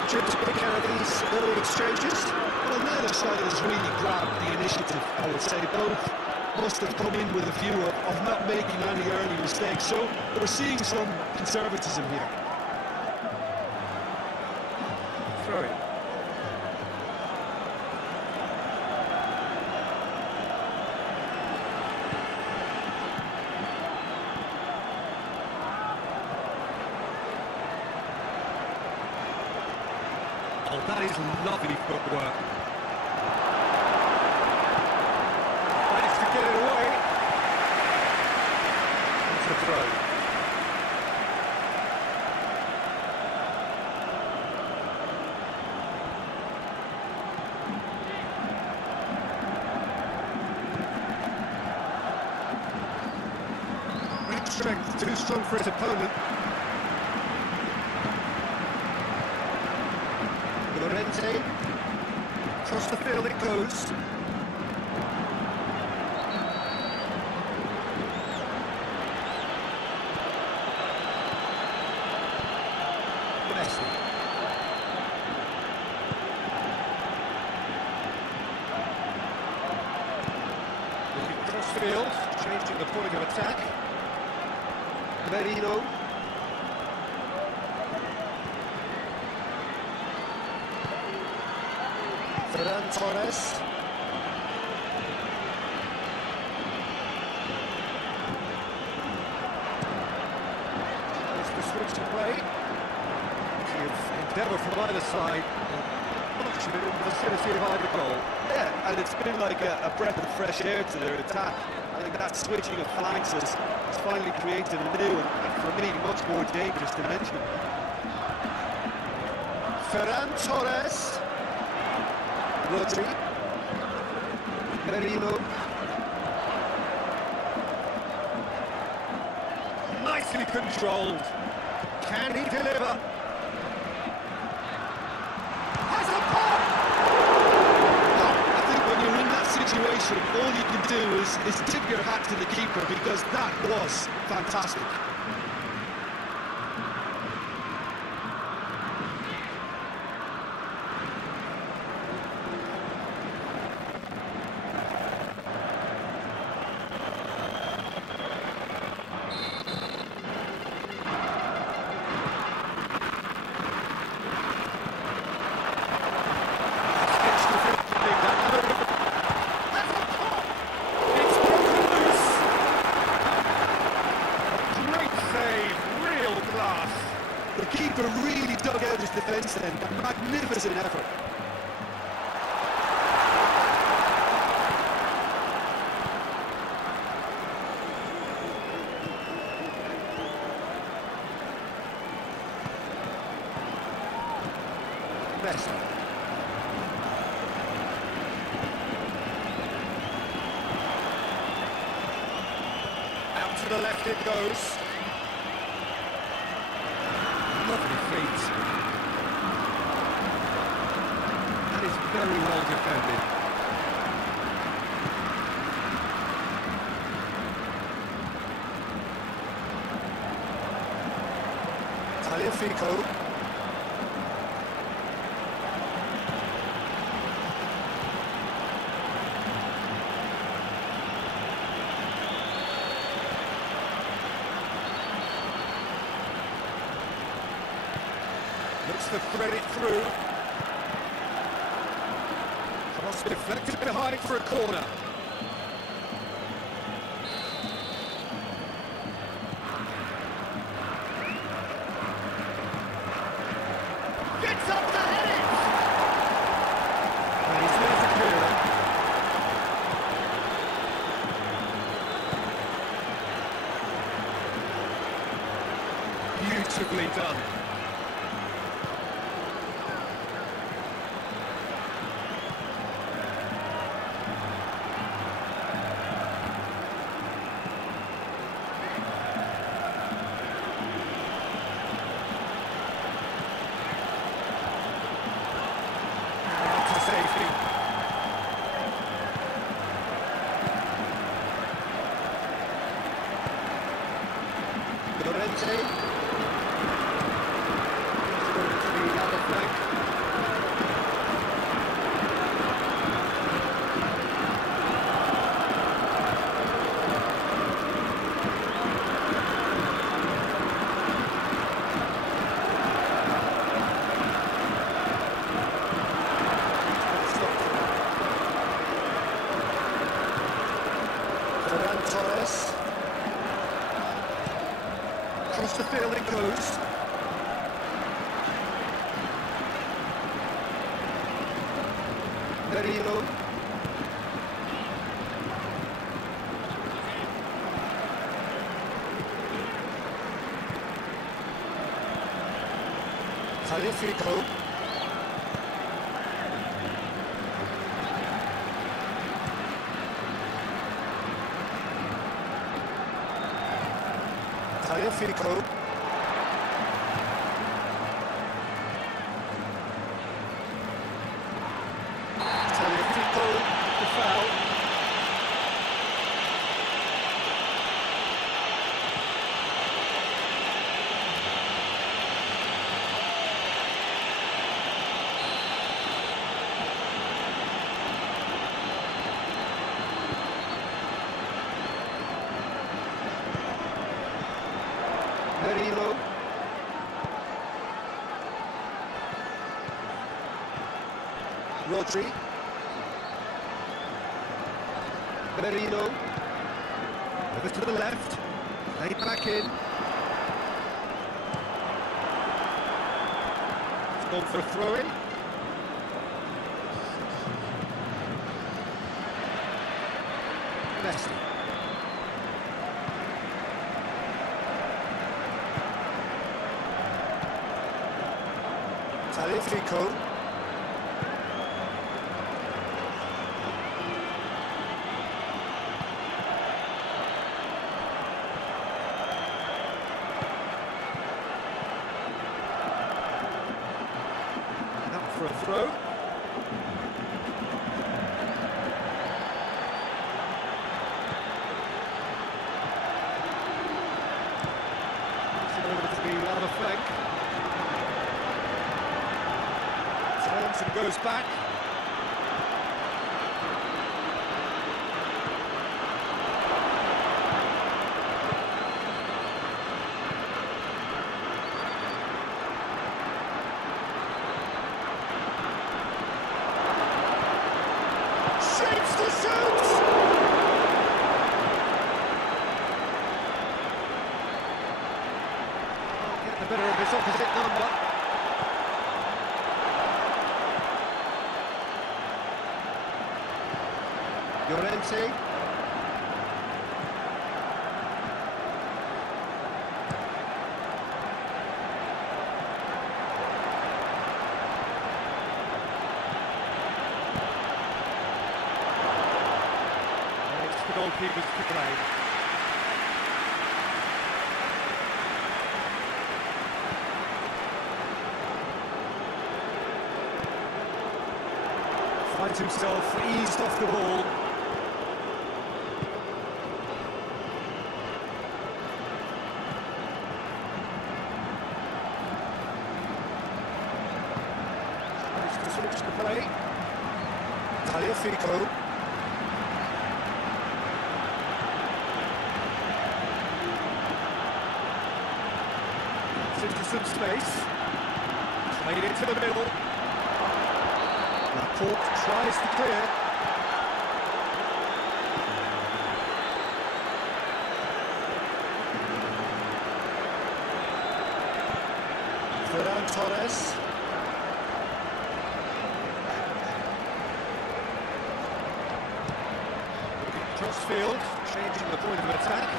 future to pick out of these early exchanges? Well, neither side has really grabbed the initiative, I would say. Both must have come in with a view of not making any early mistakes. So we're seeing some conservatism here. Throw it. Oh, that is lovely footwork. Managed to get it away. It's a throw. Great strength, too strong for his opponent. Llorente, across the field it goes. Messi. Looking cross field, changing the point of attack. Merino. Ferran Torres. It's the switch to play. Endeavour from either side. Much of it in the vicinity of either goal. Yeah, and it's been like a breath of fresh air to their attack. I think that switching of flanks has finally created a new and for me, much more dangerous dimension. Ferran Torres. Rodri. Merino. Nicely controlled. Can he deliver? Has a pop! I think when you're in that situation, all you can do is tip your hat to the keeper because that was fantastic. The keeper really dug out his defence then. A magnificent effort. Messi. Out to the left it goes. Lovely feet. That is very well defended. Tagliafico. Looks to thread it through. Cross deflected behind for a corner. Gets up to head it! And he's there to clear it. Beautifully done. Safety. Llorente. Torres. Across the field it goes. Merino. Talifico. Talifico. Talifico, the foul. Merino. Rodri. Merino. Over to the left. Laid back in. It's gone for a throw-in. Messi. Talifico. Up for a throw. It's over to the other flank. Turns and goes back. Shapes the shoots! Get the better of his opposite number. Llorente. It's the goalkeepers to play. Finds himself eased off the ball. Switch to play. Talifico. Into some space. Played into the middle. Laporte tries to clear. Ferran Torres. Crossfield, changing the point of attack.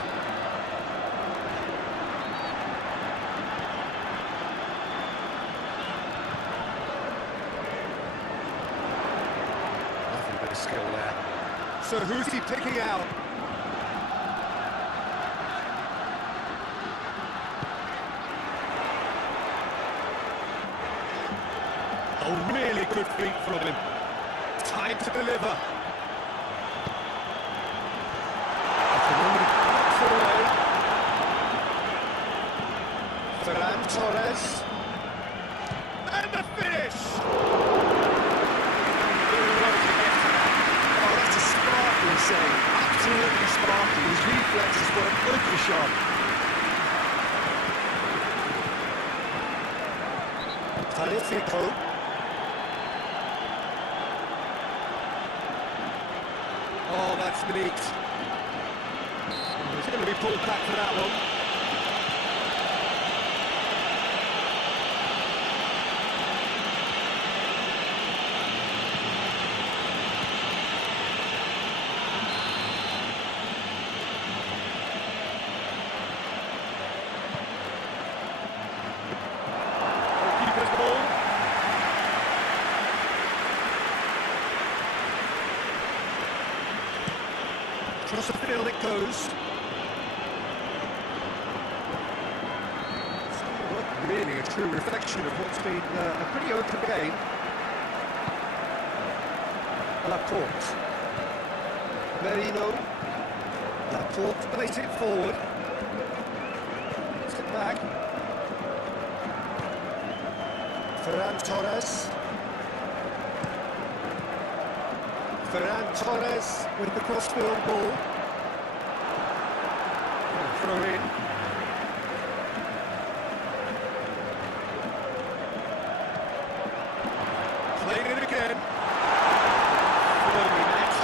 Nothing but a skill there. So who's he picking out? A really good feat from him. Time to deliver. Ferran Torres. And the finish! Oh, that's a sparkling save. Absolutely sparkling. His reflexes were ultra sharp. Talifico. Oh, that's neat. going to be pulled back for that one. Goalkeeper's ball. Across the field it goes. Really a true reflection of what's been a pretty open game. Laporte. Merino. Laporte plays it forward. Step back. Ferran Torres. Ferran Torres with the cross-field ball. Throw in. Playing it again. Firmly met.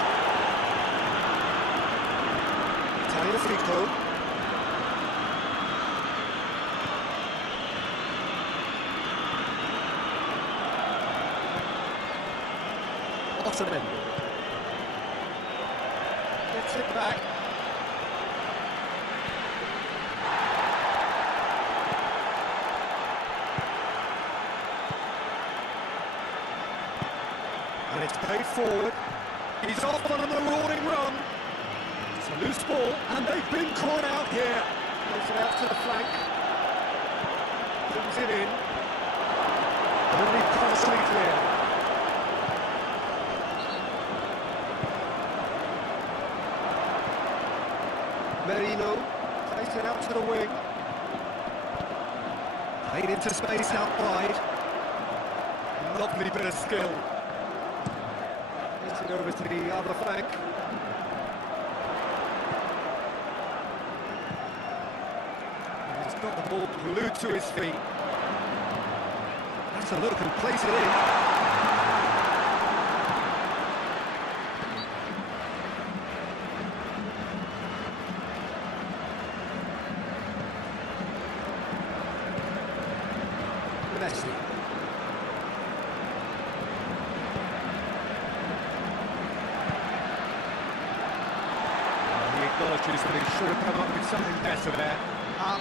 Tagliafico. Otamendi. Gets it back. And it's played forward. He's off on a marauding run. It's a loose ball, and they've been caught out here. Plays it out to the flank. Brings it in. Only partially clear. Merino plays it out to the wing. Played into space out wide. Lovely bit of skill. Gets it over to the other flank. And he's got the ball glued to his feet. That's a look and plays it in. Messi. He acknowledges that he should have come up with something better there.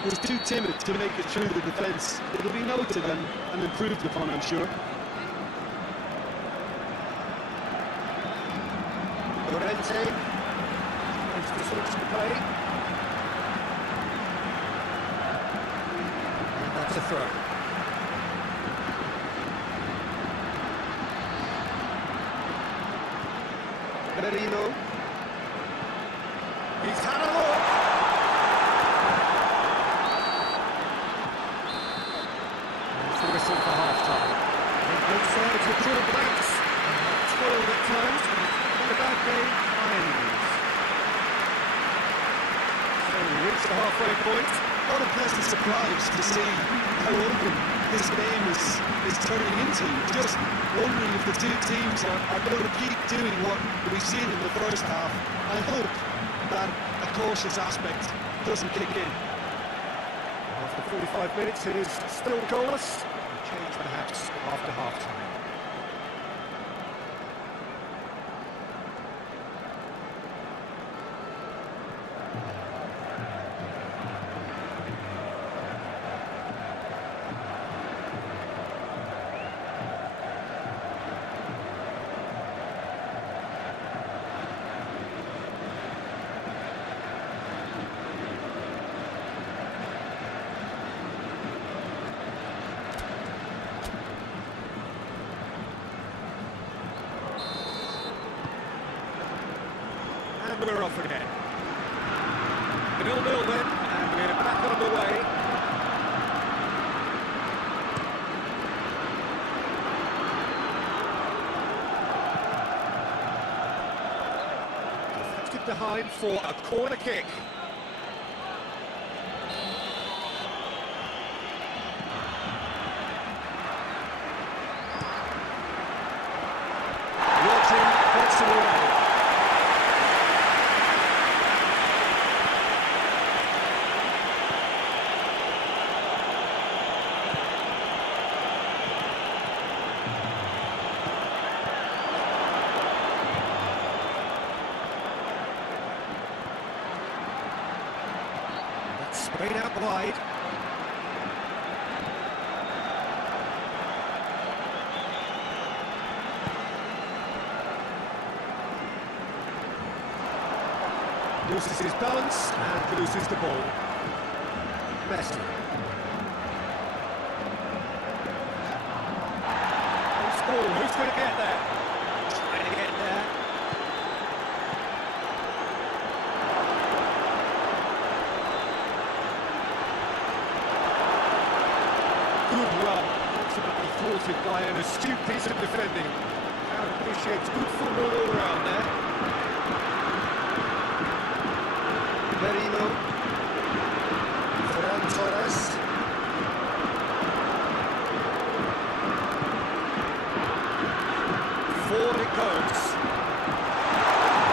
Was too timid to make it through the defence. It'll be noted and improved upon, I'm sure. Llorente wants to switch the play. And that's a throw. Merino. He's had a look. It's the whistle for half-time. Both sides were drawn blanks. Toiled at times, but a bad game by any means. So we reach the halfway point. What a pleasant surprise to see how open this game is turning into. Just wondering if the two teams are going to keep doing what we've seen in the first half. I hope that a cautious aspect doesn't kick in. After 45 minutes, it is still goalless. A change perhaps after half-time. And we're off again. 0-0 then, and we're back underway. Deflected behind for a corner kick. Watching, puts it away. Been out wide. Loses his balance and loses the ball. Messi. Who's going to get there? Trying to get there. Good run. Ultimately thwarted by an astute piece of defending. Crowd appreciates good football all around there. Merino. Ferran Torres. Forward it goes.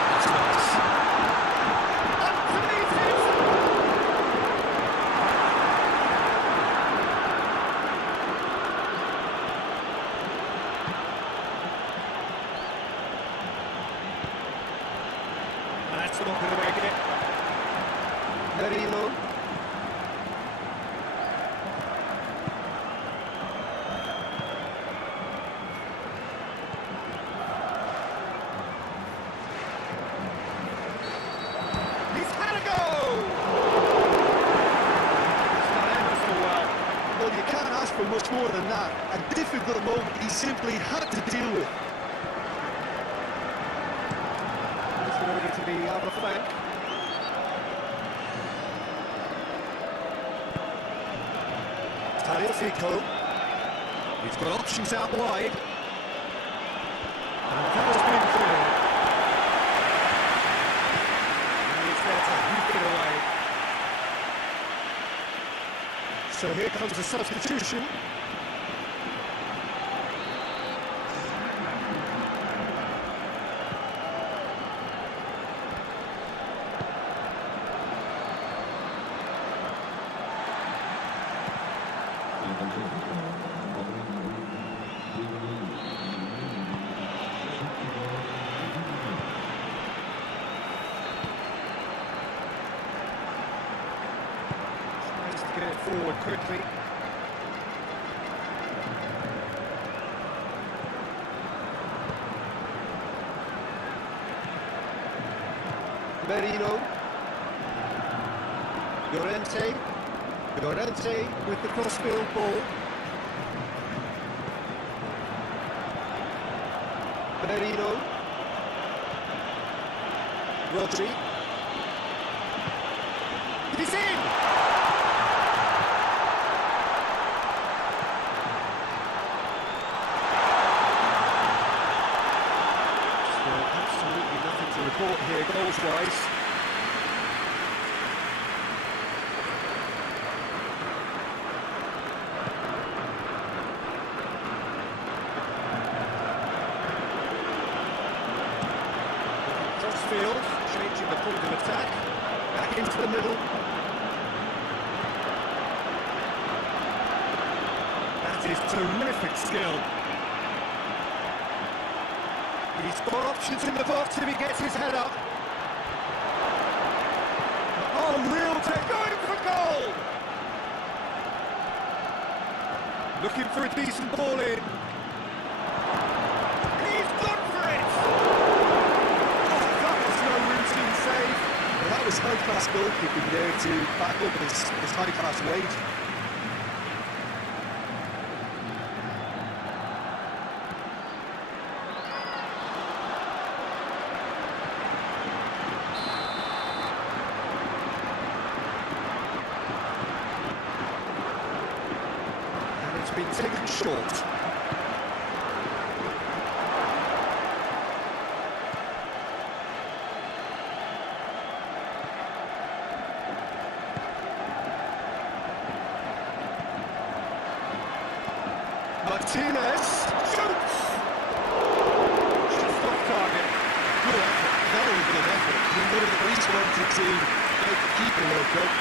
That's nice. Underneath it! That's not going to make it. Merino. For much more than that, a difficult moment he simply had to deal with. It's going to need to be out of flank. Tagliafico. He's got options out wide. And that has been clear. And he's there to hook it away. So here comes a substitution. Get it forward quickly. Merino. Llorente with the crossfield ball. Merino. Rodri. He's in! Report here, goals-wise. Crossfield, changing the point of attack. Back into the middle. That is terrific skill. He's got options in the box if he gets his head up. Oh, real take, going for goal! Looking for a decent ball in. He's gone for it! Oh, that was no routine save. Well, that was high-class goalkeeping there to back up his high-class weight. Been taken short. Martinez shoots! Just off target. Good effort, very good effort. He would have at least wanted to make the keeper look up.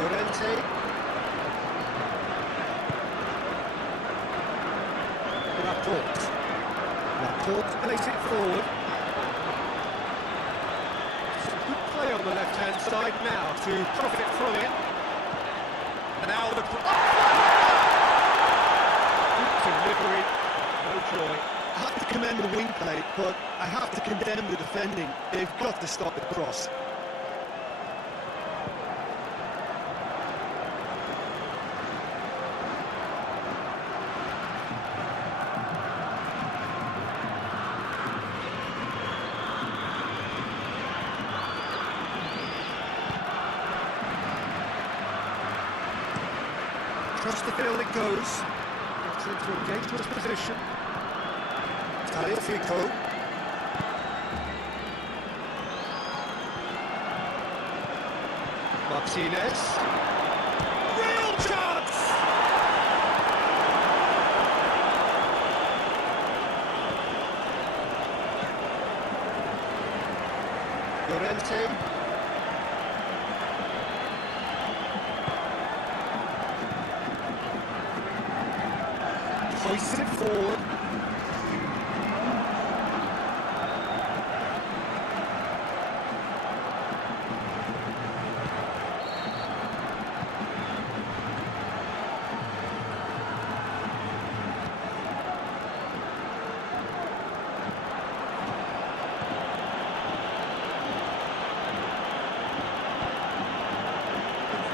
Llorente. Laporte plays it forward. Some good play on the left-hand side now to profit from it. Now the... Good delivery, no joy. I have to commend the wing play, but I have to condemn the defending. They've got to stop the cross. Across the field it goes. Gets into a dangerous position. Tagliafico. Martinez. Real chance! Llorente. Hoists it forward.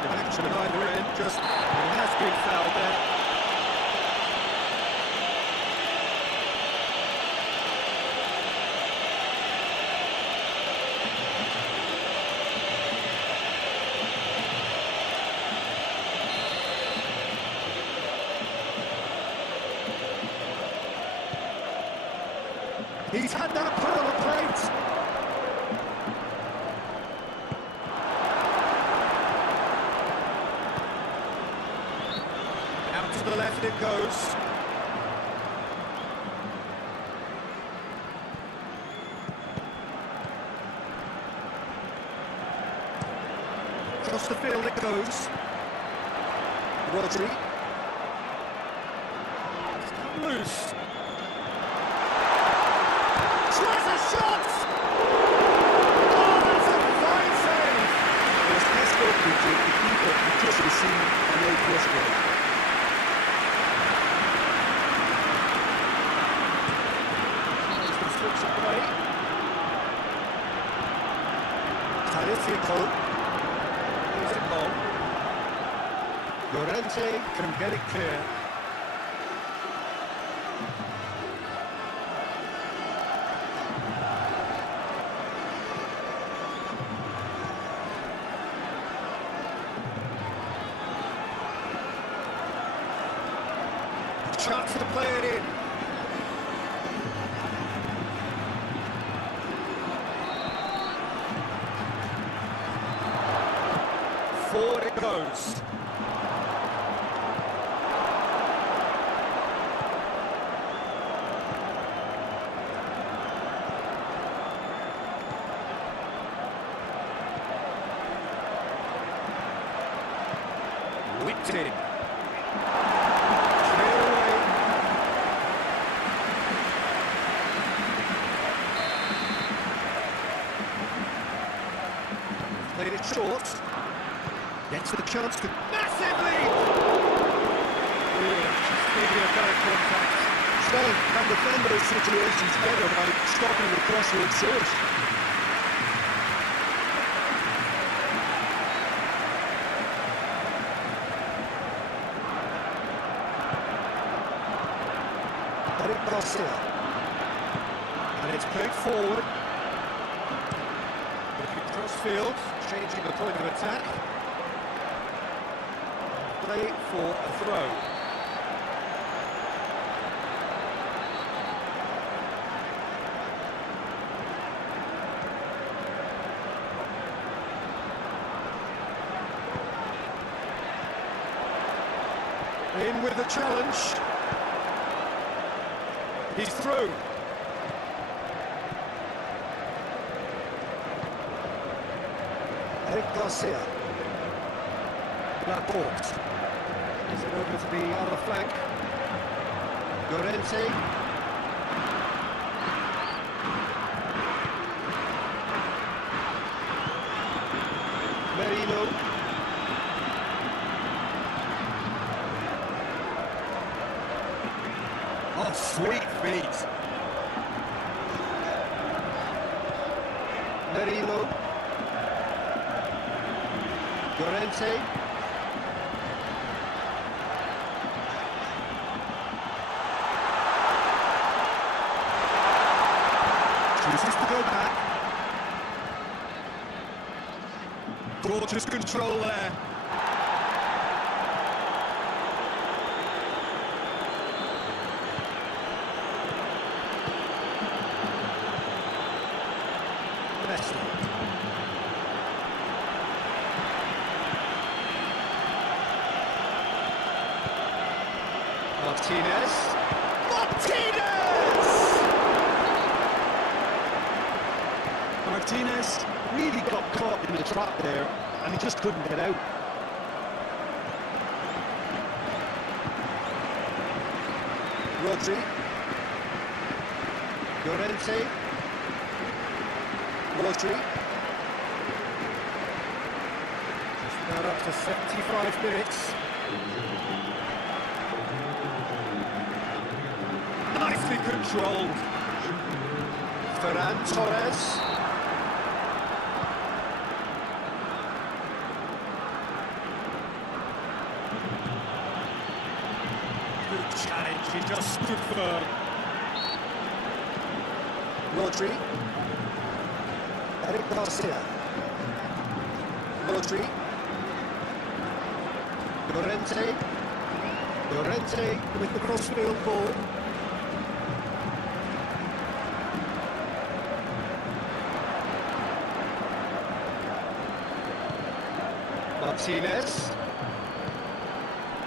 The action at either end just has been fouled there. He's had that put on a plate. Out to the left it goes. Across the field it goes. Rodri. It's come loose. Tries a shot! Oh, that's a fine save! As Tesco predicted, the keeper had just received an A+ grade. There's the switch of play. Tagliafico. Leaves it long. Llorente can get it clear. Chance to play it in. Forward it goes. Whipped in. Played it short. Gets the chance to massive lead. Maybe a bad contact. Spain can defend those situations better by stopping the crossfield surge. And it's played forward. Looking cross-field, changing the point of attack. Play for a throw. In with the challenge. He's through. Eric Garcia. Laporte. Is it over to the other flank? Llorente. Merino. Oh, sweet feet. Merino. Llorente. Chooses to go back. Gorgeous control there. Messi. Martinez. Martinez really got caught in the trap there, and he just couldn't get out. Rodri. Llorente. Rodri. Just now up to 75 minutes. Nicely controlled. Ferran Torres. Good challenge, he just stood firm. Rodri. Eric Garcia. Rodri. Llorente. Llorente with the crossfield ball. Martinez.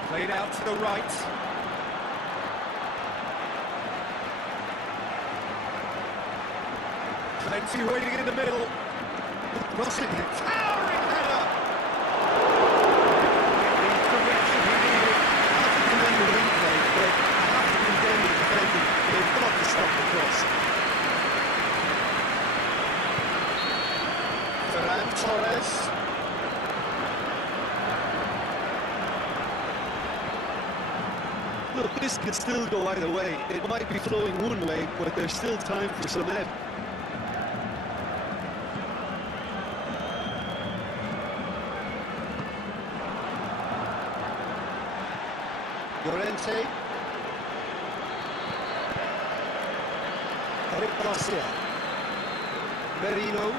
Played out to the right. Plenty waiting in the middle. Crossing it. Towering header. The correction he needed. I have to commend the replay, but I have to condemn the defending. They've got to stop the cross. Ferran Torres. Look, this could still go either way. It might be flowing one way, but there's still time for some ebb. Llorente. Eric Garcia. Merino.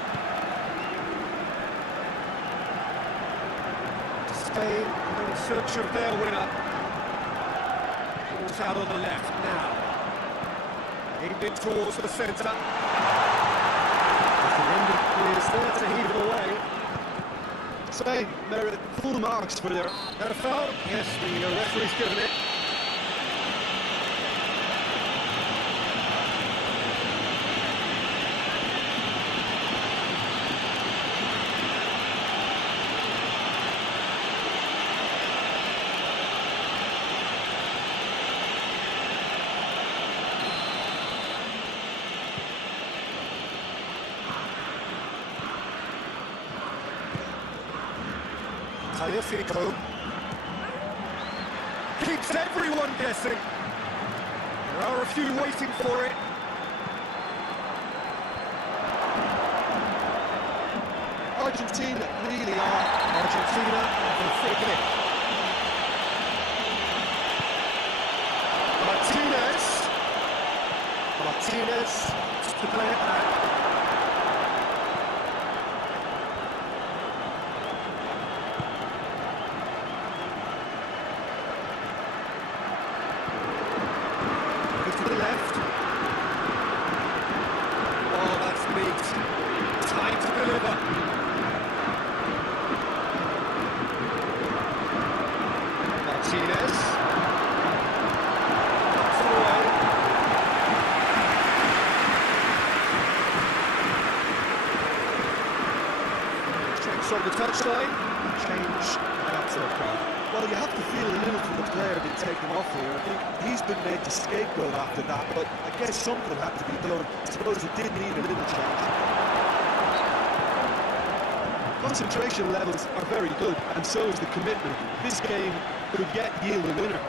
Spain in search of their winner. Ball's out on the left now. Aimed in towards the centre. The end is there to heave it away. Spain merit full marks for their... That a foul? Yes, the referee's given it. Tagliafico keeps everyone guessing. There are a few waiting for it. Argentina really are. Argentina have a free kick. Martinez just to play it back. To the left. Oh, that's neat. Time to deliver. Martinez. Knocks it away. Checks on the touchline. Change about okay. Well, you have to feel a little for the player being taken off here. I think he's been made the scapegoat after that, but I guess something had to be done. I suppose it did need a little change. Concentration levels are very good, and so is the commitment. This game could yet yield a winner.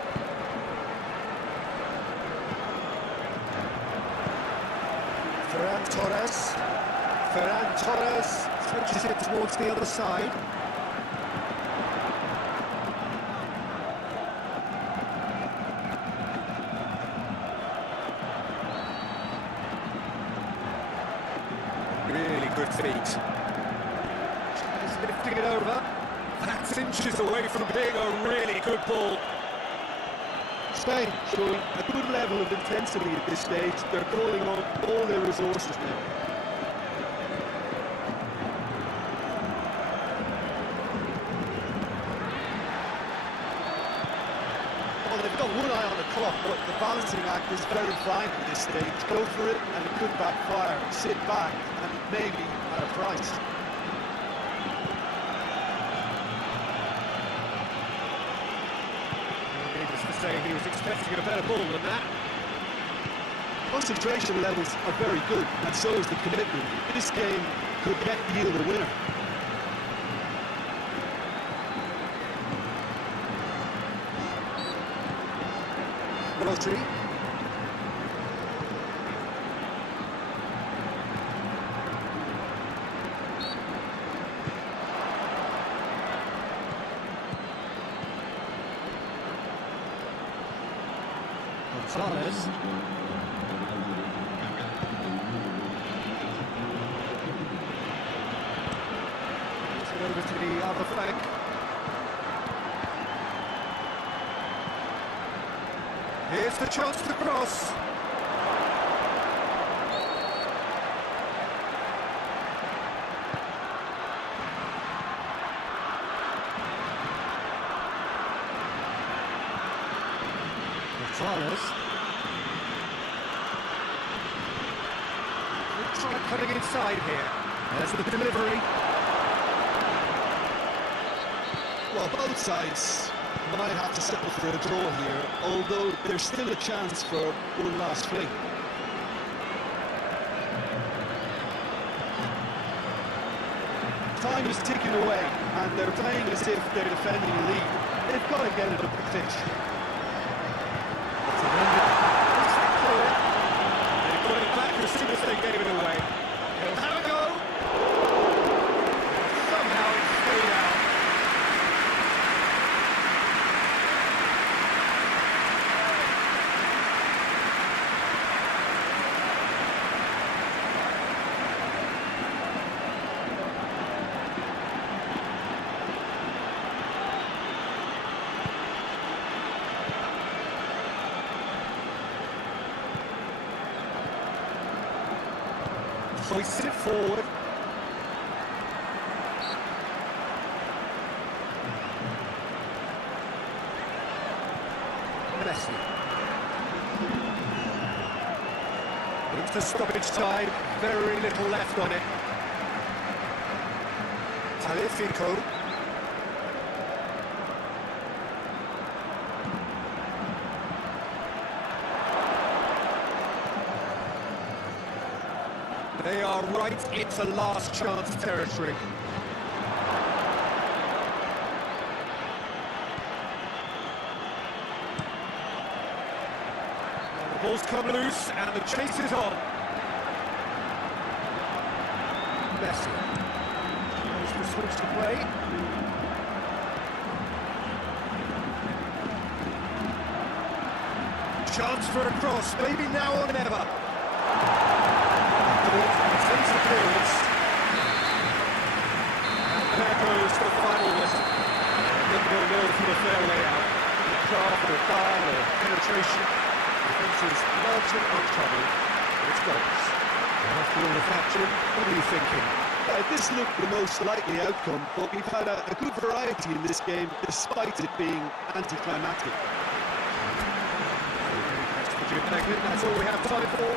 Ferran Torres switches it towards the other side. Really good feet. He's lifting it over. That's inches away from being a really good ball. Spain showing a good level of intensity at this stage. They're calling on all their resources now. Well, they've got one eye on the clock, but the balancing act is very fine at this stage. Go for it, and it could backfire. Sit back, and maybe at a price. He was expecting a better ball than that. Concentration levels are very good, and so is the commitment. This game could yet yield a winner. Rodri. Gonzalez. Over to the other flank. Here's the chance to cross. Gonzalez. Try cutting inside here. There's the delivery. Well, both sides might have to settle for a draw here, although there's still a chance for one last fling. Time is ticking away, and they're playing as if they're defending a lead. They've got to get it up the pitch. They got it back as soon as they gave it away. He'll have a go. Somehow it's stayed out. Hoists it forward. Messi. Into stoppage time, very little left on it. Talifico. They are right into last chance territory. The ball's come loose and the chase is on. Messi. There's the switch to play. Chance for a cross, maybe now or never. Clearance. And there goes the final whistle. Didn't go well from the fairway out. The craft or guile or penetration. Defence is largely untroubled, but it's goals. After all the action, what are you thinking? This looked the most likely outcome, but we've had a good variety in this game, despite it being anticlimactic. That's all we have time for.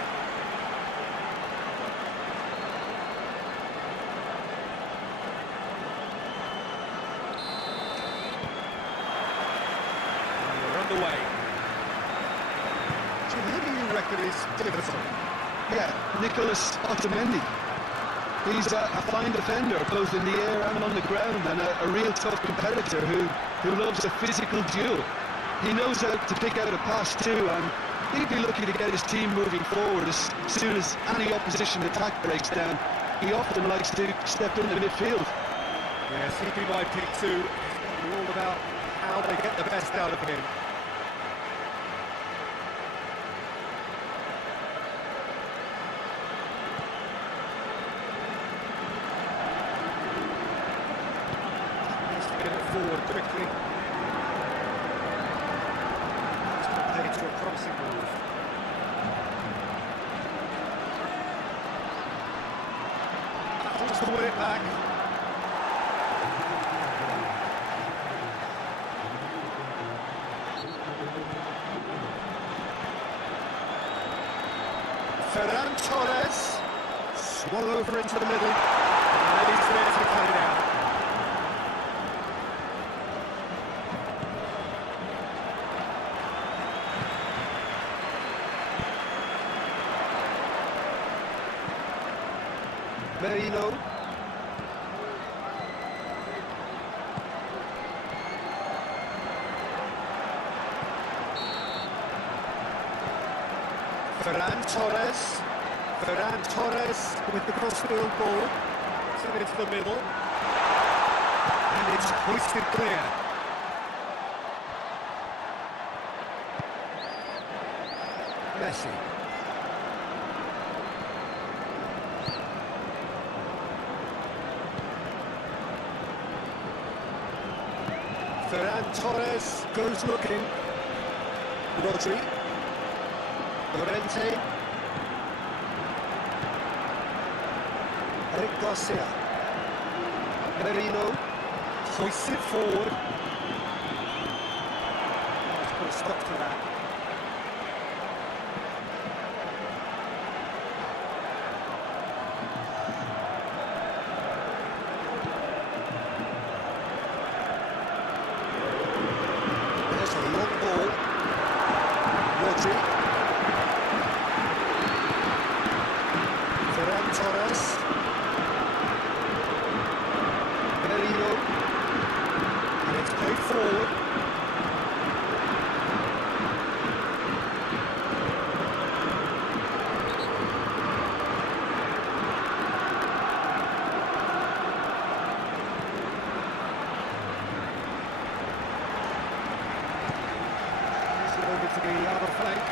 record is pivotal. Yeah, Nicholas Otamendi. He's a fine defender, both in the air and on the ground, and a real tough competitor who loves a physical duel. He knows how to pick out a pass too, and he'd be lucky to get his team moving forward as soon as any opposition attack breaks down. He often likes to step into midfield. Yes, he'd be my pick too. It's all about how they get the best out of him. Get it forward quickly. It's been played to a promising move. Wants to win it back. Ferran Torres. Swung over into the middle. And he's there to cut it out. Merino. Ferran Torres. Ferran Torres with the crossfield ball. Sent into the middle. And it's hoisted clear. Messi. Ferran Torres goes looking. Rodri. Llorente. Eric Garcia. Merino. Hoists it forward. Let's put a stop to that. There's a long ball. Rodri. Ferran Torres. Merino. And it's played forward. Over to the other flank.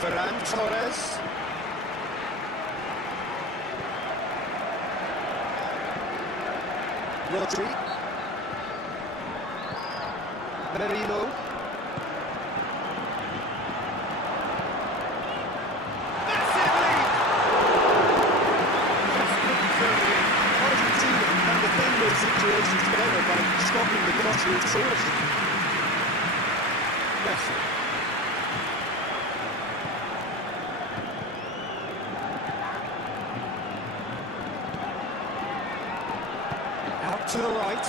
Ferran Torres. Rodri. Merino. That's it, lead! Argentina can defend those situations better by stopping the crossfield source. Messi. Out to the right.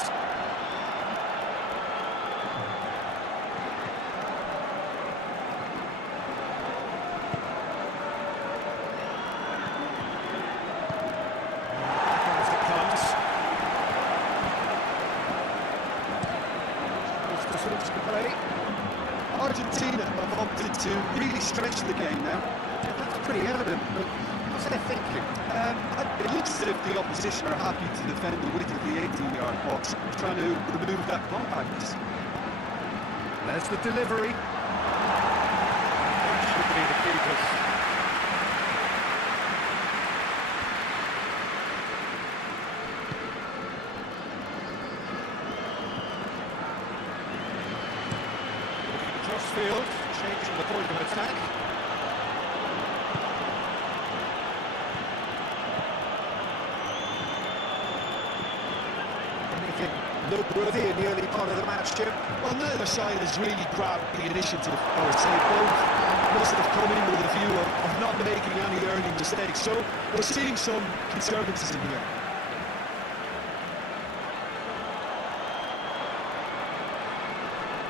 Back as it comes. What's the switch to play? Argentina have opted to really stretch the game now. Yeah, that's pretty evident, but what's their thinking? It looks as if the opposition are happy to defend the width of the 18-yard box, trying to remove that compactness. There's the delivery. Should be the keepers. Crossfield, changing the point of attack. Anything noteworthy in the early part of the match, Jim? Well, neither side has really grabbed the initiative, I would say. Both must have come in with a view of not making any early mistakes. So we're seeing some conservatism here.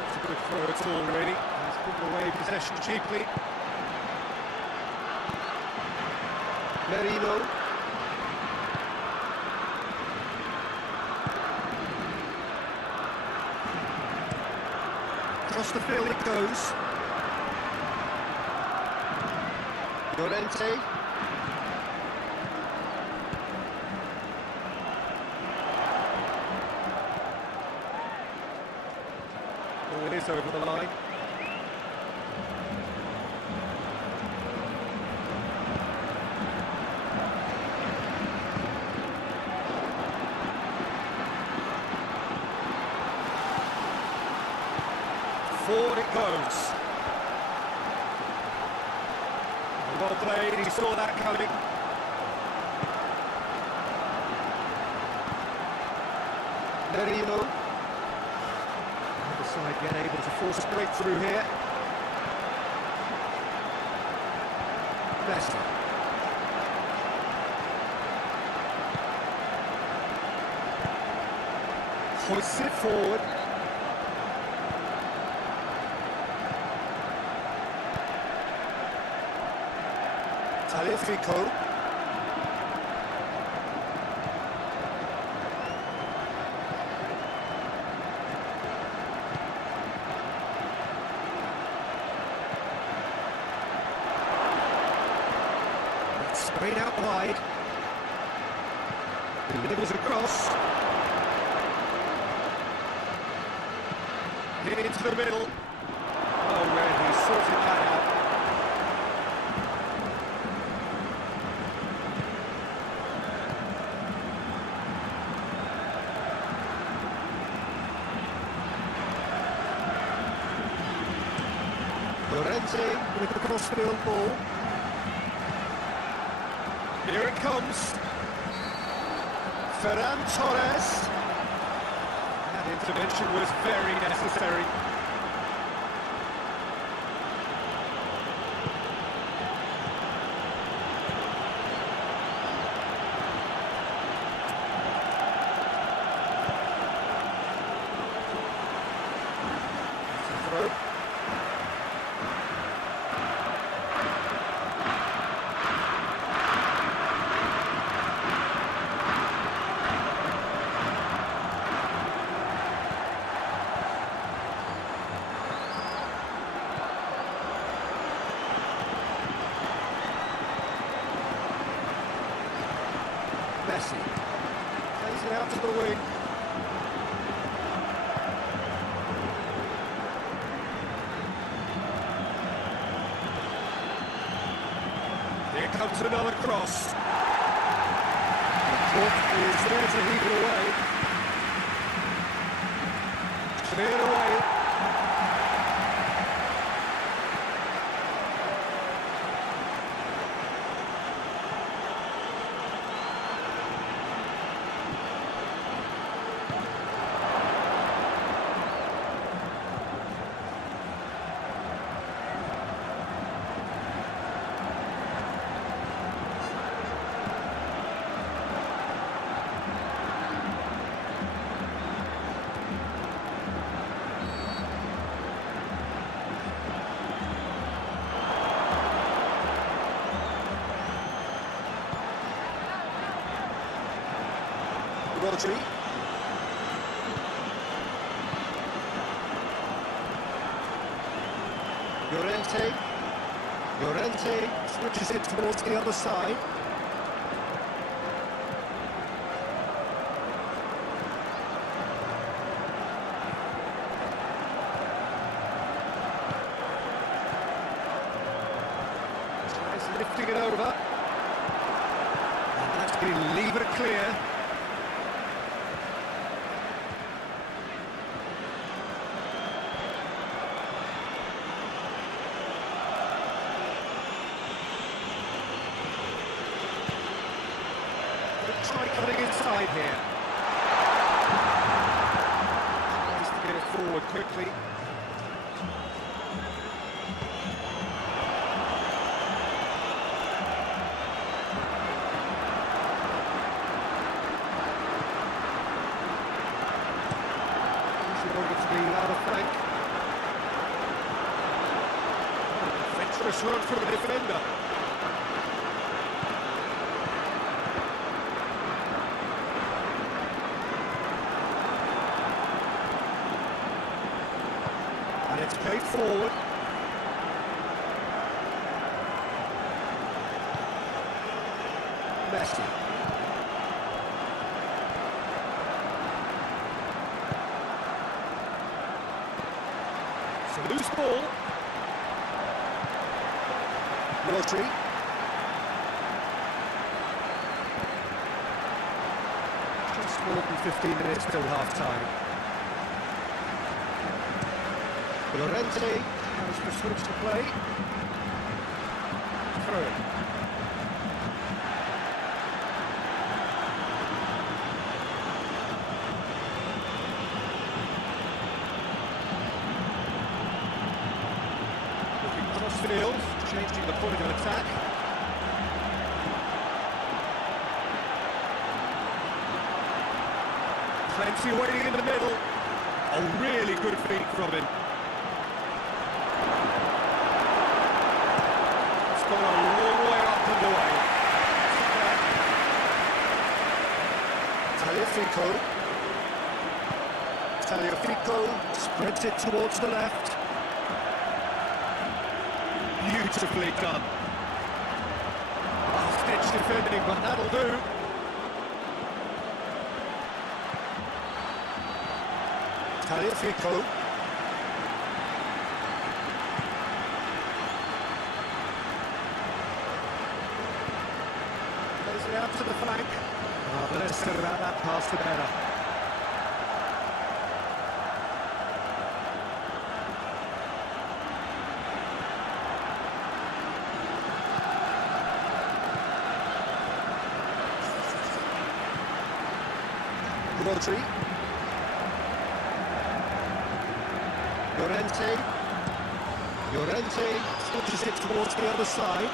It's a good throw at all, really. He's put away possession cheaply. Merino. Across the field it goes. Llorente. Oh, it is over the line. Forward it goes. Well played, he saw that coming. Merino. The side get able to force a breakthrough here. Messi. Hoists it forward. Talifico. Straight out wide. He nibbles across. Hit into the middle. Oh, man, he sorted that out. Llorente with the crossfield ball. Here it comes. Ferran Torres. That intervention was very necessary. Throw. Messi plays it out to the wing. Here comes another cross. The ball is there to heave it away. Cleared away. Rodri. Llorente switches it towards the other side. Tries lifting it over. And that's going to leave it clear. Try cutting inside here. Tries to get it forward quickly. Should want it to be out of flank. Adventurous run from the defender. It's played forward. Messi. It's a loose ball. Rodri. Just more than 15 minutes till half-time. Llorente has to switch to play. Through. Looking cross-field, changing the point of attack. Plenty waiting in the middle. A really good feed from him. It's gone a long way up and away. Tagliafico spreads it towards the left. Beautifully done. Last-ditch defending, but that'll do. Tagliafico. Plays it out to the flank. Oh, the less said about that pass, the better. Rodri. Llorente switches it towards the other side.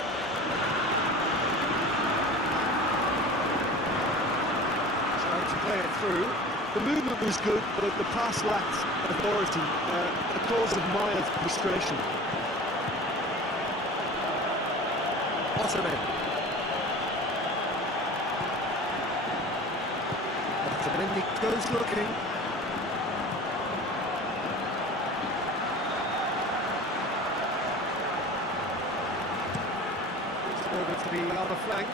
Trying to play it through. The movement was good, but the pass lacked authority, a cause of mild frustration. Ottoman. Ottoman goes looking. Over to the other flank.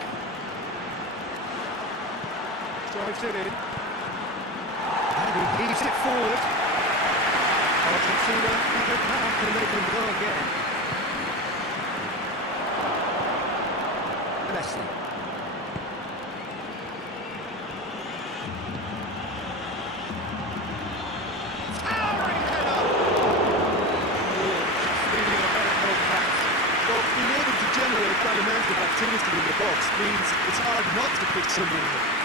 Drives it in. And he heaves it forward. Argentina even now can make them go again. Messi. Towering header! Just needing a better contact. Well, being able to generate that amount of activity in the box means it's hard not to pick someone up.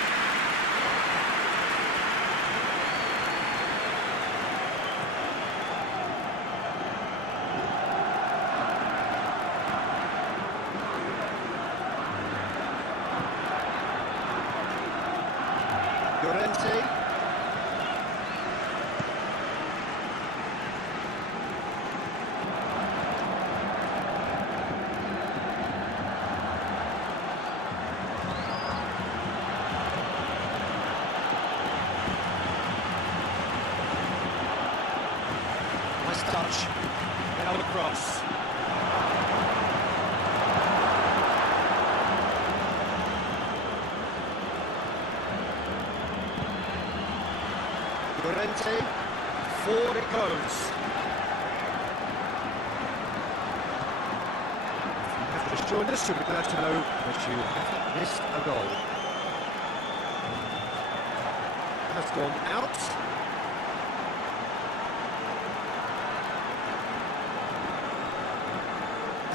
Llorente. Nice touch. Now the cross. Llorente, forward it goes. If you have just joined us, you'll be glad to know that you haven't missed a goal. Has gone out.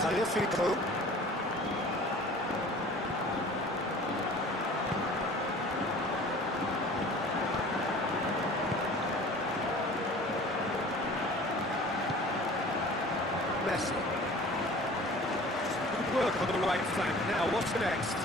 Tagliafico. Messi. Good work on the right flank. Now, what's next?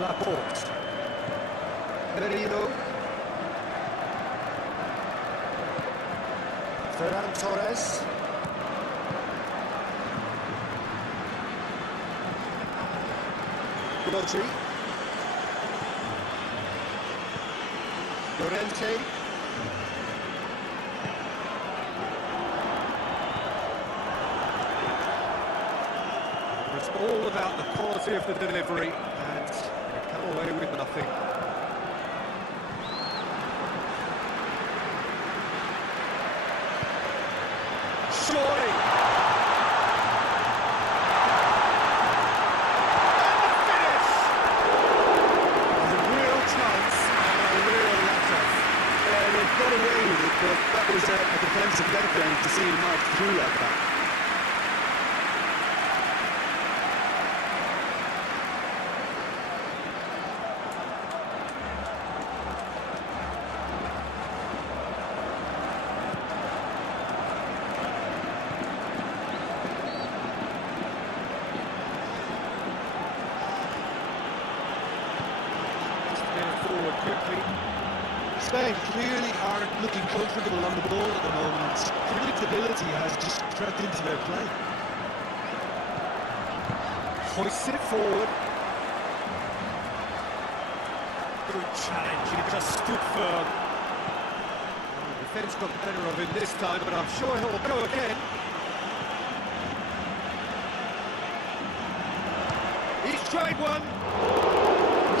Laporte. Merino. Ferran Torres. Rodri. Llorente. It's all about the quality of the delivery, and they come away with nothing. Surely! And the finish! A real chance and a real let-off. Yeah, they've got away with it, but that was a defensive letdown to see him march through like that. Forward quickly. Spain clearly aren't looking comfortable on the ball at the moment. Predictability has just crept into their play. Hoists it forward. Good challenge, he just stood firm. The defence got the better of him this time, but I'm sure he'll go again. He's tried one.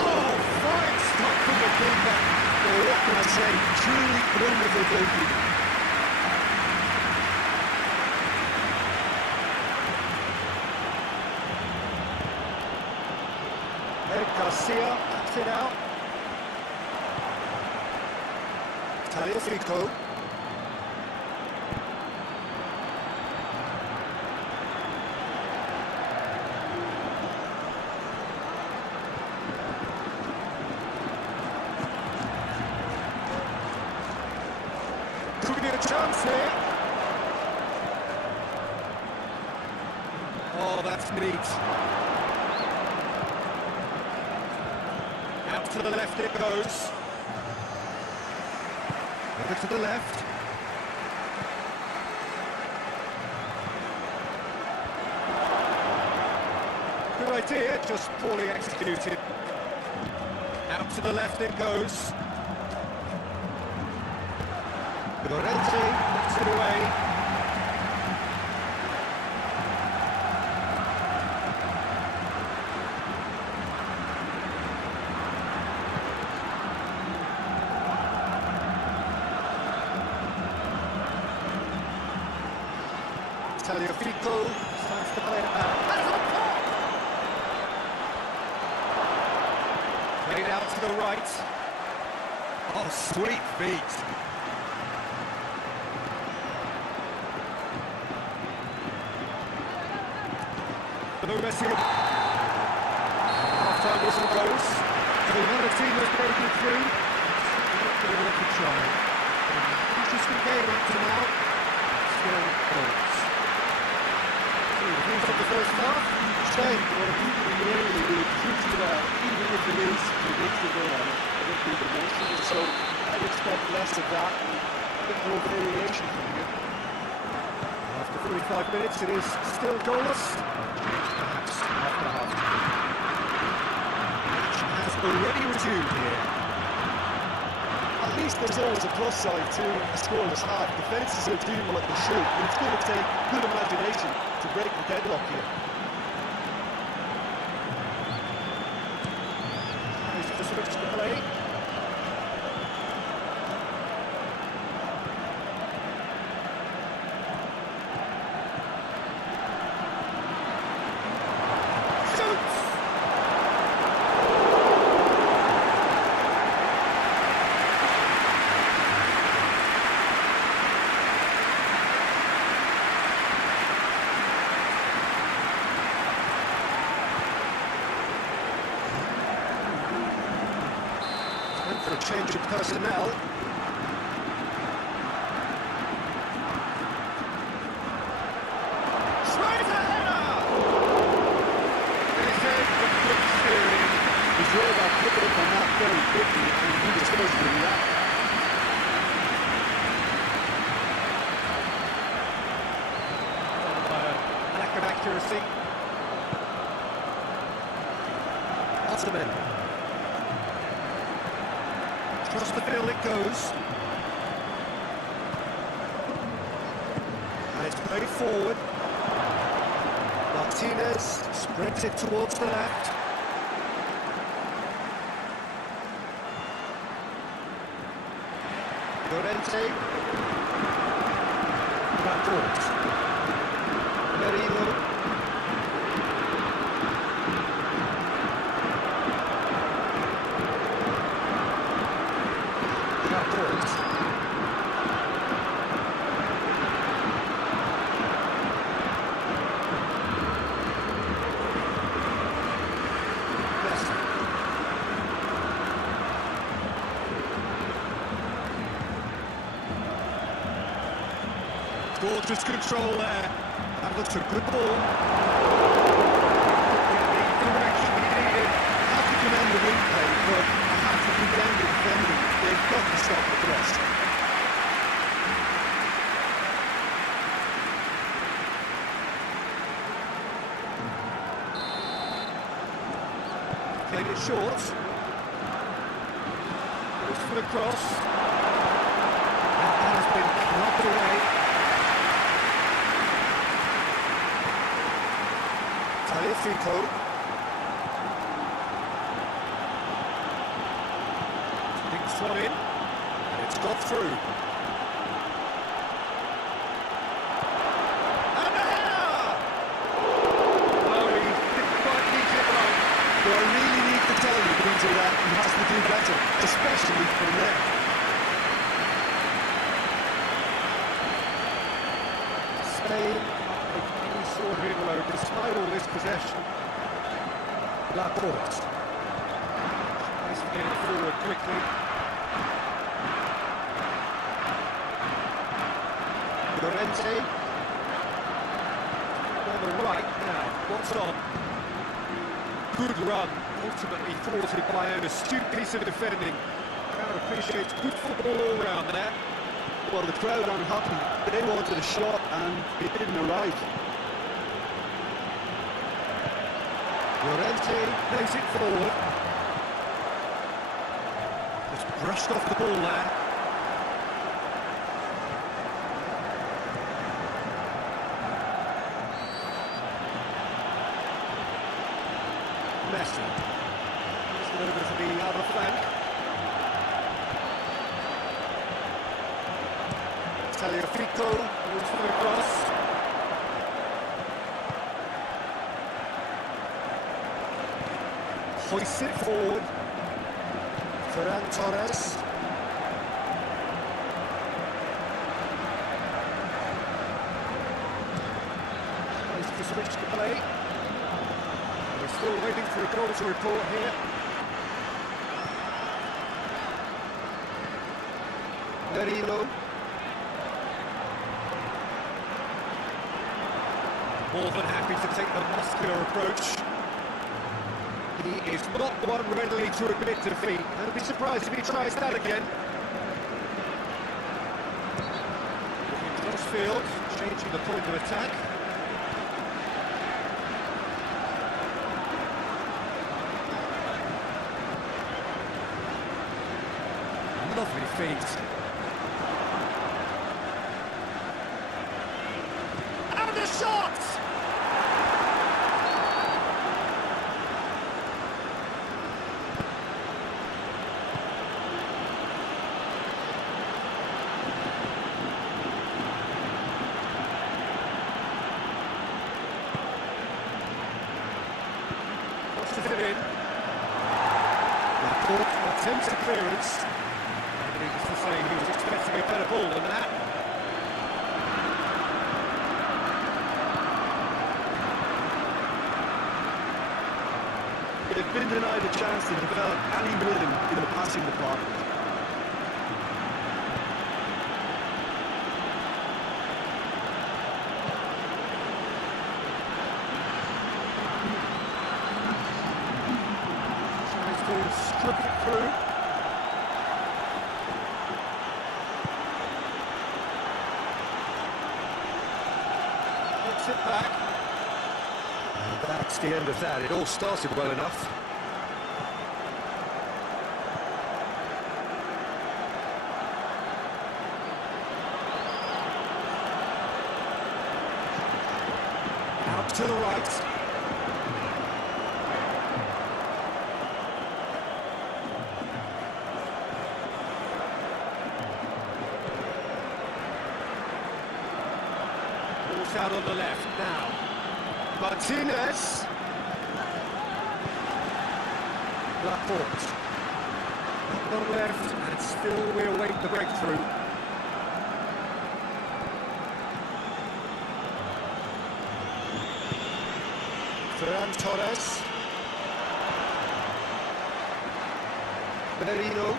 Oh, fine stop from the keeper. Well, what can I say? Truly wonderful goalkeeping. Eric Garcia backs it out. Tagliafico. Could be a chance here. Oh, that's neat. Out to the left it goes. Over to the left. Good idea, just poorly executed. Out to the left it goes. Llorente puts it away. Tagliafico starts to play it back. Played out to the right. Oh, sweet feet. No messing up. Half-time whistle goes. So another team has broken through. Not going to want to try. Interesting game up to now. Still goals. Who's on the first half? Spain, what a people really do pretty well, even if it is predictable and a bit three-dimensional, so I'd expect less of that and a bit more variation from here. After 45 minutes, it is still goalless. Perhaps after half-time. Match has already resumed here. At least there's always a plus side to a scoreless half. Defences are doing what they should, but it's going to take good imagination to break the deadlock here. He's just switched the play. For a change of personnel. Straight header! This is the quick steering. He's really got picked up on that very quickly and he was supposed to react. accuracy. Ottoman. Across the field it goes. And it's played forward. Martinez spreads it towards the left. Llorente. Backwards. Merino. Backwards. Gorgeous control there. That looks a good ball. The direction he needed. I have to commend the wing play, but I have to condemn the defending. They've got to stop the press. Played it short. Goes for the cross. And that has been knocked away. Fico. Things one in, and it's got through. And a header! Oh, he didn't quite reach it right. But I really need to tell you, Gunther, that he has to do better, especially from there. Spain are any sort of inroad despite all this possession. Laporte. He's getting forward quickly. Llorente. On the right now. What's on? Good run. Ultimately thwarted by an astute piece of defending. Crowd appreciates good football all round there. Well, the crowd aren't happy. They wanted a shot and it didn't arrive. Llorente plays it forward. Just brushed off the ball there. Messi. Just over to the other flank. Fico moves for the cross. Hoists it forward. Ferran Torres. Tries to switch the play. We're still waiting for a goal to report here. Merino. More than happy to take the muscular approach. He is not one readily to admit defeat. I'd be surprised if he tries that again. Looking cross field, changing the point of attack. Lovely feet. And the shot! Crosses it in. Laporte attempts a clearance. Needless to say, he was expecting a better ball than that. They've been denied a chance to develop any rhythm in the passing department. Tries to strip it through. Gets it back. that's the end of that. It all started well enough. Out to the right. Ball's out on the left now. Martinez. Laporte. On the left, and still we await the breakthrough. Ferran Torres. Merino.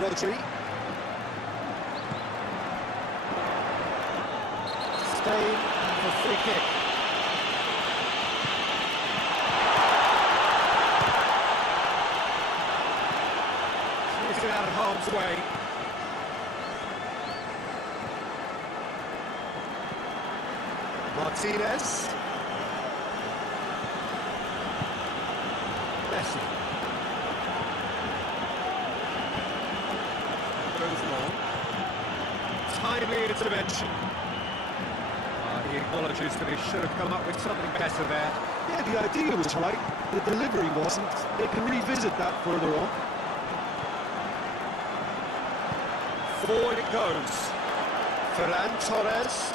Rodri. Spain for free kick. It's out of harm's way. Martinez. Messi. Goes long. Timely intervention. He acknowledges that he should have come up with something better there. Yeah, the idea was right, the delivery wasn't. They can revisit that further on. Forward it goes. Ferran Torres.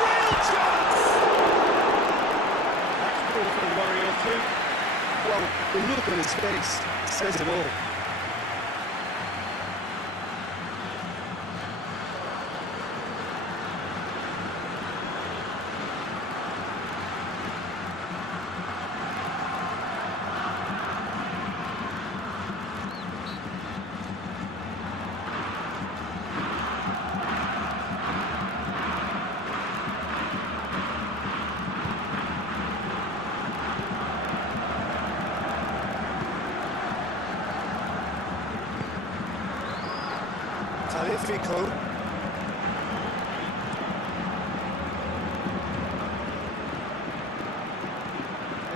Real chance! That's called for a worry or two. Well, the look on his face says it all. Fico.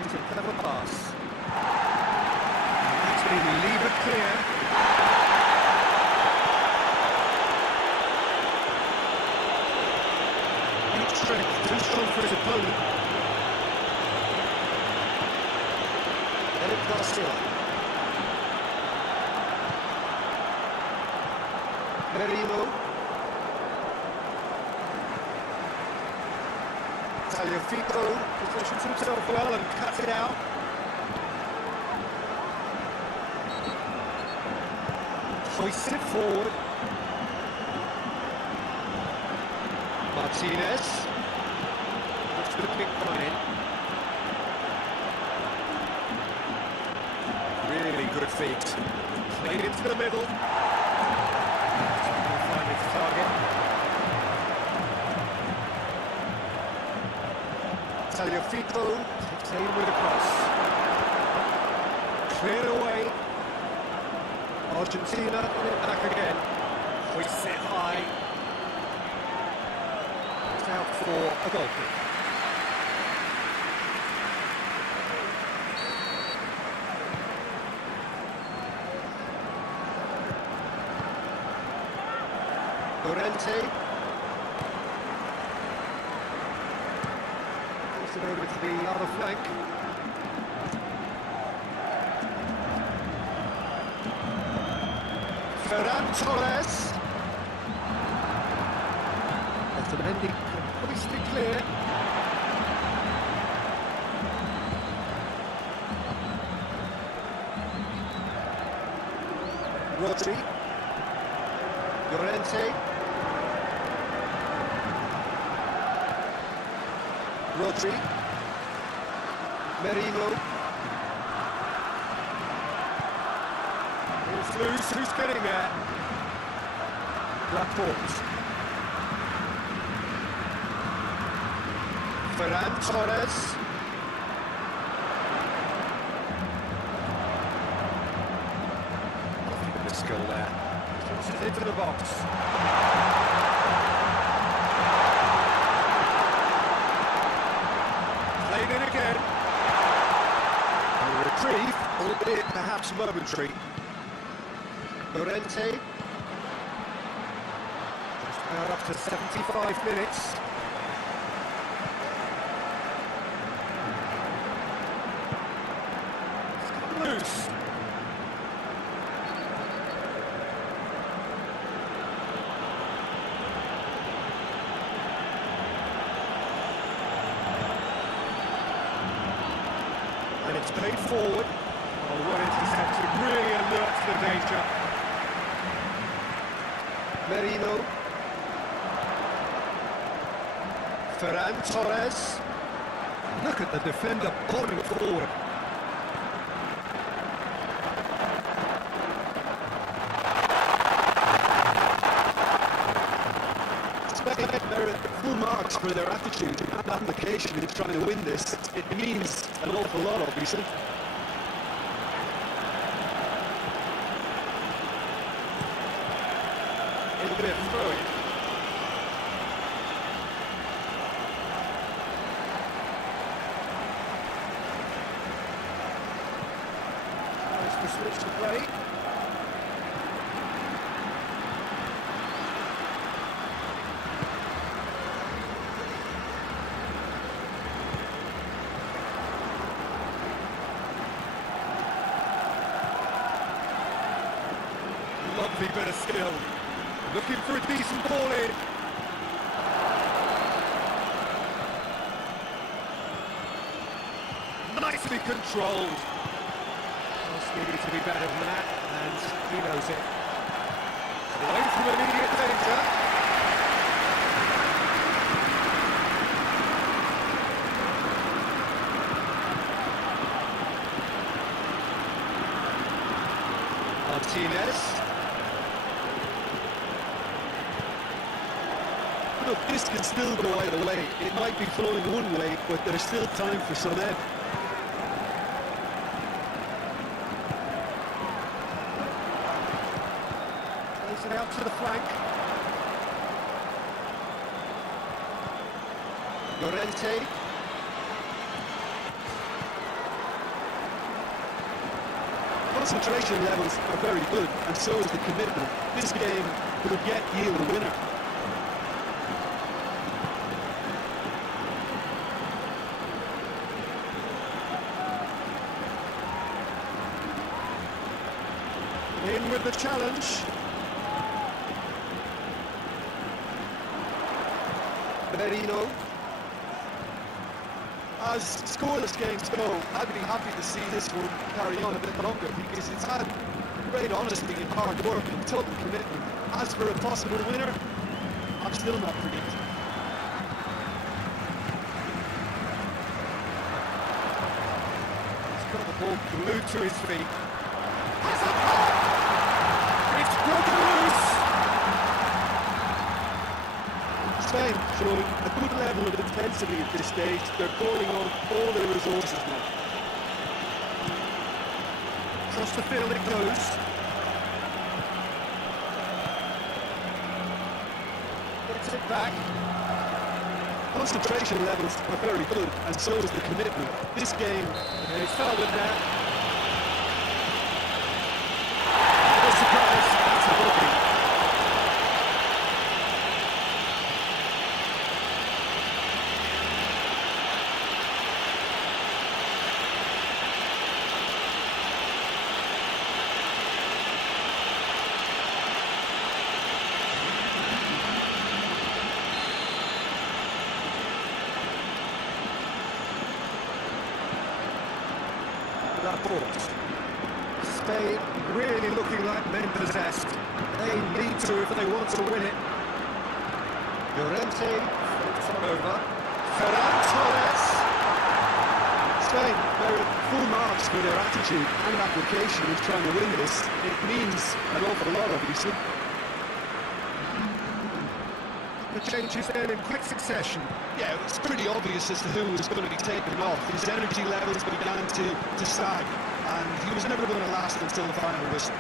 It's a clever pass. That's been lever clear. Huge strength, too strong for his opponent. Eric Garcia. Merino. Fico positions himself well and cuts it out. Hoists it forward. Martinez. Looks for the kick coming in. Really good feet. Played into the middle. Find its target. Fico takes aim with a cross. Cleared away. Argentina in it back again. Hoists it high. It's out for a goal kick. Llorente. Takes it over to the other flank. Ferran Torres. Otamendi hoist it clear. Rodri. Llorente. Rodri. Merino. It's loose, who's getting there? Laporte. Ferran Torres. Nothing but the skill there. Puts it into the box. reprieve, albeit perhaps momentary. Llorente. Just about up to 75 minutes. It's come loose. And it's played forward. Oh, what interception, really alerts the danger. Merino. Ferran Torres. Look at the defender bombing forward. Spain merit full marks for their attitude and application in trying to win this. It means an awful lot, obviously. It'll be a throw-in. Nice to switch the play. Lovely bit of skill. Looking for a decent ball in. Nicely controlled. Just needed to be better than that, and he knows it. Away from immediate danger. Martinez. Look, this can still go either way. It might be flowing one way, but there's still time for some ebb. Plays it out to the flank. Llorente. Concentration levels are very good, and so is the commitment. This game could yet yield a winner. In with the challenge. Merino. As scoreless games go, I'd be happy to see this one carry on a bit longer because it's had great honesty and hard work and total commitment. As for a possible winner, I'm still not predicting. He's got the ball glued to his feet. It's broken loose! Spain showing a good level of intensity at this stage. They're calling on all their resources now. Across the field it goes. Gets it back. Concentration levels are very good, and so is the commitment. This game, He's fouled it now. No surprise, that's a booking. Spain really looking like men possessed. They need to if they want to win it. Llorente flips on over. Ferran Torres. Spain merit full marks for their attitude and application in trying to win this. It means an awful lot, obviously. The changes there in quick succession. Yeah, it's pretty obvious as to who was going to be taken off. His energy levels began to sag, and he was never going to last until the final whistle.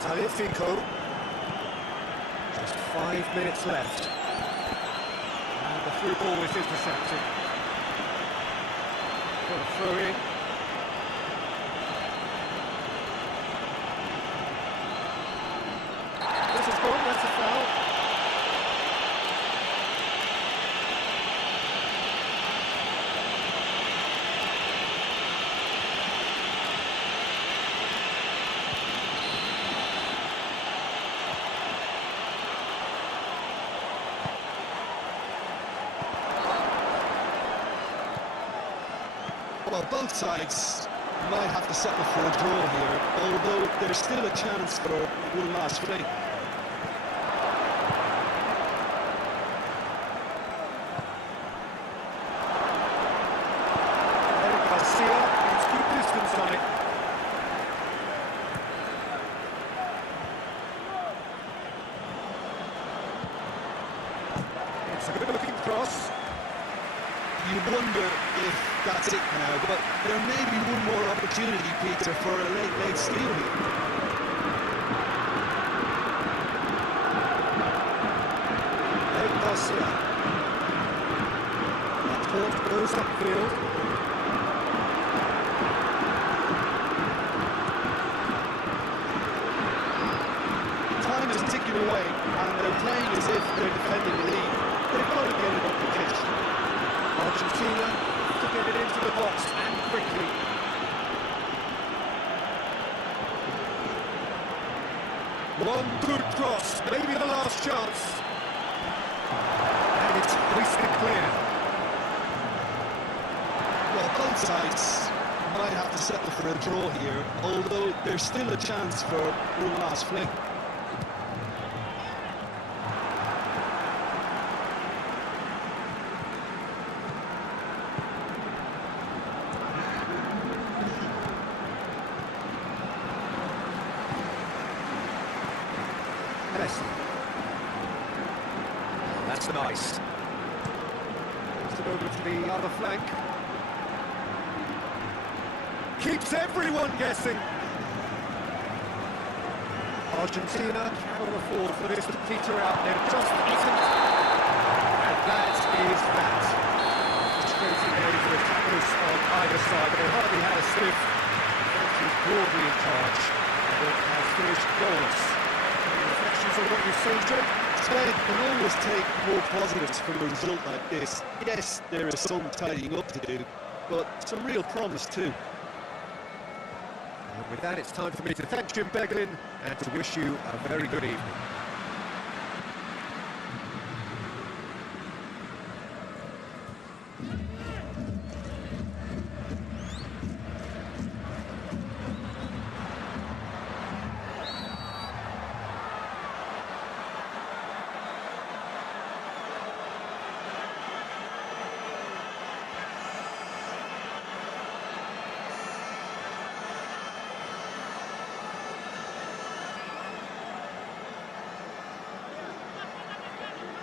Talifico. Just 5 minutes left. And the through ball is intercepted. Got a throw in. This is gone, that's a foul. Well, both sides might have to settle for a draw here, although there's still a chance for one last fling. Garcia needs good distance on it. It's a good-looking cross. You wonder if that's it now, but there may be one more opportunity, Peter, for a late steal here. Garcia. That ball goes upfield. Time is ticking away, and they're playing as if they're defending the lead. They've got to get it up the pitch. Argentina to get it into the box and quickly. One good cross, maybe the last chance. And it's hoisted clear. Well, both sides might have to settle for a draw here, although there's still a chance for one last fling. That's nice. Moves it over to the other flank. Keeps everyone guessing. Argentina cannot afford for this to peter out. There just isn't. And that is that. Frustrating day for the tacklers on either side, but they hardly had a sniff. He's broadly in charge, and it has finished goalless. Any reflections on what you've seen, Jim? Spain can always take more positives from a result like this. Yes, there is some tidying up to do, but some real promise too. And with that, it's time for me to thank Jim Beglin and to wish you a very good evening.